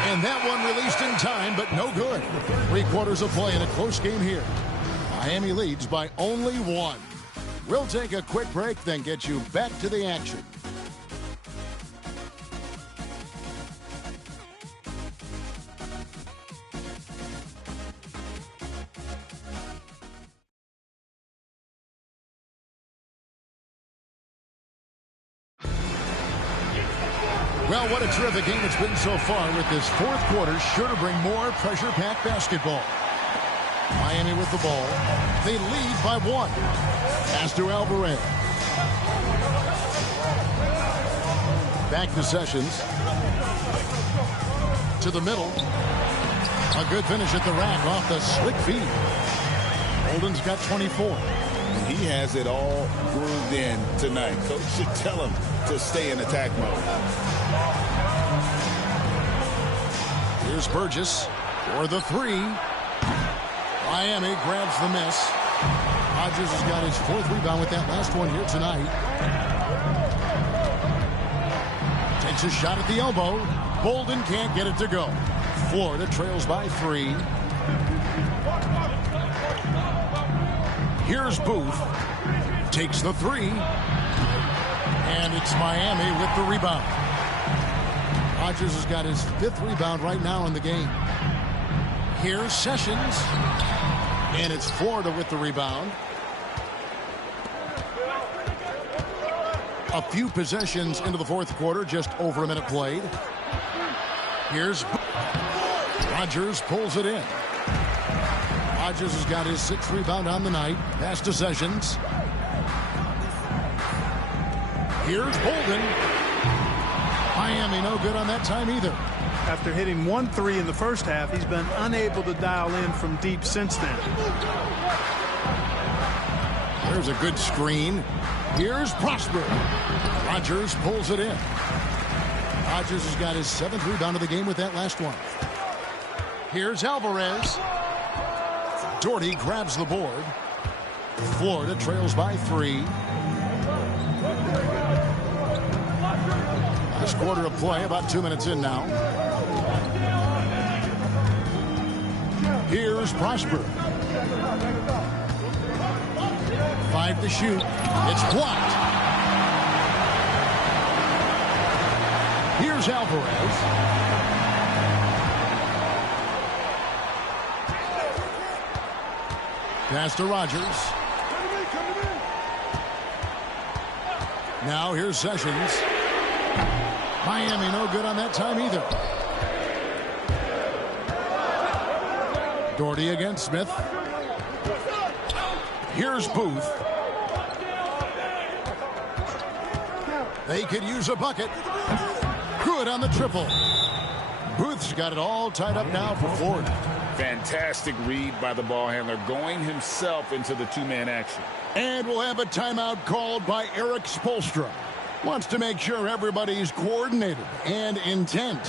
And that one released in time, but no good. 3 quarters of play in a close game here. Miami leads by only 1. We'll take a quick break, then get you back to the action. Well, what a terrific game it's been so far, with this fourth quarter sure to bring more pressure-packed basketball. Miami with the ball. They lead by 1. Pass to Alvarez. Back to Sessions. To the middle. A good finish at the rack off the slick feed. Bolden's got 24. And he has it all grooved in tonight. Coach should tell him to stay in attack mode. Here's Burgess for the 3. Miami grabs the miss. Rodgers has got his 4th rebound with that last one here tonight. Takes a shot at the elbow. Bolden can't get it to go. Florida trails by 3. Here's Booth. Takes the 3. And it's Miami with the rebound. Rodgers has got his 5th rebound right now in the game. Here's Sessions. And it's Florida with the rebound. A few possessions into the fourth quarter, just over a minute played. Here's Rodgers, pulls it in. Rodgers has got his 6th rebound on the night. Pass to Sessions. Here's Bolden. Miami no good on that time either. After hitting 1 3 in the first half, he's been unable to dial in from deep since then. There's a good screen. Here's Prosper. Rodgers pulls it in. Rodgers has got his 7th rebound of the game with that last one. Here's Alvarez. Doherty grabs the board. Florida trails by 3. Last quarter of play, about 2 minutes in now. Here's Prosper. 5 to shoot. It's blocked. Here's Alvarez. Pass to Rogers. Now here's Sessions. Miami no good on that time either. Doherty against Smith. Here's Booth. They could use a bucket. Good on the triple. Booth's got it all tied up now for Florida. Fantastic read by the ball handler, going himself into the two-man action. And we'll have a timeout called by Eric Spoelstra. Wants to make sure everybody's coordinated and intent.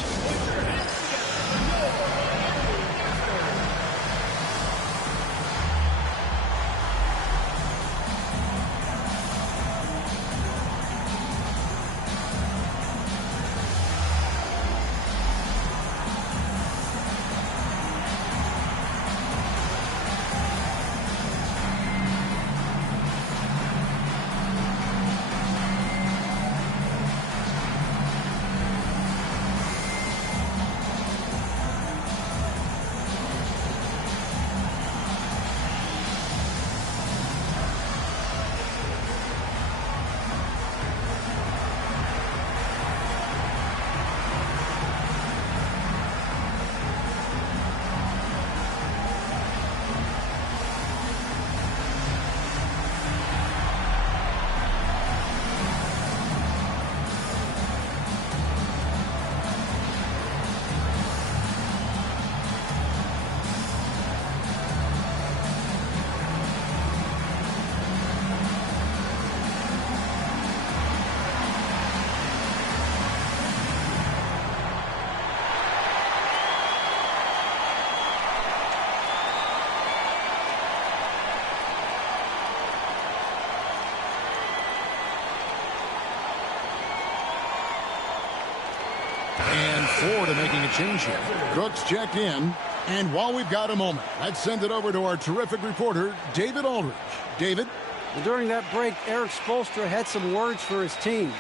And Florida making a change here. Crooks checked in. And while we've got a moment, let's send it over to our terrific reporter, David Aldridge. David? Well, during that break, Eric Spoelstra had some words for his team.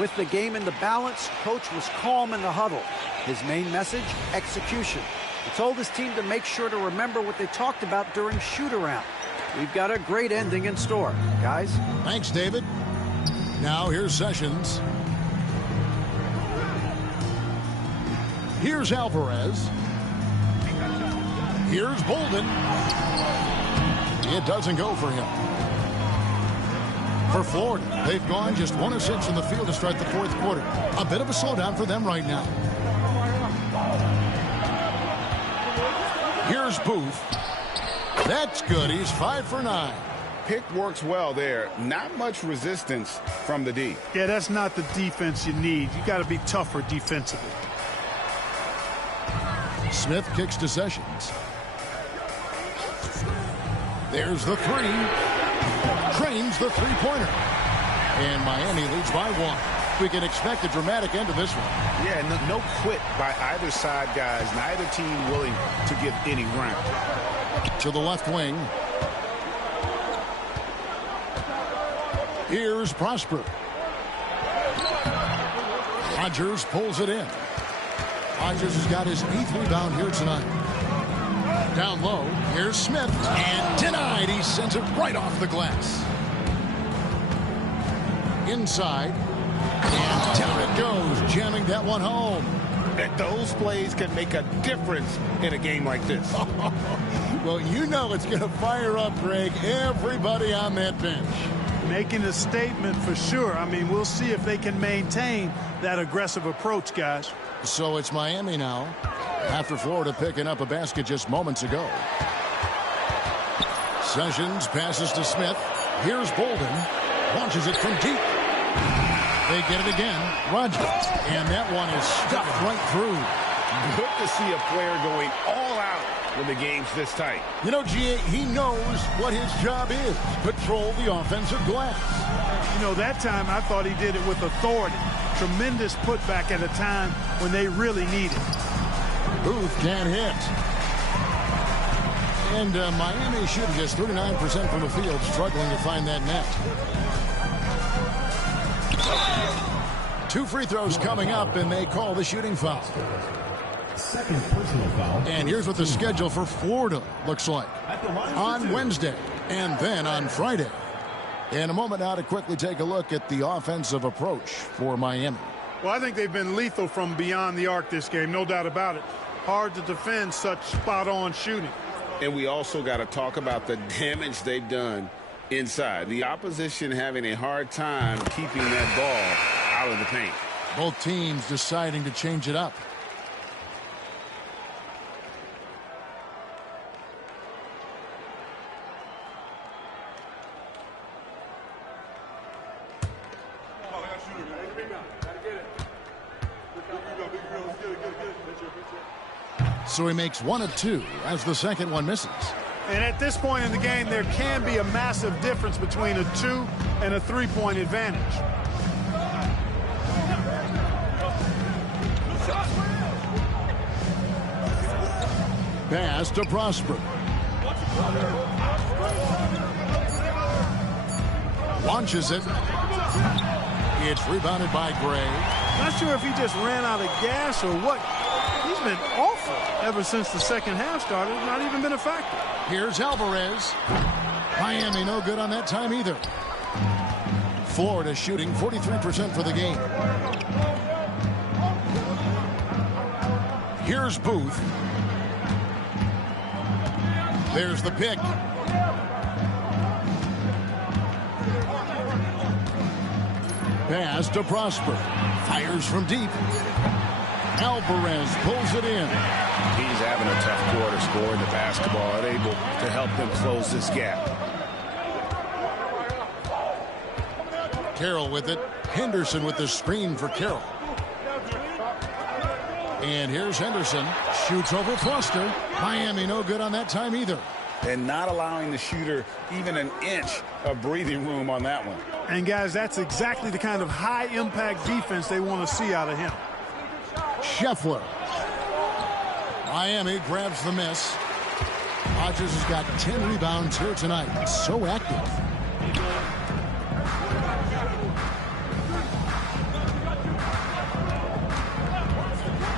With the game in the balance, coach was calm in the huddle. His main message, execution. He told his team to make sure to remember what they talked about during shoot-around. We've got a great ending in store, guys. Thanks, David. Now here's Sessions. Here's Alvarez. Here's Bolden. It doesn't go for him. For Florida, they've gone just 1 of 6 in the field to start the fourth quarter. A bit of a slowdown for them right now. Here's Booth. That's good. He's 5 for 9. Pick works well there. Not much resistance from the D. Yeah, that's not the defense you need. You got to be tougher defensively. Smith kicks to Sessions. There's the 3. Trains the three-pointer. And Miami leads by 1. We can expect a dramatic end to this one. Yeah, no quit by either side, guys. Neither team willing to give any ground. To the left wing. Here's Prosper. Rogers pulls it in. Rogers has got his 8th rebound here tonight. Down low, here's Smith, and denied. He sends it right off the glass. Inside, and down it goes, jamming that one home. And those plays can make a difference in a game like this. Well, you know it's going to fire up, Greg, everybody on that bench. Making a statement for sure. I mean, we'll see if they can maintain that aggressive approach, guys. So it's Miami now, after Florida picking up a basket just moments ago. Sessions passes to Smith. Here's Bolden. Launches it from deep. They get it again. Rogers. And that one is stuffed right through. Good to see a player going all out when the game's this tight. You know, G.A., he knows what his job is. Control the offensive glass. You know, that time I thought he did it with authority. Tremendous putback at a time when they really need it. Booth can't hit. And Miami shooting just 39% from the field, struggling to find that net. 2 free throws coming up, and they call the shooting foul. Second personal foul. And here's what the schedule for Florida looks like on Wednesday and then on Friday. In a moment now to quickly take a look at the offensive approach for Miami. Well, I think they've been lethal from beyond the arc this game, no doubt about it. Hard to defend such spot-on shooting. And we also got to talk about the damage they've done inside. The opposition having a hard time keeping that ball out of the paint. Both teams deciding to change it up. So he makes 1 of 2 as the second one misses. And at this point in the game, there can be a massive difference between a 2 and a 3-point advantage. Pass to Prosper. Launches it. It's rebounded by Gray. Not sure if he just ran out of gas or what. He's been awful ever since the second half started. Not even been a factor. Here's Alvarez. Miami no good on that time either. Florida shooting 43% for the game. Here's Booth. There's the pick. Pass to Prosper. Fires from deep. Alvarez pulls it in. He's having a tough quarter scoring the basketball and able to help them close this gap. Carroll with it. Henderson with the screen for Carroll. And here's Henderson. Shoots over Foster. Miami no good on that time either. And not allowing the shooter even an inch of breathing room on that one. And, guys, that's exactly the kind of high-impact defense they want to see out of him. Scheffler. Miami grabs the miss. Rodgers has got 10 rebounds here tonight. So active.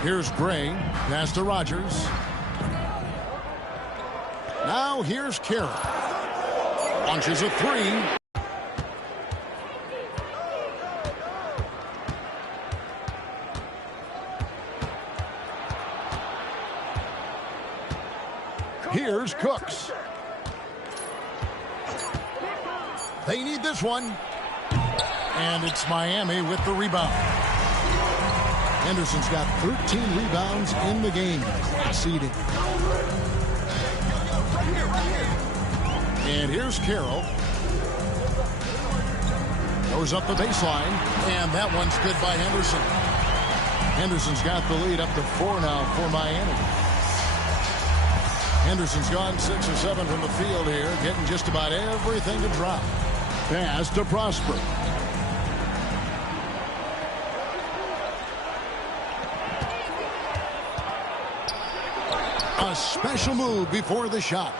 Here's Gray. Pass to Rodgers. Now here's Carroll. Launches a 3. Here's Cooks. They need this one. And it's Miami with the rebound. Henderson's got 13 rebounds in the game. Conceding. And here's Carroll. Goes up the baseline. And that one's good by Henderson. Henderson's got the lead up to 4 now for Miami. Henderson's gone 6 or 7 from the field here, getting just about everything to drop. Pass to Prosper. A special move before the shot.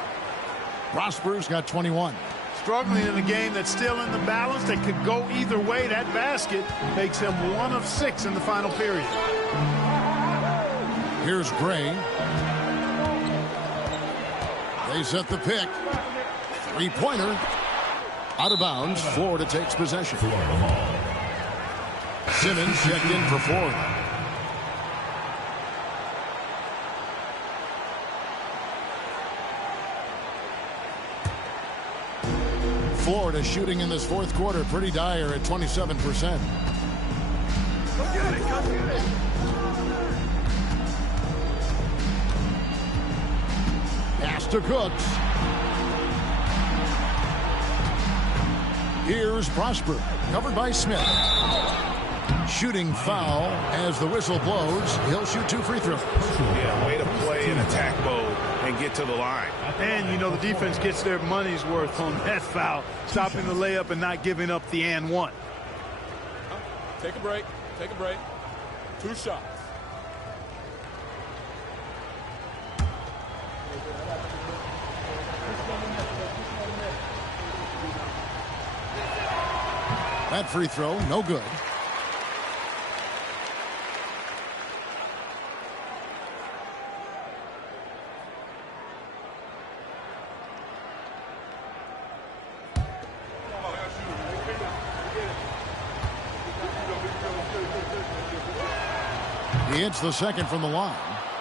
Prosper's got 21. Struggling in a game that's still in the balance, that could go either way. That basket makes him 1 of 6 in the final period. Here's Gray. They set the pick. 3-pointer. Out of bounds. Florida takes possession. Simmons checked in for Florida. Florida shooting in this fourth quarter pretty dire at 27%. Go get it, go get it. Pass to Cooks. Here's Prosper. Covered by Smith. Shooting foul as the whistle blows. He'll shoot 2 free throws. Yeah, way to play in attack mode and get to the line. And, you know, the defense gets their money's worth on that foul, stopping the layup and not giving up the and one. Take a break. Take a break. 2 shots. That free throw, no good. He hits the second from the line.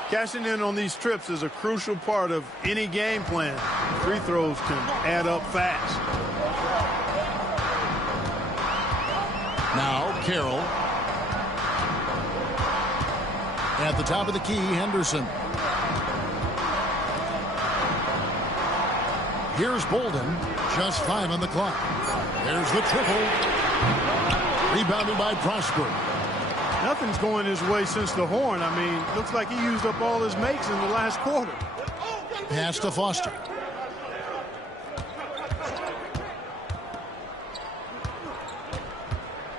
Cashing in on these trips is a crucial part of any game plan. Free throws can add up fast. Now Carroll. At the top of the key, Henderson. Here's Bolden. Just 5 on the clock. There's the triple. Rebounded by Prosper. Nothing's going his way since the horn. I mean, looks like he used up all his makes in the last quarter. Pass to Foster.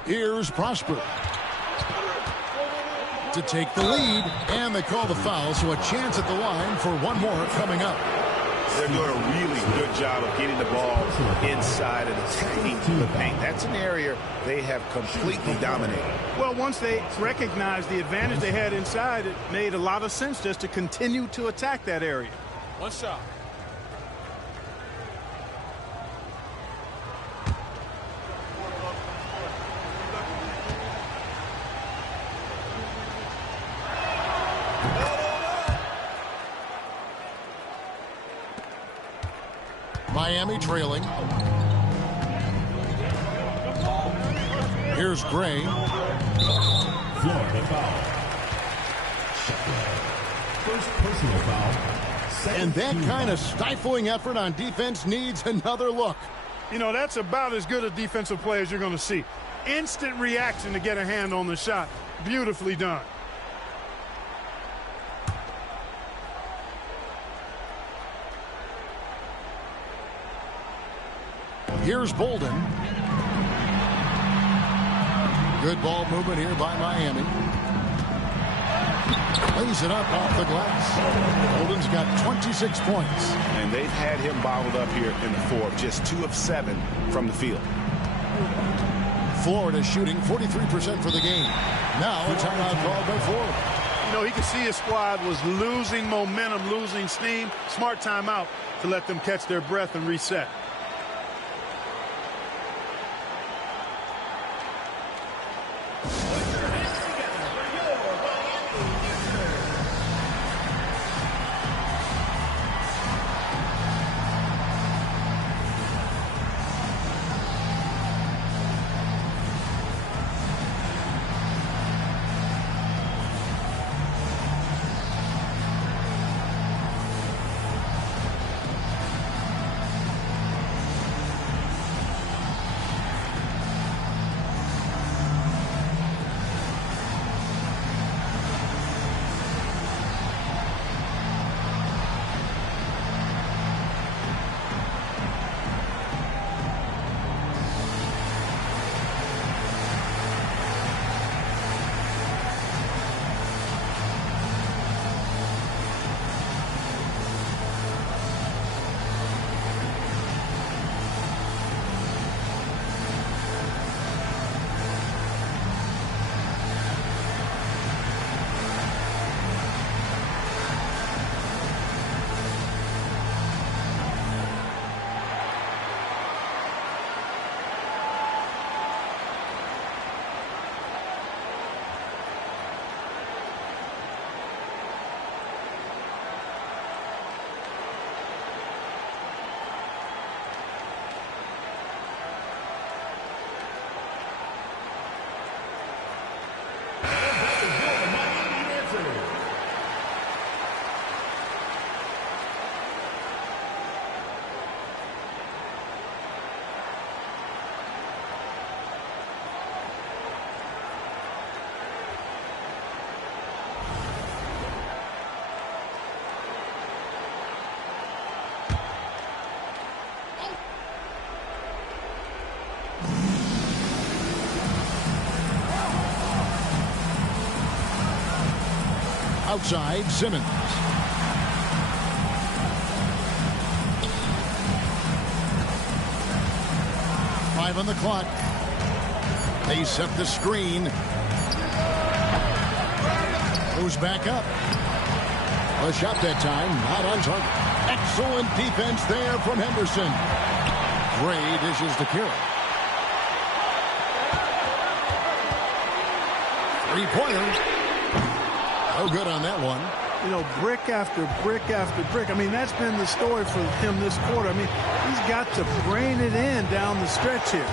Here's Prosper to take the lead, and they call the foul, so a chance at the line for one more coming up. They're doing a really good job of getting the ball inside and attacking to the paint. That's an area they have completely dominated. Well, once they recognized the advantage they had inside, it made a lot of sense just to continue to attack that area. 1 shot. Miami trailing. Here's Gray. Florida foul. First personal foul. And that kind of stifling effort on defense needs another look. You know, that's about as good a defensive play as you're going to see. Instant reaction to get a hand on the shot. Beautifully done. Here's Bolden. Good ball movement here by Miami. Lays it up off the glass. Bolden's got 26 points. And they've had him bottled up here in the fourth. Just 2 of 7 from the field. Florida shooting 43% for the game. Now a timeout called by Florida. You know, he could see his squad was losing momentum, losing steam. Smart timeout to let them catch their breath and reset. Outside, Simmons. Five on the clock. They set the screen. Goes back up. A shot that time, not on target. Excellent defense there from Henderson. Gray dishes to Carroll. Three-pointer. No good on that one. You know, brick after brick after brick. I mean, that's been the story for him this quarter. I mean, he's got to brain it in down the stretch here.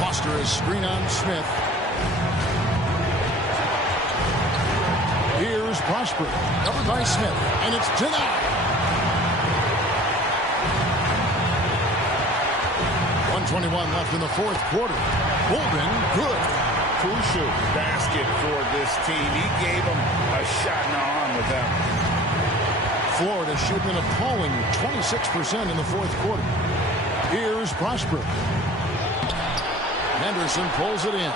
Foster is screen on Smith. Here's Prosper, covered by Smith, and it's denied. 1:21 left in the fourth quarter. Bolden, good. Crucial basket for this team. He gave them a shot in the arm with that one. Florida shooting an appalling 26% in the fourth quarter. Here's Prosper. Henderson pulls it in.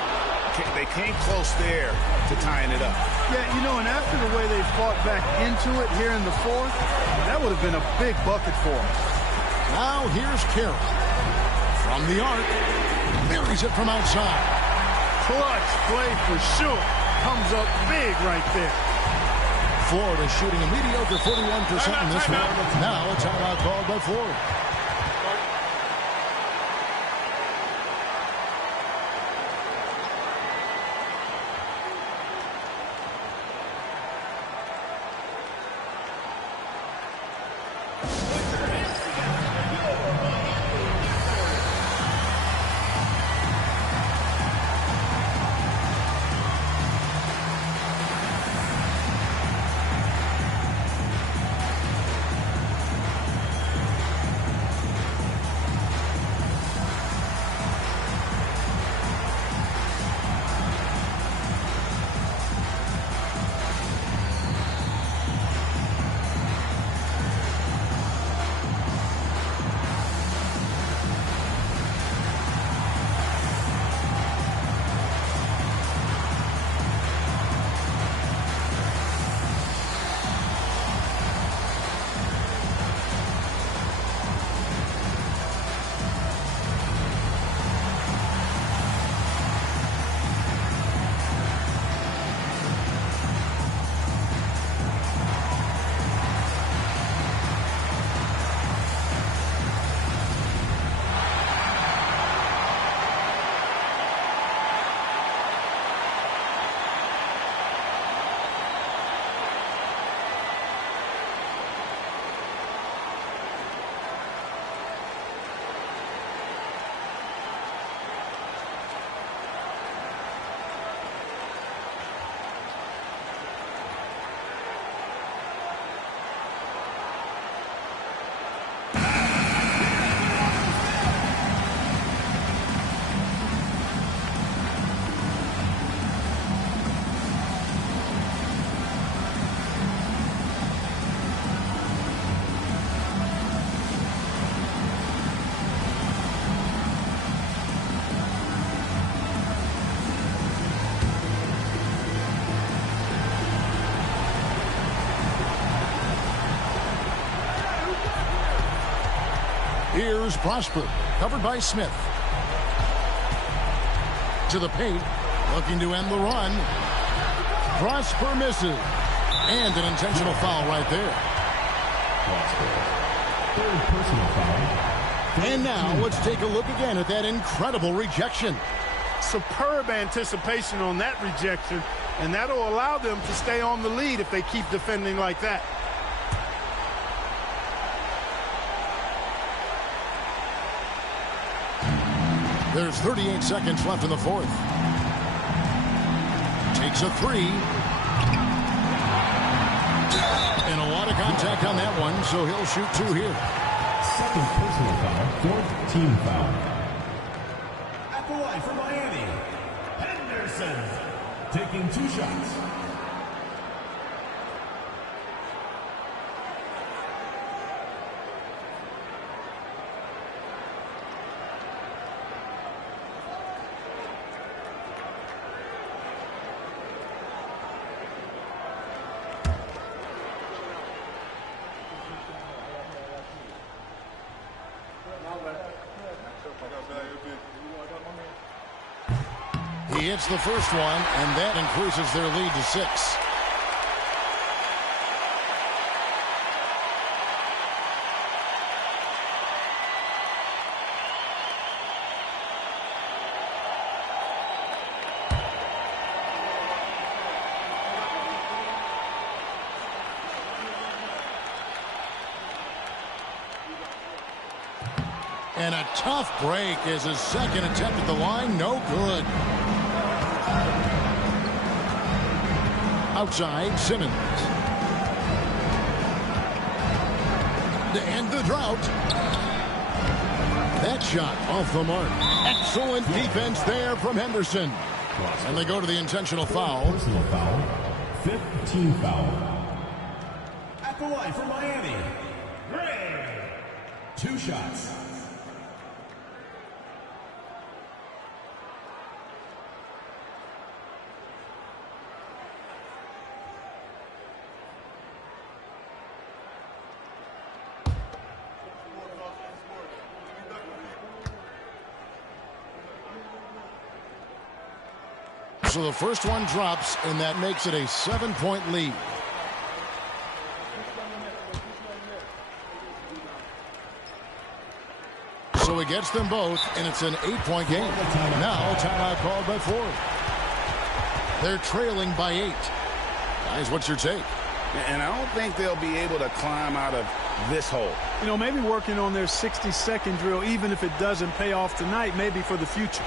They came close there to tying it up. Yeah, you know, and after the way they fought back into it here in the fourth, that would have been a big bucket for them. Now here's Carroll. From the arc. Buries it from outside. Clutch play for sure. Comes up big right there. Florida shooting a mediocre 41% in this one. Now a timeout called by Florida. Here's Prosper, covered by Smith. To the paint, looking to end the run. Prosper misses. And an intentional foul right there. Third personal foul. And now let's take a look again at that incredible rejection. Superb anticipation on that rejection, and that'll allow them to stay on the lead if they keep defending like that. There's 38 seconds left in the fourth. Takes a three. And a lot of contact on that one, so he'll shoot two here. Second personal foul, fourth team foul. At the line for Miami, Henderson taking 2 shots. He hits the first one, and that increases their lead to 6. And a tough break is his second attempt at the line. No good. Outside, Simmons. To end the drought. That shot off the mark. Excellent defense there from Henderson. And they go to the intentional foul. Personal foul. 5th team foul. At the line for Miami, Gray. 2 shots. So the first one drops, and that makes it a 7-point lead. So he gets them both, and it's an 8-point game. Now, timeout called by Ford. They're trailing by 8. Guys, what's your take? And I don't think they'll be able to climb out of this hole. You know, maybe working on their 60-second drill, even if it doesn't pay off tonight, maybe for the future.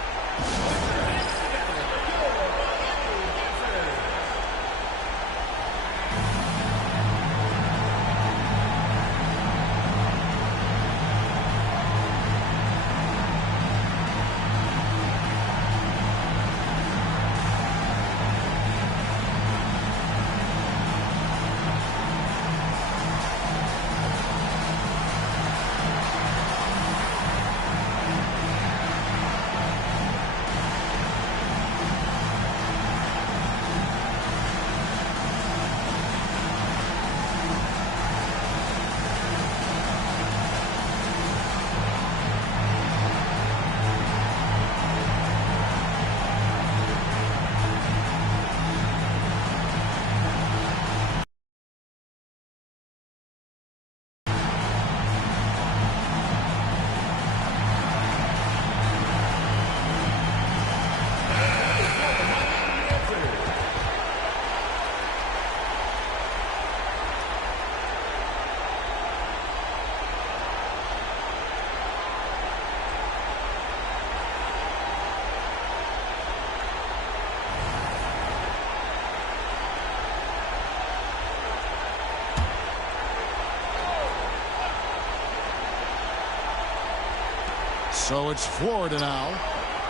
So it's Florida now.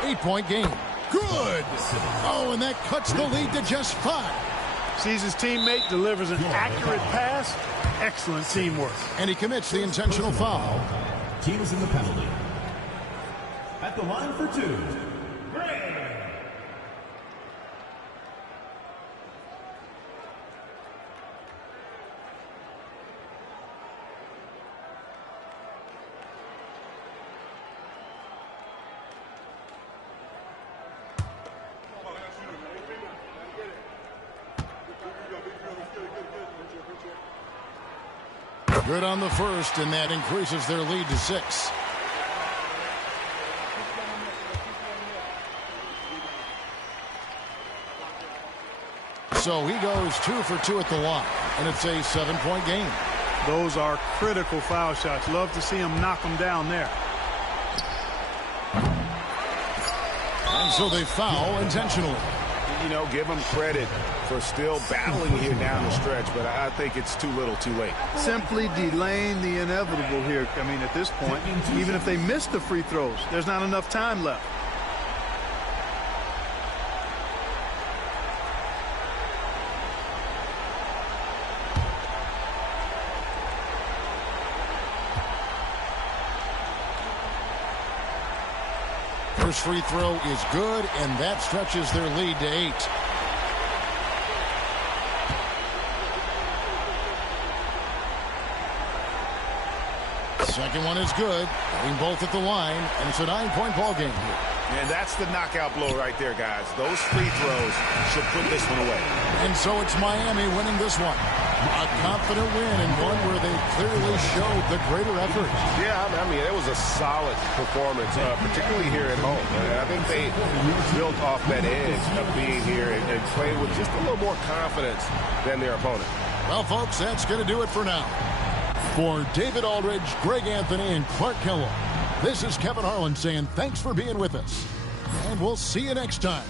8-point game. Good. Oh, and that cuts the lead to just 5. Sees his teammate, delivers an accurate pass. Excellent teamwork. And he commits the intentional foul. Teams in the penalty. At the line for 2. Gray. Good on the first, and that increases their lead to 6. So he goes 2 for 2 at the line, and it's a 7-point game. Those are critical foul shots. Love to see him knock them down there. And so they foul intentionally. You know, give them credit for still battling here down the stretch, but I think it's too little too late. Simply delaying the inevitable here. I mean, at this point, even if they miss the free throws, there's not enough time left. First free throw is good, and that stretches their lead to 8. Second one is good. Hitting both at the line, and it's a 9-point ball game here. And that's the knockout blow right there, guys. Those free throws should put this one away. And so it's Miami winning this one. A confident win, and one where they clearly showed the greater effort. Yeah, I mean, it was a solid performance, particularly here at home. And I think they built off that edge of being here and played with just a little more confidence than their opponent. Well, folks, that's going to do it for now. For David Aldridge, Greg Anthony, and Clark Kellogg, this is Kevin Harlan saying thanks for being with us. And we'll see you next time.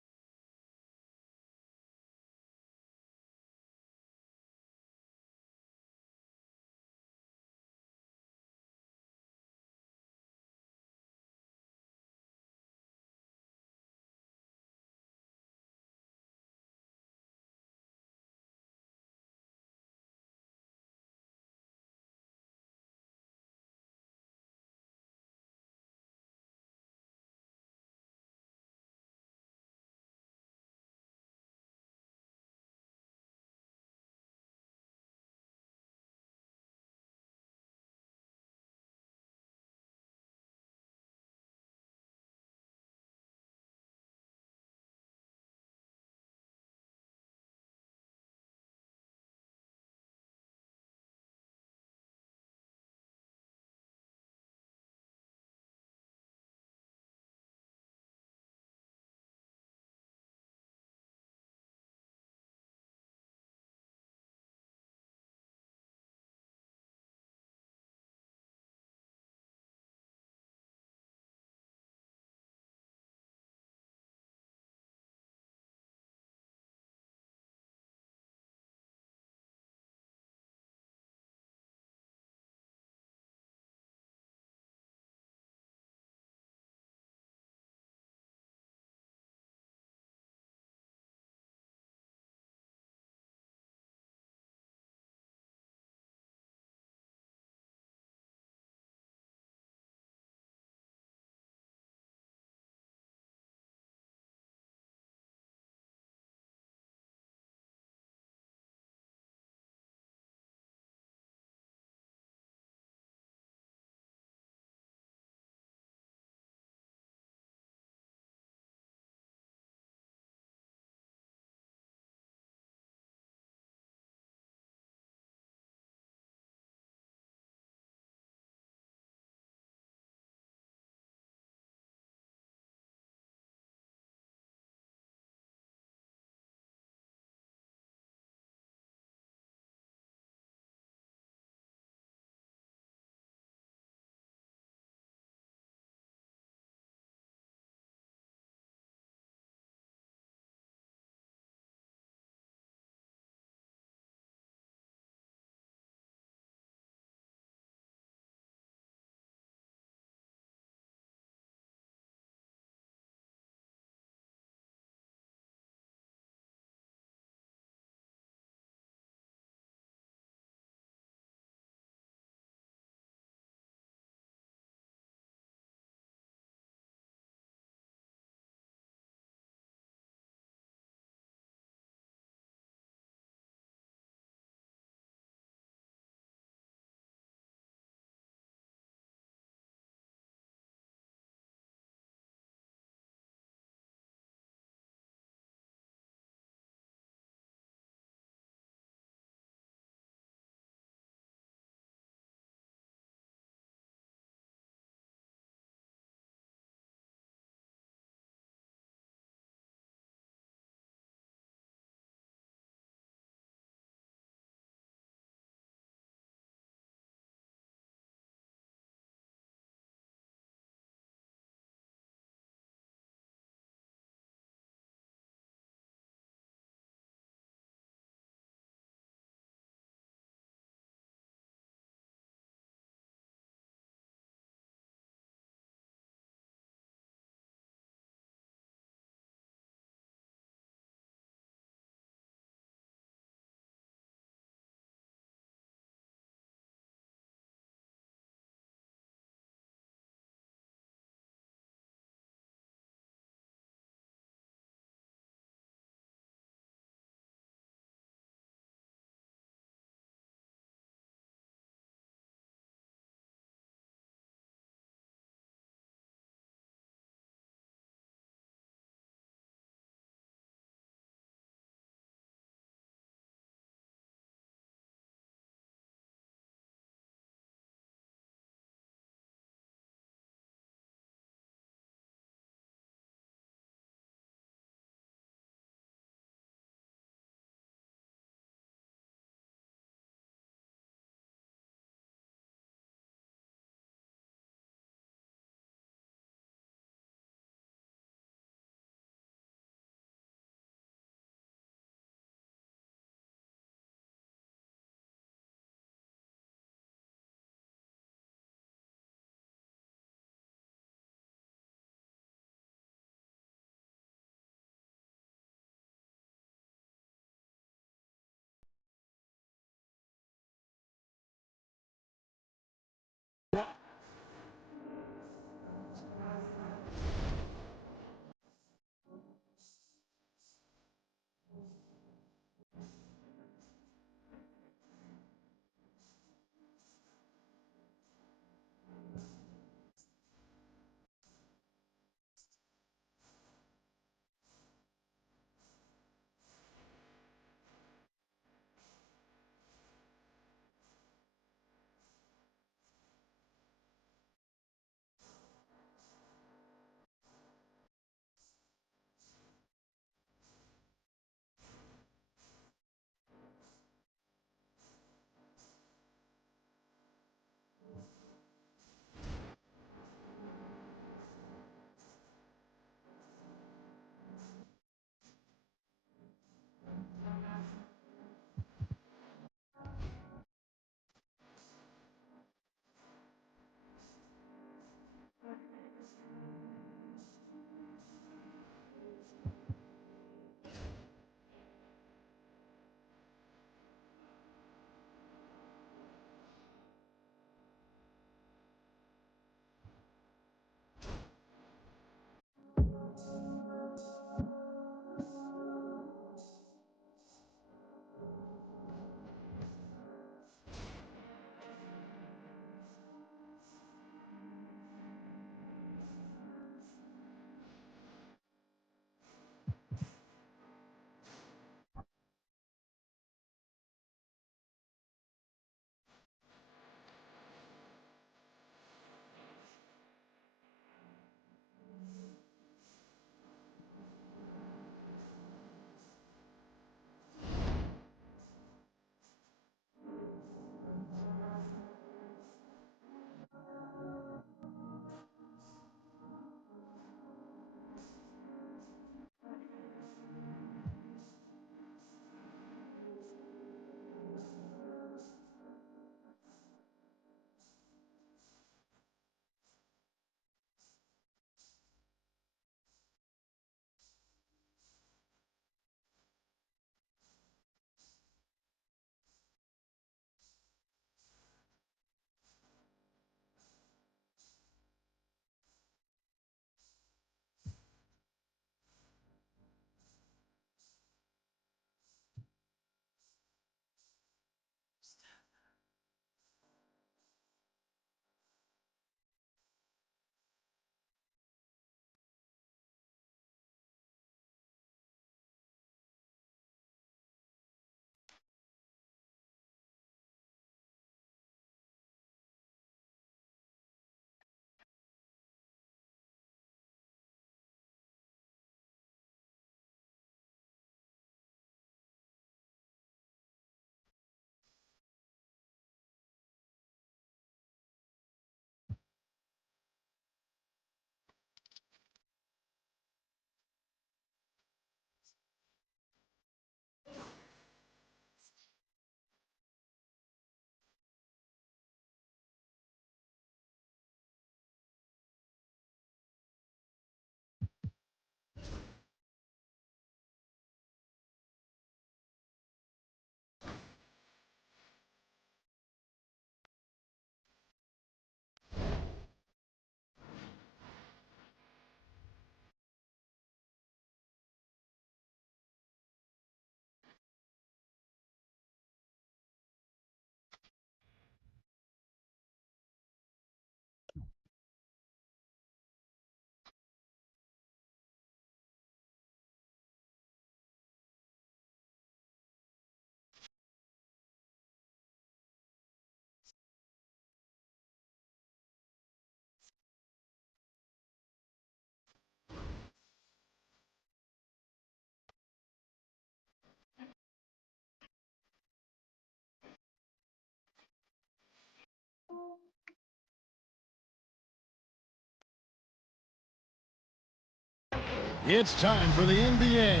It's time for the NBA,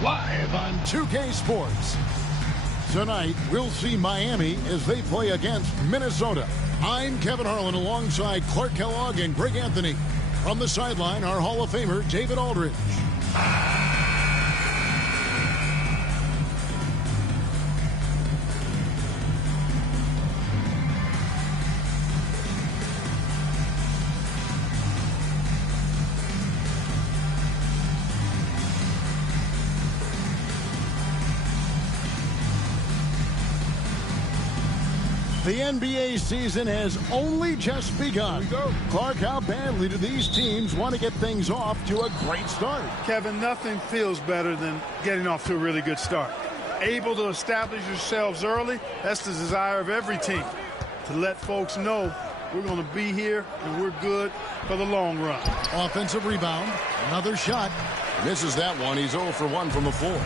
live on 2K Sports. Tonight, we'll see Miami as they play against Minnesota. I'm Kevin Harlan alongside Clark Kellogg and Greg Anthony. From the sideline, our Hall of Famer, David Aldridge. The NBA season has only just begun. Clark, how badly do these teams want to get things off to a great start? Kevin, nothing feels better than getting off to a really good start. Able to establish yourselves early, that's the desire of every team. To let folks know we're going to be here and we're good for the long run. Offensive rebound, another shot. Misses that one. He's 0 for 1 from the floor.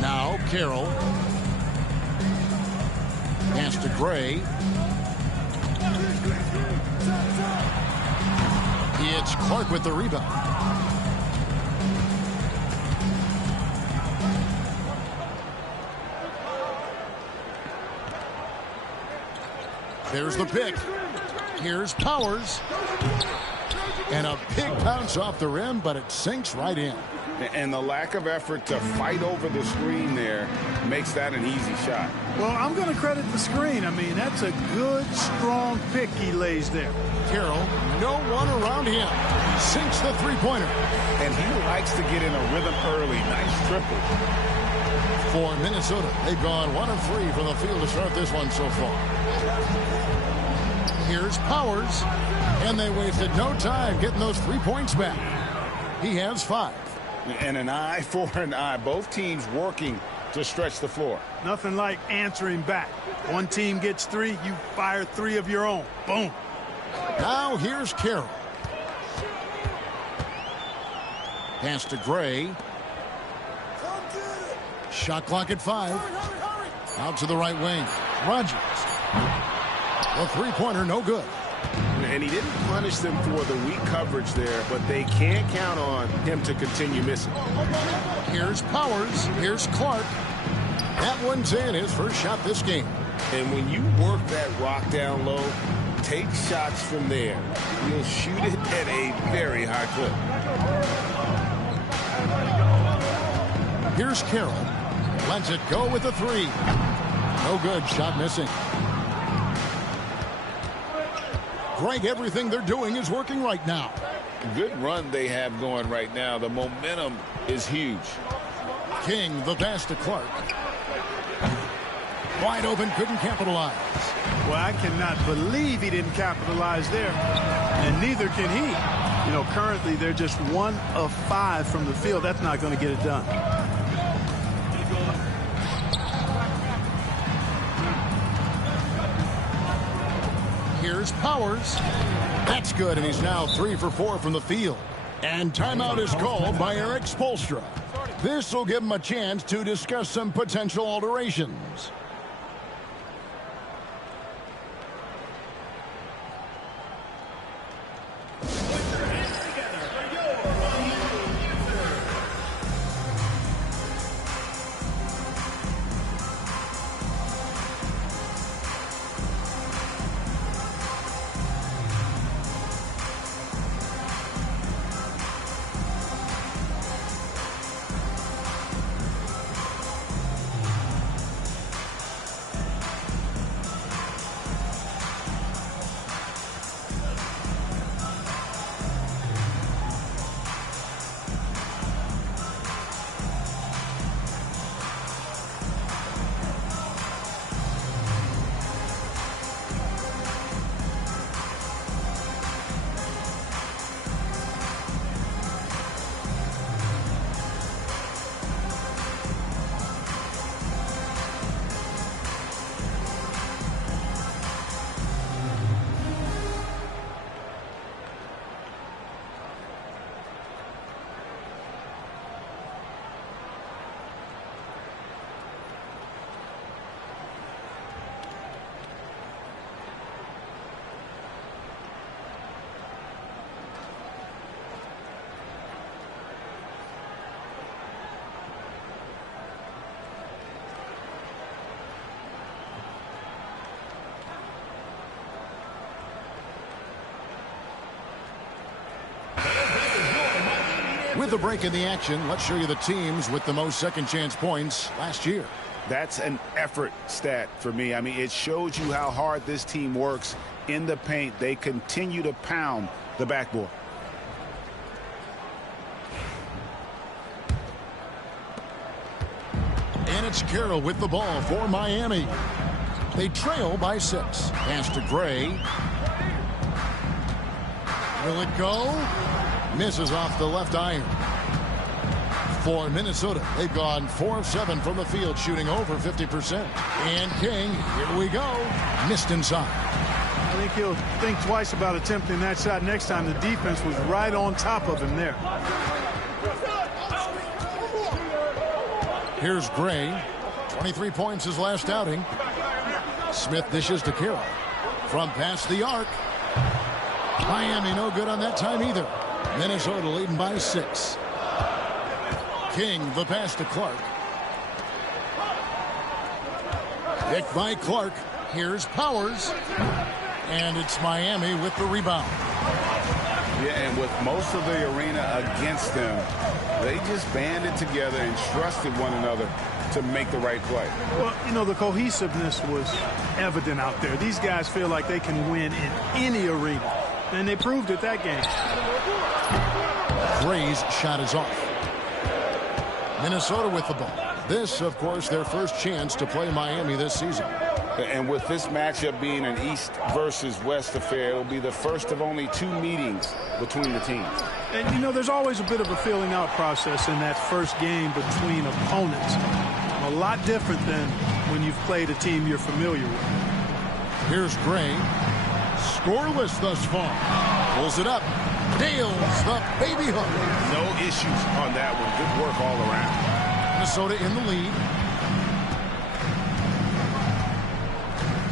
Now Carroll. Pass to Gray. It's Clark with the rebound. There's the pick. Here's Powers. And a big bounce off the rim, but it sinks right in. And the lack of effort to fight over the screen there makes that an easy shot. Well, I'm going to credit the screen. I mean, that's a good, strong pick he lays there. Carroll, no one around him. Sinks the three-pointer. And he likes to get in a rhythm early. Nice triple. For Minnesota, they've gone 1 of 3 from the field to start this one so far. Here's Powers. And they wasted no time getting those 3 points back. He has 5. And an eye for an eye. Both teams working to stretch the floor. Nothing like answering back. One team gets 3, you fire 3 of your own. Boom. Now here's Carroll. Pass to Gray. Shot clock at 5. Out to the right wing. Rogers. The three-pointer, no good. And he didn't punish them for the weak coverage there, but they can't count on him to continue missing. Here's Powers. Here's Clark. That one's in, his first shot this game. And when you work that rock down low, take shots from there. You'll shoot it at a very high clip. Here's Carroll. Lets it go with the 3. No good. Shot missing. Greg, everything they're doing is working right now. Good run they have going right now. The momentum is huge. King, the pass to Clark. Wide open, couldn't capitalize. Well, I cannot believe he didn't capitalize there. And neither can he. You know, currently they're just 1 of 5 from the field. That's not going to get it done. Here's Powers. That's good, and he's now 3 for 4 from the field. And timeout is called by Eric Spoelstra. This will give him a chance to discuss some potential alterations. With a break in the action, let's show you the teams with the most second chance points last year. That's an effort stat for me. I mean, it shows you how hard this team works in the paint. They continue to pound the backboard. And it's Carroll with the ball for Miami. They trail by 6. Pass to Gray. Will it go? Misses off the left iron. For Minnesota, they've gone 4 of 7 from the field, shooting over 50%. And King, here we go, missed inside. I think he'll think twice about attempting that shot next time. The defense was right on top of him there. Here's Gray. 23 points his last outing. Smith dishes to Carroll. From past the arc. Miami no good on that time either. Minnesota leading by 6. King, the pass to Clark. Picked by Clark. Here's Powers. And it's Miami with the rebound. Yeah, and with most of the arena against them, they just banded together and trusted one another to make the right play. Well, you know, the cohesiveness was evident out there. These guys feel like they can win in any arena, and they proved it that game. Gray's shot is off. Minnesota with the ball. This, of course, their first chance to play Miami this season. And with this matchup being an East versus West affair, it'll be the first of only 2 meetings between the teams. And, you know, there's always a bit of a filling out process in that first game between opponents. A lot different than when you've played a team you're familiar with. Here's Gray. Scoreless thus far. Pulls it up. Nails the baby hook. No issues on that one. Good work all around. Minnesota in the lead.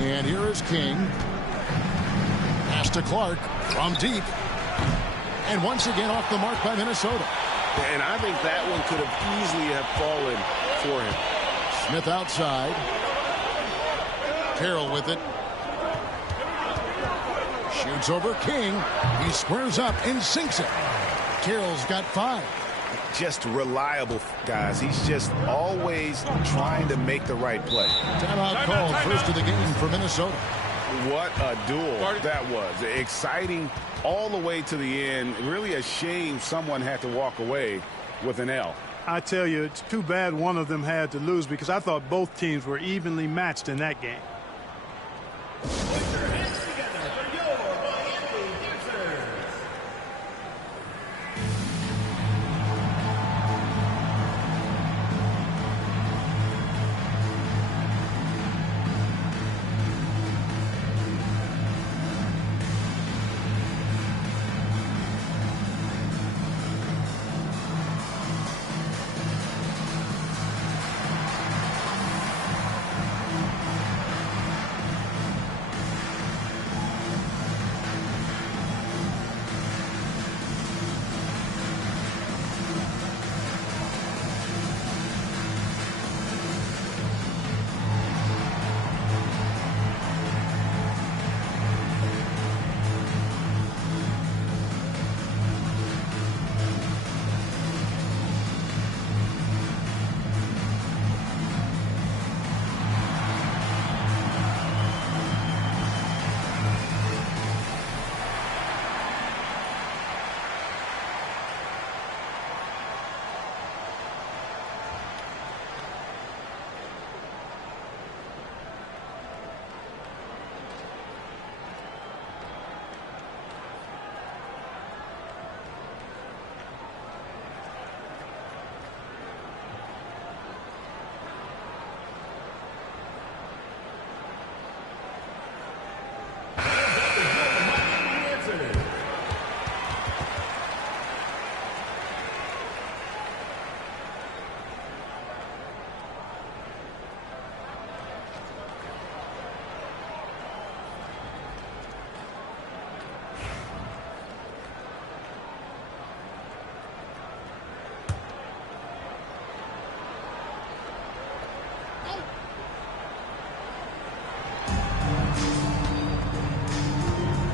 And here is King. Pass to Clark from deep. And once again off the mark by Minnesota. And I think that one could have easily have fallen for him. Smith outside. Carroll with it. Shoots over King. He squares up and sinks it. Carroll's got 5. Just reliable, guys. He's just always trying to make the right play. Timeout called, first of the game for Minnesota. What a duel that was. Exciting all the way to the end. Really a shame someone had to walk away with an L. I tell you, it's too bad one of them had to lose because I thought both teams were evenly matched in that game.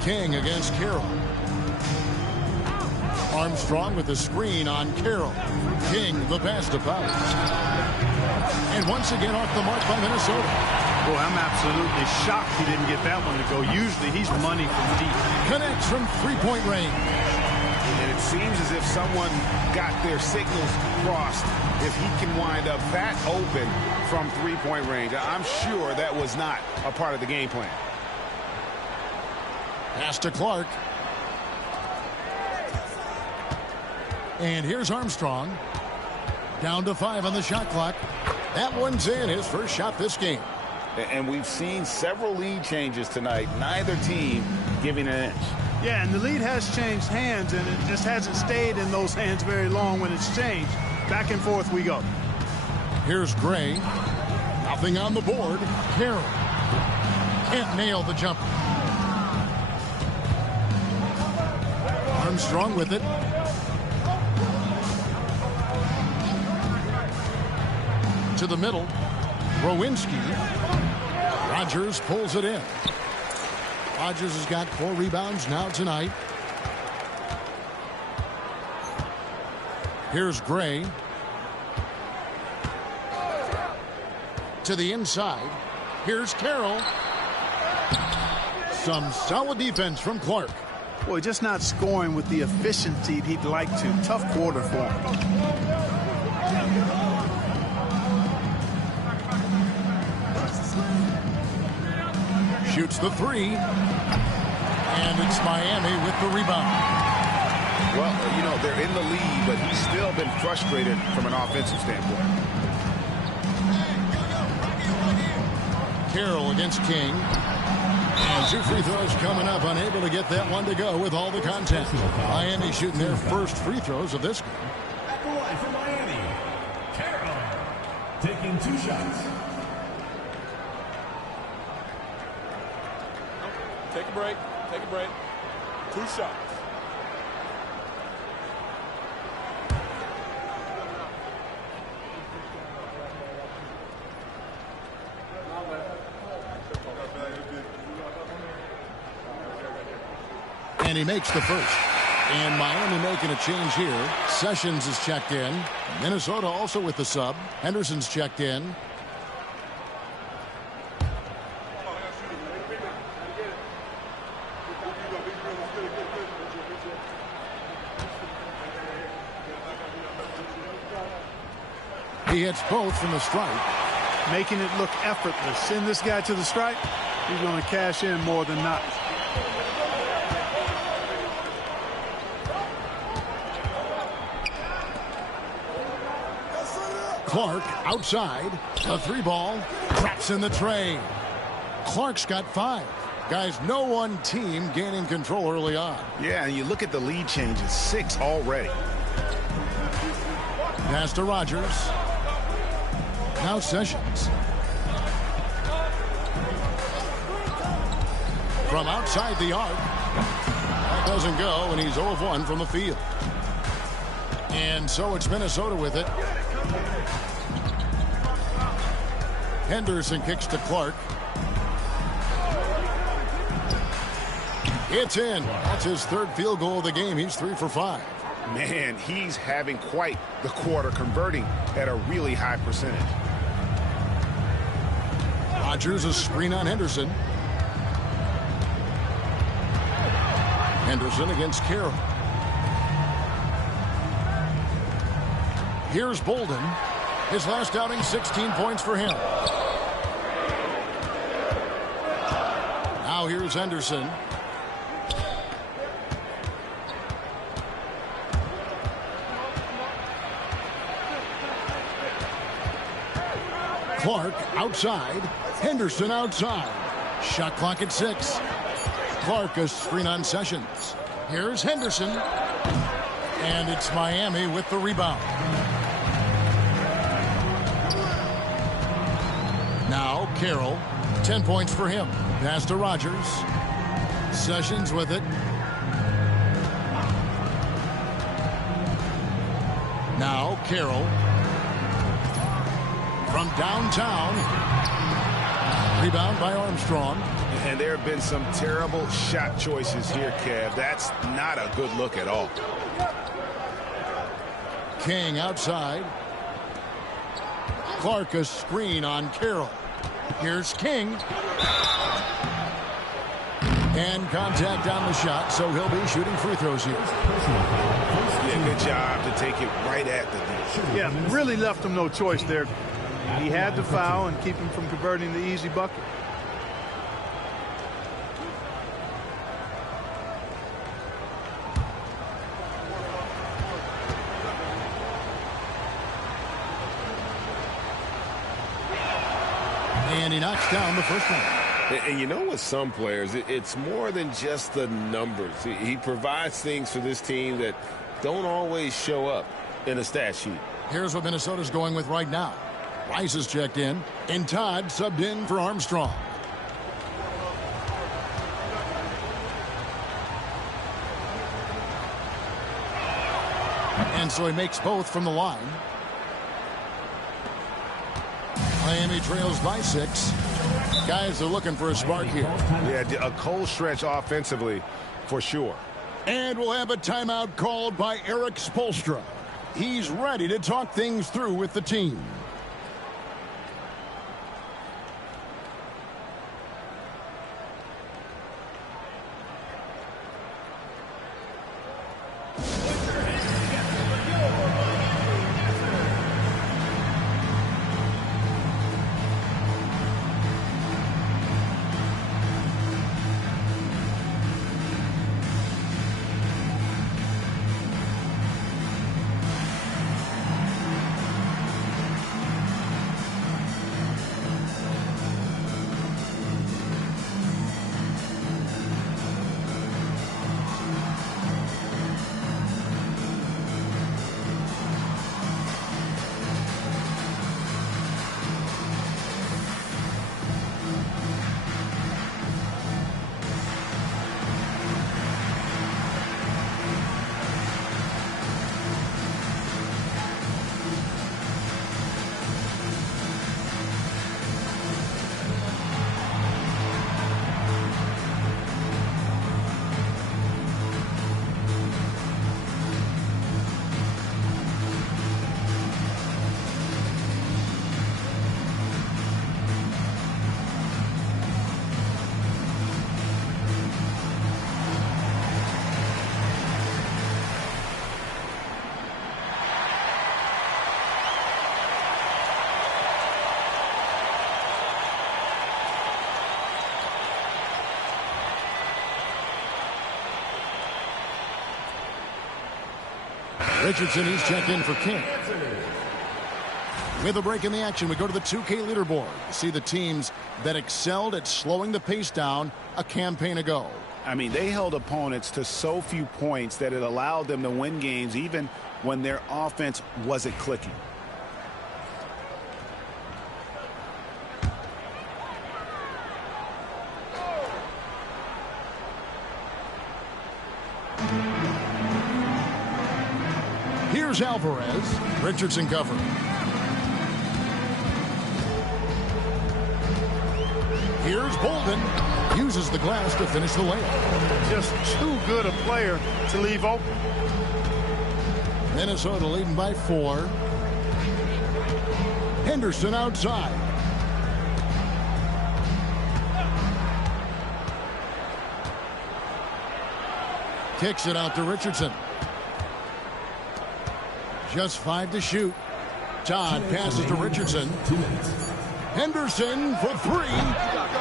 King against Carroll. Armstrong with the screen on Carroll. King the pass to Powers. And once again off the mark by Minnesota. Boy, I'm absolutely shocked he didn't get that one to go. Usually he's money from deep. Connects from three-point range. And it seems as if someone got their signals crossed if he can wind up that open from three-point range. I'm sure that was not a part of the game plan. Pass to Clark. And here's Armstrong. Down to 5 on the shot clock. That one's in, his first shot this game. And we've seen several lead changes tonight. Neither team giving an inch. Yeah, and the lead has changed hands, and it just hasn't stayed in those hands very long when it's changed. Back and forth we go. Here's Gray. Nothing on the board. Carroll can't nail the jumper. Armstrong with it. To the middle. Rowinski. Rogers pulls it in. Rogers has got 4 rebounds now tonight. Here's Gray. To the inside. Here's Carroll. Some solid defense from Clark. Boy, just not scoring with the efficiency he'd like to. Tough quarter for him. Shoots the 3. And it's Miami with the rebound. Well, you know, they're in the lead, but he's still been frustrated from an offensive standpoint. Carroll against King. And 2 free throws coming up. Unable to get that one to go with all the contact. Miami shooting their first free throws of this game. At the line for Miami, Carroll taking 2 shots. Take a break. Take a break. 2 shots. And he makes the first. And Miami making a change here. Sessions is checked in. Minnesota also with the sub. Henderson's checked in. He hits both from the stripe. Making it look effortless. Send this guy to the stripe. He's going to cash in more than not. Clark outside. The 3 ball. Traps in the tray. Clark's got 5. Guys, no one team gaining control early on. Yeah, and you look at the lead changes. 6 already. Pass to Rogers. Now Sessions. From outside the arc. That doesn't go, and he's 0 of 1 from the field. And so it's Minnesota with it. Henderson kicks to Clark. It's in. That's his 3rd field goal of the game. He's 3 for 5. Man, he's having quite the quarter, converting at a really high percentage. Rogers a screen on Henderson. Henderson against Carroll. Here's Bolden. His last outing, 16 points for him. Now here's Henderson. Clark outside. Henderson outside. Shot clock at 6. Clark a screen on Sessions. Here's Henderson. And it's Miami with the rebound. Now Carroll. 10 points for him. Pass to Rogers. Sessions with it. Now Carroll. From downtown. Rebound by Armstrong. And there have been some terrible shot choices here, Kev. That's not a good look at all. King outside. Clark a screen on Carroll. Here's King. And contact on the shot, so he'll be shooting free throws here. Yeah, good job to take it right at the D. Yeah, really left him no choice there. He had to foul and keep him from converting the easy bucket. And he knocks down the first one. And you know, with some players, it's more than just the numbers. He provides things for this team that don't always show up in a stat sheet. Here's what Minnesota's going with right now. Rice is checked in, and Todd subbed in for Armstrong. And so he makes both from the line. Miami trails by 6. Guys are looking for a spark here. Yeah, a cold stretch offensively for sure. And we'll have a timeout called by Erik Spoelstra. He's ready to talk things through with the team. Richardson, he's checked in for King. With a break in the action, we go to the 2K leaderboard. See the teams that excelled at slowing the pace down a campaign ago. I mean, they held opponents to so few points that it allowed them to win games even when their offense wasn't clicking. Here's Alvarez. Richardson covering. Here's Bolden. Uses the glass to finish the layup. Just too good a player to leave open. Minnesota leading by 4. Henderson outside. Kicks it out to Richardson. Just 5 to shoot. Todd passes to Richardson. Henderson for 3.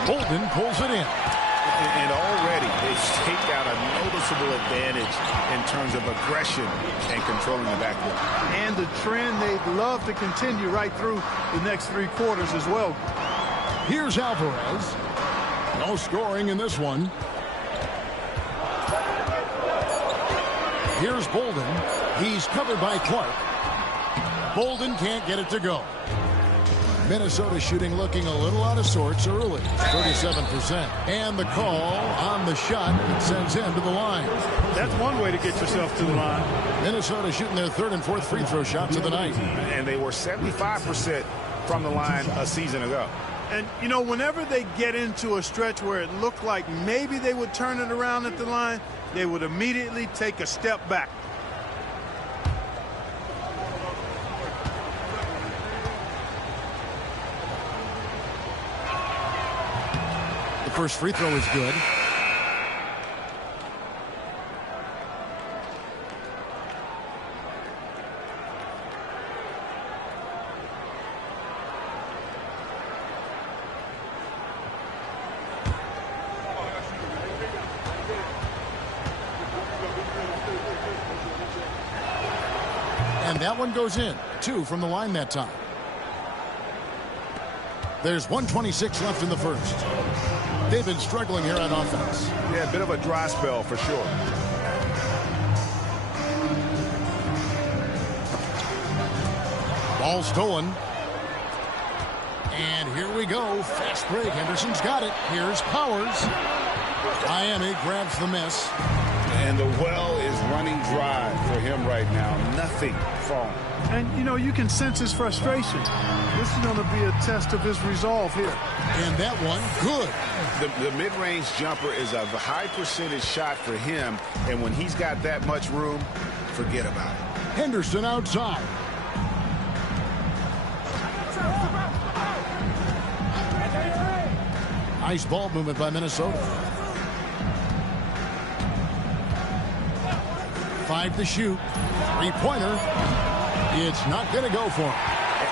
Bolden pulls it in. And already they've staked out a noticeable advantage in terms of aggression and controlling the backcourt. And the trend they'd love to continue right through the next 3 quarters as well. Here's Alvarez. No scoring in this one. Here's Bolden. He's covered by Clark. Bolden can't get it to go. Minnesota shooting looking a little out of sorts early. 37%. And the call on the shot that sends him to the line. That's one way to get yourself to the line. Minnesota shooting their 3rd and 4th free throw shots of the night. And they were 75% from the line a season ago. And, you know, whenever they get into a stretch where it looked like maybe they would turn it around at the line, they would immediately take a step back. The first free throw is good. And that one goes in. 2 from the line that time. There's 1:26 left in the first. They've been struggling here on offense. Yeah, a bit of a dry spell for sure. Ball stolen. And here we go. Fast break. Henderson's got it. Here's Powers. Miami grabs the miss. And the well is running dry for him right now. Nothing falling. And, you know, you can sense his frustration. This is going to be a test of his resolve here. And that one, good. The mid-range jumper is a high percentage shot for him. And when he's got that much room, forget about it. Henderson outside. Nice ball movement by Minnesota. 5 to shoot. 3-pointer. It's not going to go for him.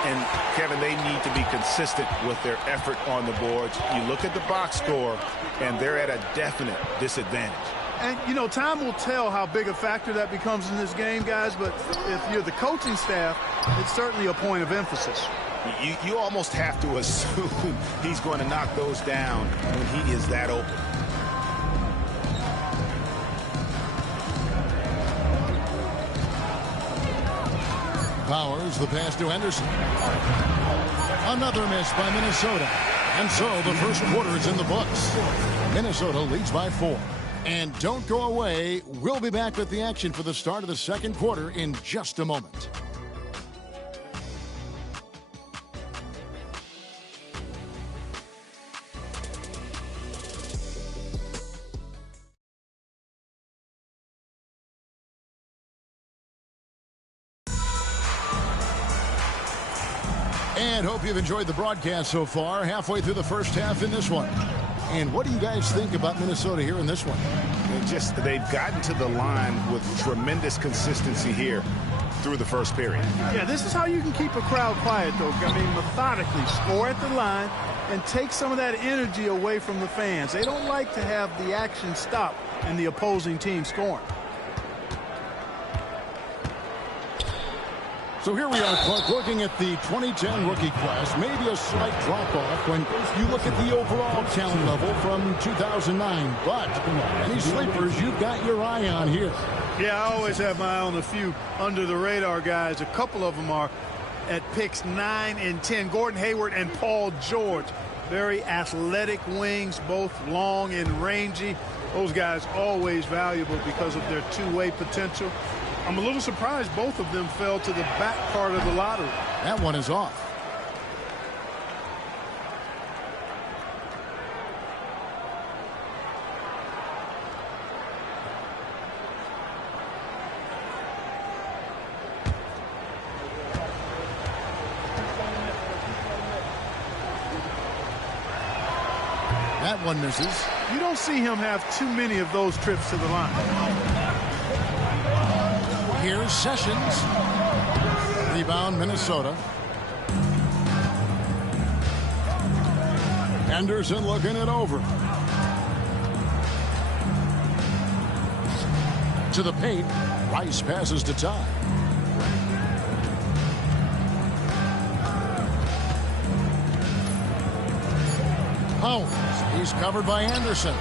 And, Kevin, they need to be consistent with their effort on the boards. You look at the box score, and they're at a definite disadvantage. And, you know, time will tell how big a factor that becomes in this game, guys. But if you're the coaching staff, it's certainly a point of emphasis. You almost have to assume he's going to knock those down when he is that open. Powers, the pass to Henderson. Another miss by Minnesota. And so the first quarter is in the books. Minnesota leads by 4. And don't go away. We'll be back with the action for the start of the second quarter in just a moment. And hope you've enjoyed the broadcast so far. Halfway through the first half in this one. And what do you guys think about Minnesota here in this one? They've gotten to the line with tremendous consistency here through the first period. Yeah, this is how you can keep a crowd quiet, though. I mean, methodically score at the line and take some of that energy away from the fans. They don't like to have the action stop and the opposing team scoring. So here we are, Clark, looking at the 2010 rookie class. Maybe a slight drop-off when you look at the overall talent level from 2009. But any sleepers you've got your eye on here? Yeah, I always have my eye on a few under-the-radar guys. A couple of them are at picks 9 and 10. Gordon Hayward and Paul George. Very athletic wings, both long and rangy. Those guys always valuable because of their two-way potential. I'm a little surprised both of them fell to the back part of the lottery. That one is off. That one misses. You don't see him have too many of those trips to the line. Here's Sessions. Rebound, Minnesota. Henderson looking it over. To the paint. Rice passes to Ty. Powers. He's covered by Anderson.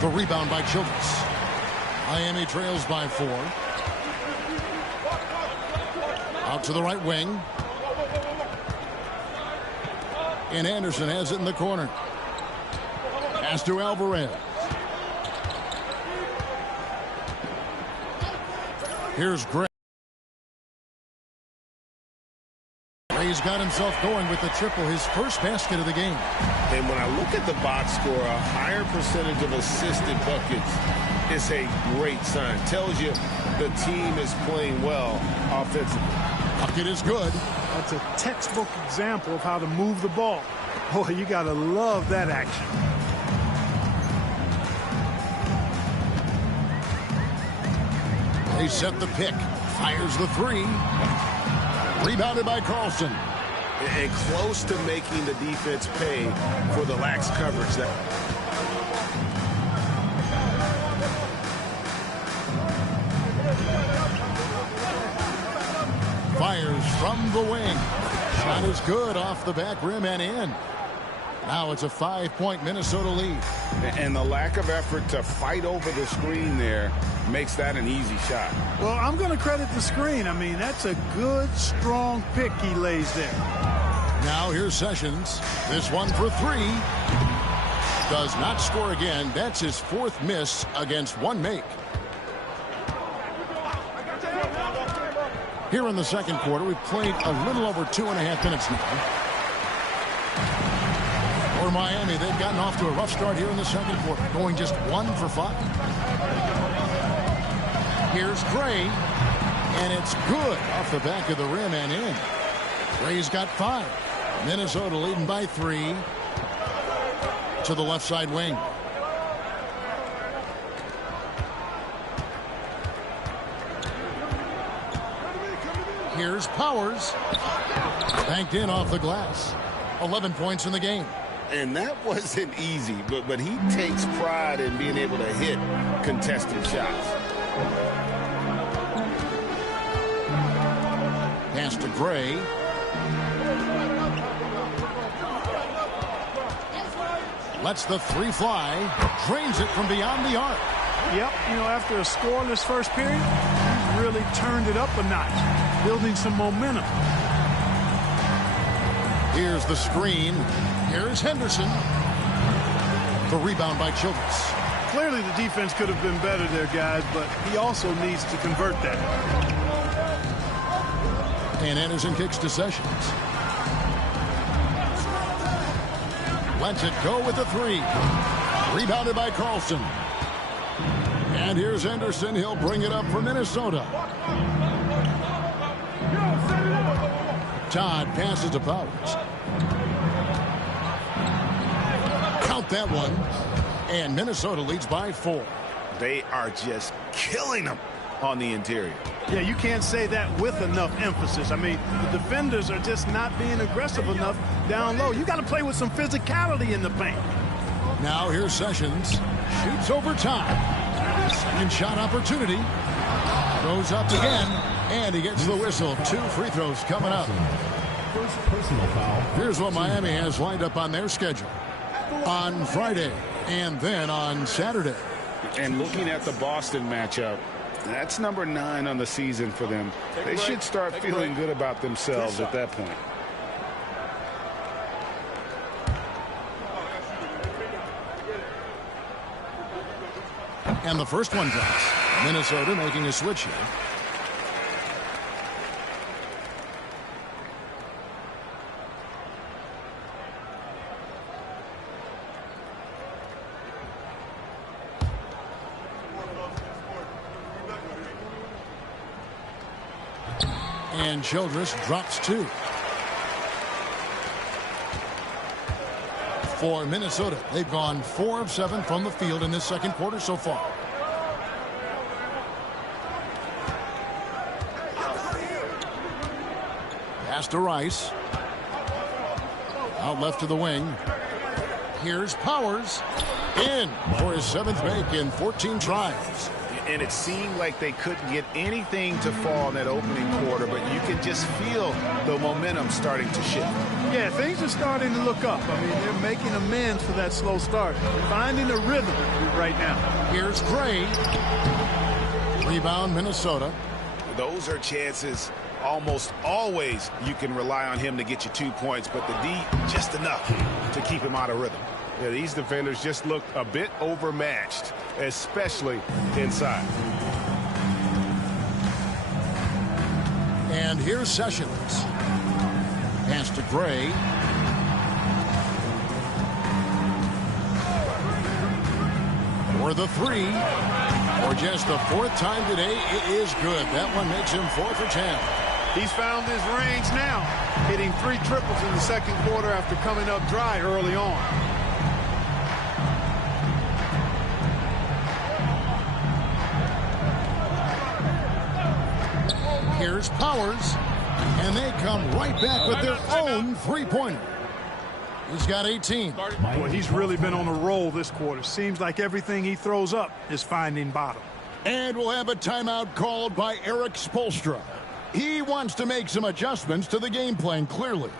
The rebound by Childress. Miami trails by 4. Out to the right wing. And Anderson has it in the corner. Pass to Alvarez. Here's Gray. Gray's got himself going with the triple, his first basket of the game. And when I look at the box score, a higher percentage of assisted buckets is a great sign. Tells you the team is playing well offensively. Bucket is good. That's a textbook example of how to move the ball. Boy, you got to love that action. They set the pick. Fires the three. Rebounded by Carlson. And close to making the defense pay for the lax coverage. Fires from the wing. Shot is good off the back rim and in. Now it's a 5-point Minnesota lead. And the lack of effort to fight over the screen there makes that an easy shot. Well, I'm going to credit the screen. I mean, that's a good, strong pick he lays there. Now here's Sessions. This one for three. Does not score again. That's his fourth miss against one make. Here in the second quarter, we've played a little over 2.5 minutes now. For Miami, they've gotten off to a rough start here in the second quarter, going just 1 for 5. Here's Gray, and it's good off the back of the rim and in. Gray's got 5. Minnesota leading by 3 to the left side wing. Here's Powers. Banked in off the glass. 11 points in the game. And that wasn't easy, but he takes pride in being able to hit contested shots. Pass to Gray. Lets the three fly. Drains it from beyond the arc. Yep, you know, after a scoreless first period, he's really turned it up a notch, building some momentum. Here's the screen. Here's Henderson. The rebound by Childress. Clearly the defense could have been better there, guys, but he also needs to convert that. And Anderson kicks to Sessions. Lets it go with the three. Rebounded by Carlson. And here's Henderson. He'll bring it up for Minnesota. Todd passes to Powers. Count that one. And Minnesota leads by 4. They are just killing them on the interior. Yeah, you can't say that with enough emphasis. I mean, the defenders are just not being aggressive enough down low. You got to play with some physicality in the paint. Now here's Sessions. Shoots over time. Second shot opportunity. Goes up again. And he gets the whistle. 2 free throws coming up. First personal foul. Here's what Miami has lined up on their schedule. On Friday and then on Saturday. And looking at the Boston matchup, that's number 9 on the season for them. They should start feeling good about themselves at that point. And the first one drops. Minnesota making a switch here. And Childress drops 2. For Minnesota, they've gone 4 of 7 from the field in this second quarter so far. Pass to Rice. Out left to the wing. Here's Powers. In for his 7th make in 14 tries. And it seemed like they couldn't get anything to fall in that opening quarter, but you can just feel the momentum starting to shift. Yeah, things are starting to look up. I mean, they're making amends for that slow start. Finding a rhythm right now. Here's Gray. Rebound, Minnesota. Those are chances almost always you can rely on him to get you 2 points, but the D just enough to keep him out of rhythm. Yeah, these defenders just looked a bit overmatched, especially inside. And here's Sessions. Pass to Gray. For the 3. For just the 4th time today, it is good. That one makes him 4 for 10. He's found his range now, hitting 3 triples in the second quarter after coming up dry early on. Here's Powers. And they come right back with their own three-pointer. He's got 18. Well, he's really been on a roll this quarter. Seems like everything he throws up is finding bottom. And we'll have a timeout called by Eric Spoelstra. He wants to make some adjustments to the game plan, clearly.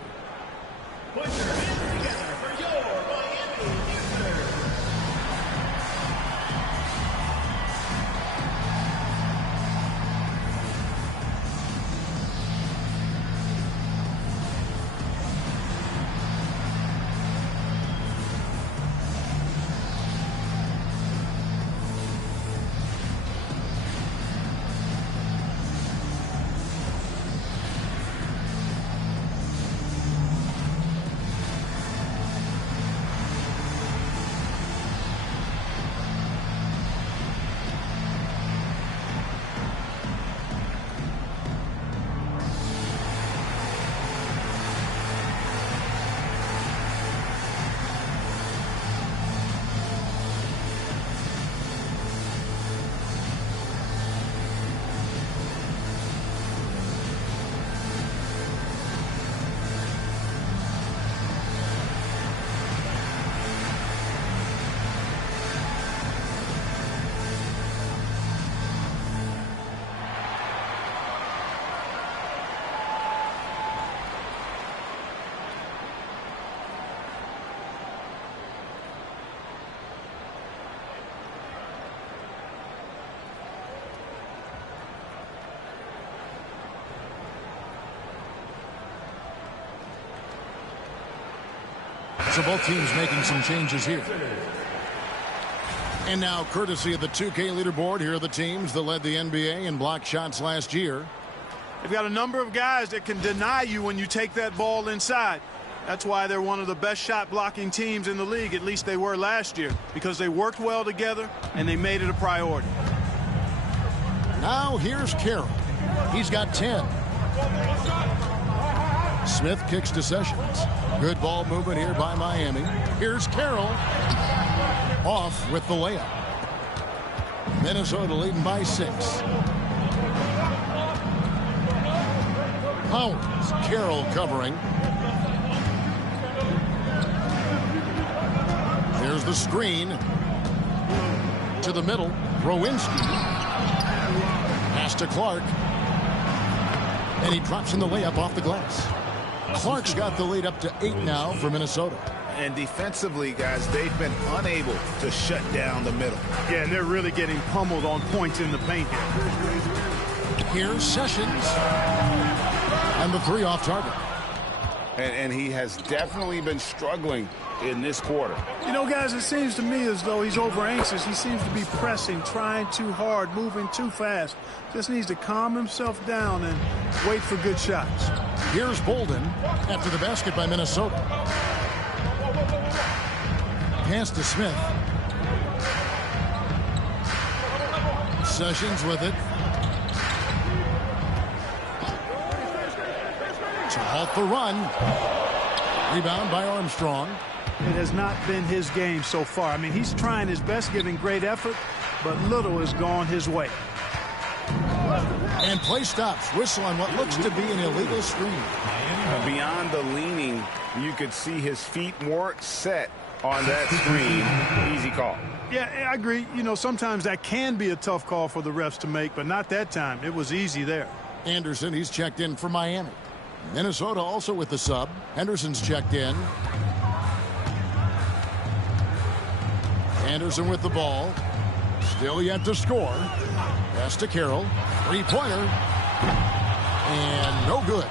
So both teams making some changes here. And now, courtesy of the 2K leaderboard, here are the teams that led the NBA in block shots last year. They've got a number of guys that can deny you when you take that ball inside. That's why they're one of the best shot blocking teams in the league. At least they were last year, because they worked well together and they made it a priority. Now here's Carroll. He's got 10. Smith kicks to Sessions. Good ball movement here by Miami. Here's Carroll. Off with the layup. Minnesota leading by 6. Powers. Carroll covering. There's the screen. To the middle. Rowinski. Pass to Clark. And he drops in the layup off the glass. Clark's got the lead up to 8 now for Minnesota. And defensively, guys, they've been unable to shut down the middle. Yeah, and they're really getting pummeled on points in the paint here. Here's Sessions. And the 3 off target. And he has definitely been struggling in this quarter. You know, guys, it seems to me as though he's over anxious. He seems to be pressing, trying too hard, moving too fast. Just needs to calm himself down and wait for good shots. Here's Bolden after the basket by Minnesota. Pass to Smith. Sessions with it. To halt the run. Rebound by Armstrong. It has not been his game so far. I mean, he's trying his best, giving great effort, but little has gone his way. And play stops. Whistle on what looks to be an illegal screen. Beyond the leaning, you could see his feet weren't set on that screen. Easy call. Yeah, I agree. You know, sometimes that can be a tough call for the refs to make, but not that time. It was easy there. Anderson, he's checked in for Miami. Minnesota also with the sub. Henderson's checked in. Anderson with the ball. Still yet to score. Pass to Carroll. Three-pointer. And no good.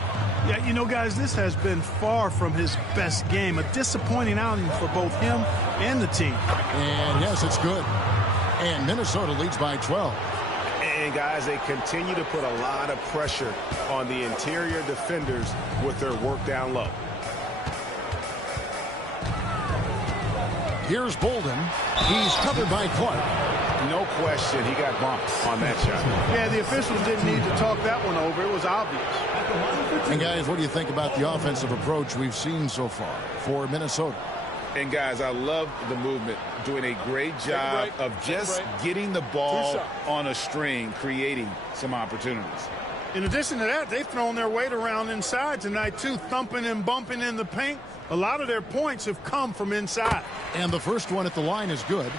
Yeah, you know, guys, this has been far from his best game. A disappointing outing for both him and the team. And, yes, it's good. And Minnesota leads by 12. And, guys, they continue to put a lot of pressure on the interior defenders with their work down low. Here's Bolden. He's covered by Clark. No question, he got bumped on that shot. Yeah, the officials didn't need to talk that one over. It was obvious. And, guys, what do you think about the offensive approach we've seen so far for Minnesota? And, guys, I love the movement, doing a great job of just getting the ball on a string, creating some opportunities. In addition to that, they've thrown their weight around inside tonight, too, thumping and bumping in the paint. A lot of their points have come from inside. And the first one at the line is good.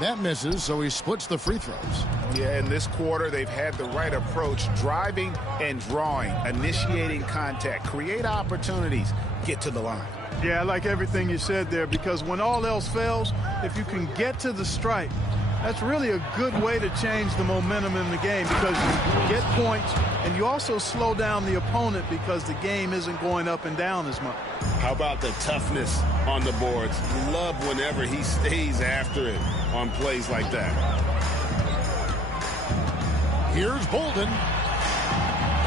That misses, so he splits the free throws. Yeah, in this quarter, they've had the right approach, driving and drawing, initiating contact, create opportunities, get to the line. Yeah, I like everything you said there, because when all else fails, if you can get to the stripe, that's really a good way to change the momentum in the game, because you get points and you also slow down the opponent because the game isn't going up and down as much. How about the toughness on the boards? Love whenever he stays after it on plays like that. Here's Bolden.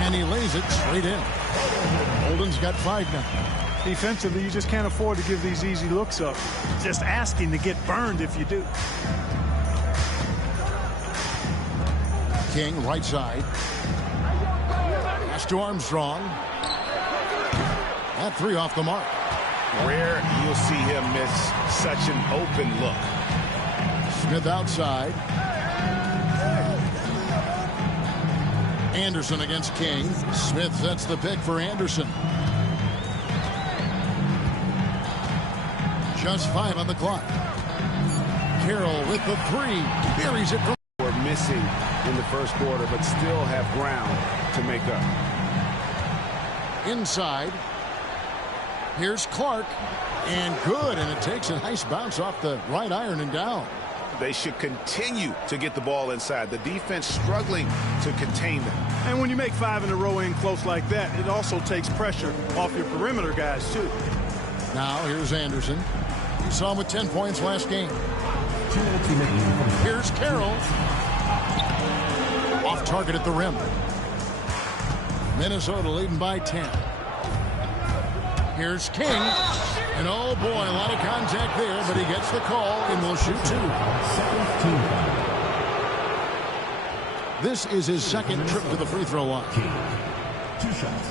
And he lays it straight in. Bolden's got 5 now. Defensively, you just can't afford to give these easy looks up. Just asking to get burned if you do. King, right side. Pass to Armstrong. That 3 off the mark. Rare you'll see him miss such an open look. Smith outside. Anderson against King. Smith sets the pick for Anderson. Just 5 on the clock. Carroll with the 3. Buries it from. We're missing in the first quarter, but still have ground to make up. Inside. Here's Clark. And good. And it takes a nice bounce off the right iron and down. They should continue to get the ball inside. The defense struggling to contain them. And when you make 5 in a row in close like that, it also takes pressure off your perimeter guys, too. Now, here's Anderson. You saw him with 10 points last game. Here's Carroll. Off target at the rim. Minnesota leading by 10. Here's King. And oh boy, a lot of contact there, but he gets the call and will shoot 2. This is his second trip to the free throw line. 2 shots.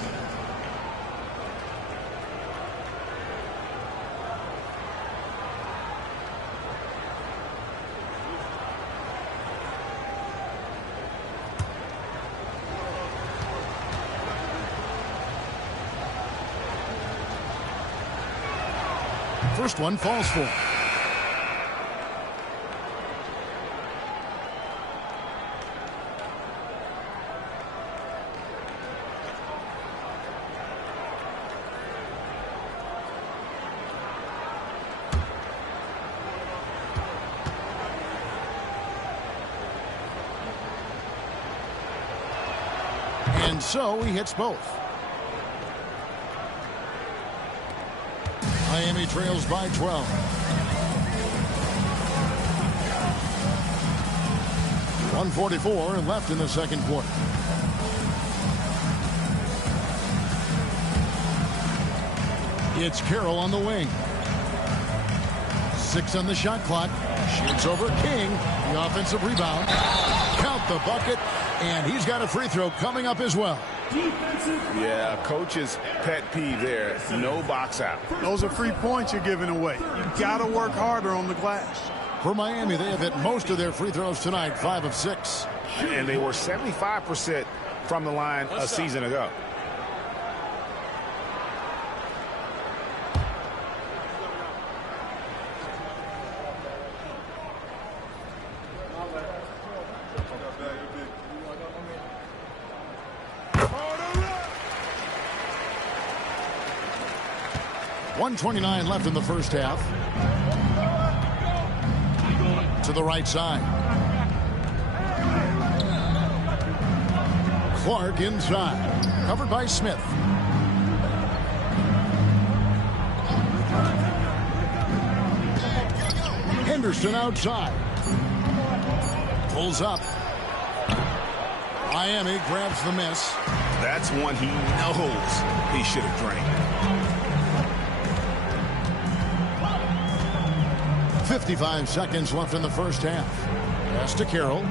First one falls for. And so he hits both. Miami trails by 12. .144 left in the second quarter. It's Carroll on the wing. 6 on the shot clock. Shoots over King. The offensive rebound. Count the bucket. And he's got a free throw coming up as well. Yeah, coach's pet peeve there. No box out. Those are free points you're giving away. You've got to work harder on the glass. For Miami, they have hit most of their free throws tonight, 5 of 6. And they were 75% from the line a season ago. .129 left in the first half. To the right side. Clark inside. Covered by Smith. Henderson outside. Pulls up. Miami grabs the miss. That's one he knows he should have drained. 55 seconds left in the first half. Pass to Carroll.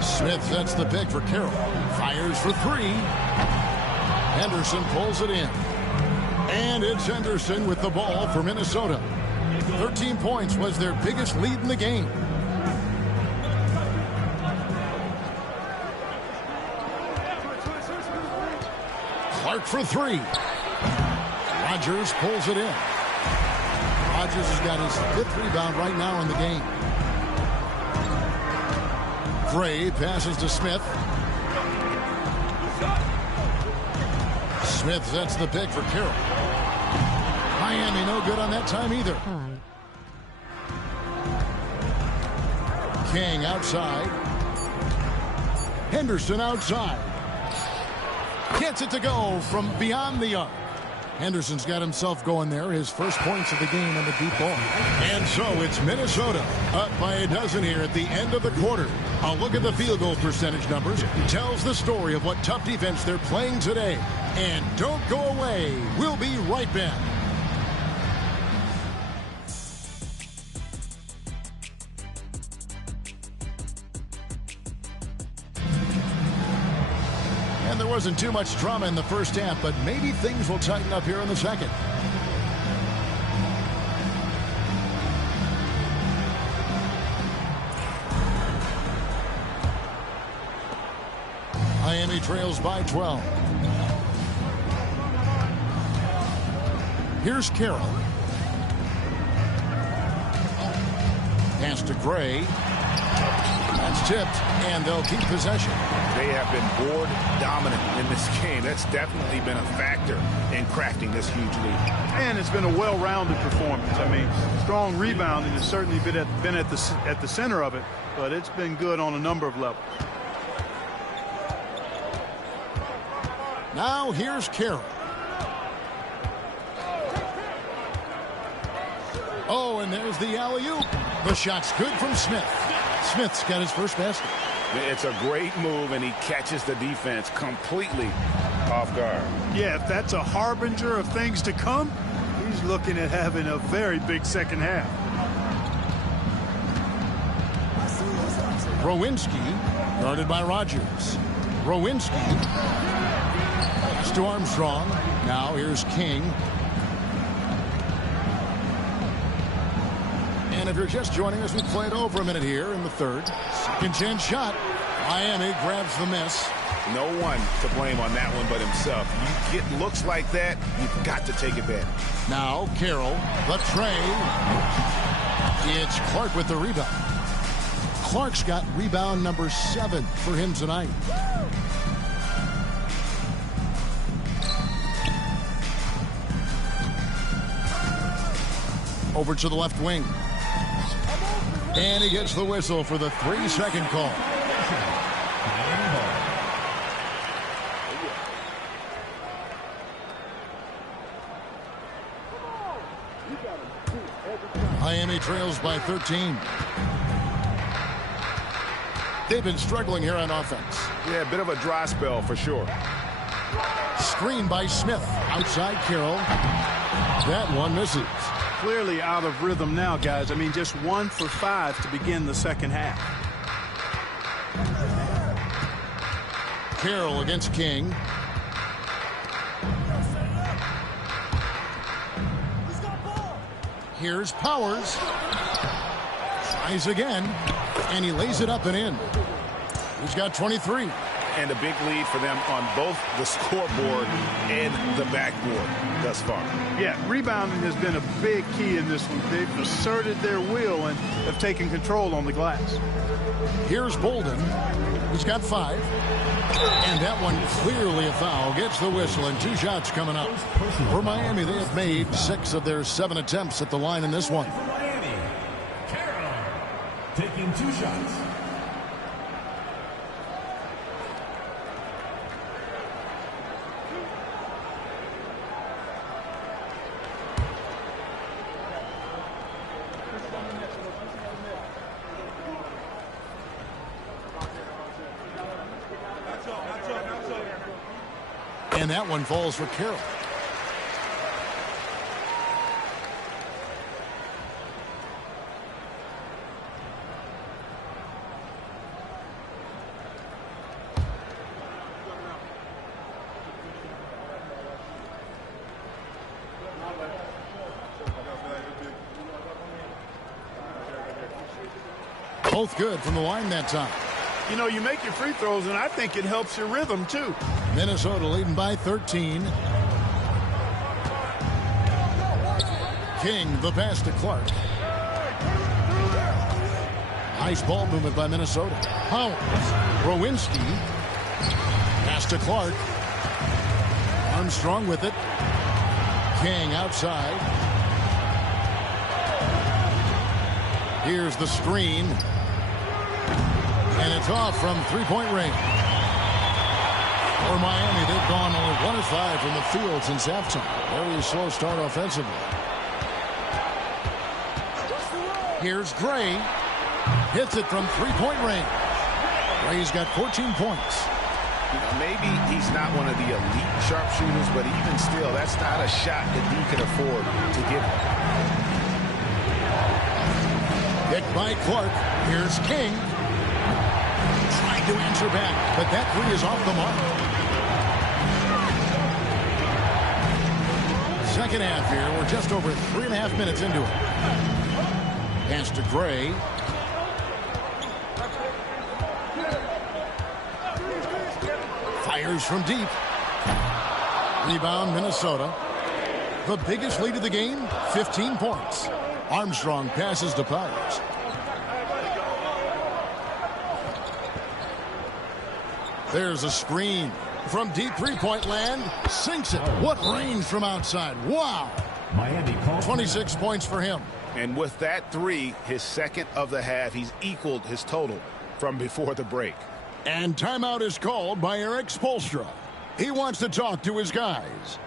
Smith sets the pick for Carroll. Fires for three. Henderson pulls it in. And it's Henderson with the ball for Minnesota. 13 points was their biggest lead in the game. Clark for three. Rogers pulls it in. Rogers has got his 5th rebound right now in the game. Gray passes to Smith. Smith sets the pick for Carroll. Miami no good on that time either. King outside. Henderson outside. Gets it to go from beyond the arc. Henderson's got himself going there. His first points of the game on the deep ball. And so it's Minnesota up by a dozen here at the end of the quarter. A look at the field goal percentage numbers tells the story of what tough defense they're playing today. And don't go away. We'll be right back. And there wasn't too much drama in the first half, but maybe things will tighten up here in the second. Miami trails by 12. Here's Carroll. Pass to Gray. That's tipped, and they'll keep possession. They have been board dominant in this game. That's definitely been a factor in crafting this huge lead. And it's been a well-rounded performance. I mean, strong rebounding has certainly been at the center of it, but it's been good on a number of levels. Now here's Carroll. Oh, and there's the alley-oop. The shot's good from Smith. Smith's got his first basket. It's a great move, and he catches the defense completely off guard. Yeah, if that's a harbinger of things to come, he's looking at having a very big second half. Rowinski, guarded by Rogers. Rowinski. Pass to Armstrong. Now here's King. And if you're just joining us, we played over a minute here in the third. Second chance shot. Miami grabs the miss. No one to blame on that one but himself. You get looks like that, you've got to take advantage. Now Carroll, the tray. It's Clark with the rebound. Clark's got rebound number 7 for him tonight. Over to the left wing. And he gets the whistle for the 3-second call. Miami trails by 13. They've been struggling here on offense. Yeah, a bit of a dry spell for sure. Screen by Smith. Outside Carroll. That one misses. Clearly out of rhythm now, guys. I mean, just 1 for 5 to begin the second half. Carroll against King. Here's Powers. Tries again. And he lays it up and in. He's got 23. And a big lead for them on both the scoreboard and the backboard thus far. Yeah, rebounding has been a big key in this one. They've asserted their will and have taken control on the glass. Here's Bolden. He's got 5. And that one clearly a foul. Gets the whistle, and 2 shots coming up. For Miami, they have made 6 of their 7 attempts at the line in this one. For Miami, Carroll taking 2 shots. And that one falls for Carroll. Both good from the line that time. You know, you make your free throws, and I think it helps your rhythm, too. Minnesota leading by 13. King, the pass to Clark. Nice ball movement by Minnesota. Powers. Rowinski. Pass to Clark. Armstrong with it. King outside. Here's the screen. And it's off from three-point range. For Miami, they've gone only 1 of 5 from the field since halftime. Very slow start offensively. Here's Gray. Hits it from three-point range. Gray's got 14 points. You know, maybe he's not one of the elite sharpshooters, but even still, that's not a shot that he can afford to give. Picked by Clark. Here's King. Trying to answer back, but that three is off the mark. Second half here. We're just over 3.5 minutes into it. Pass to Gray. Fires from deep. Rebound, Minnesota. The biggest lead of the game, 15 points. Armstrong passes to Powers. There's a screen. From deep three-point land, sinks it. What range from outside. Wow. Miami calls 26 points for him. And with that three, his second of the half, he's equaled his total from before the break. And timeout is called by Eric Spoelstra. He wants to talk to his guys.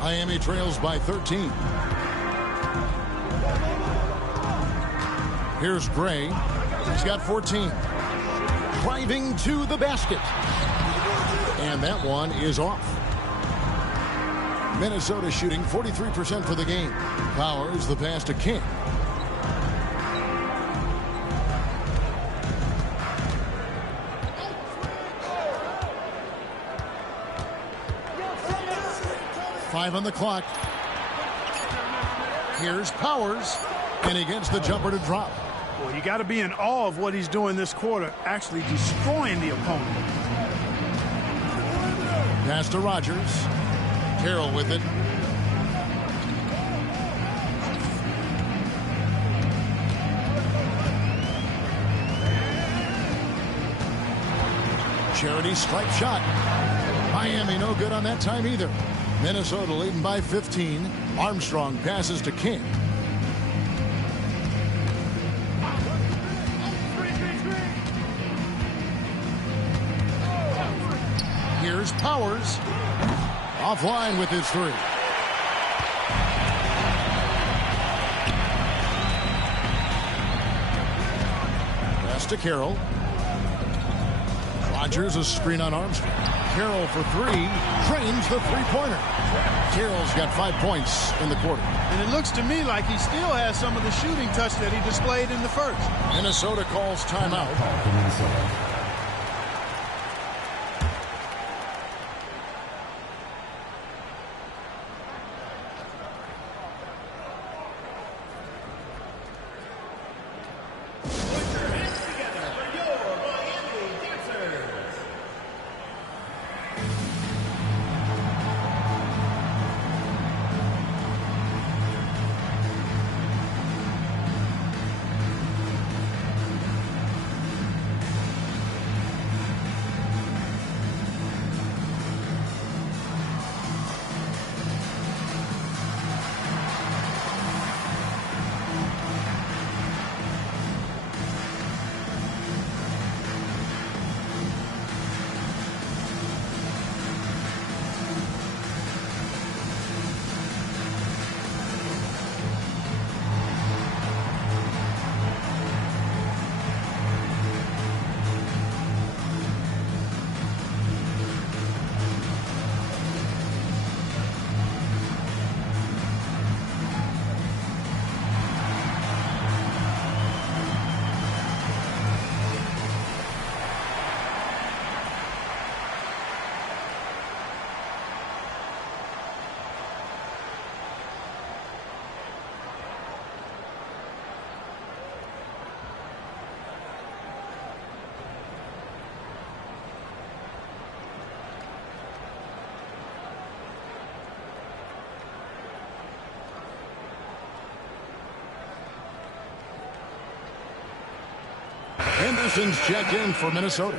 Miami trails by 13. Here's Gray. He's got 14. Driving to the basket. And that one is off. Minnesota shooting 43% for the game. Powers the pass to King. Five on the clock. Here's Powers, and he gets the jumper to drop. Well, you got to be in awe of what he's doing this quarter, actually destroying the opponent. Pass to Rogers. Carroll with it. Charity stripe shot. Miami no good on that time either. Minnesota leading by 15. Armstrong passes to King. Here's Powers. Offline with his three. Pass to Carroll. Rogers a screen on Armstrong. Carroll for three. Drains the three-pointer. Carroll's got 5 points in the quarter. And it looks to me like he still has some of the shooting touch that he displayed in the first. Minnesota calls timeout. Henderson's checked in for Minnesota.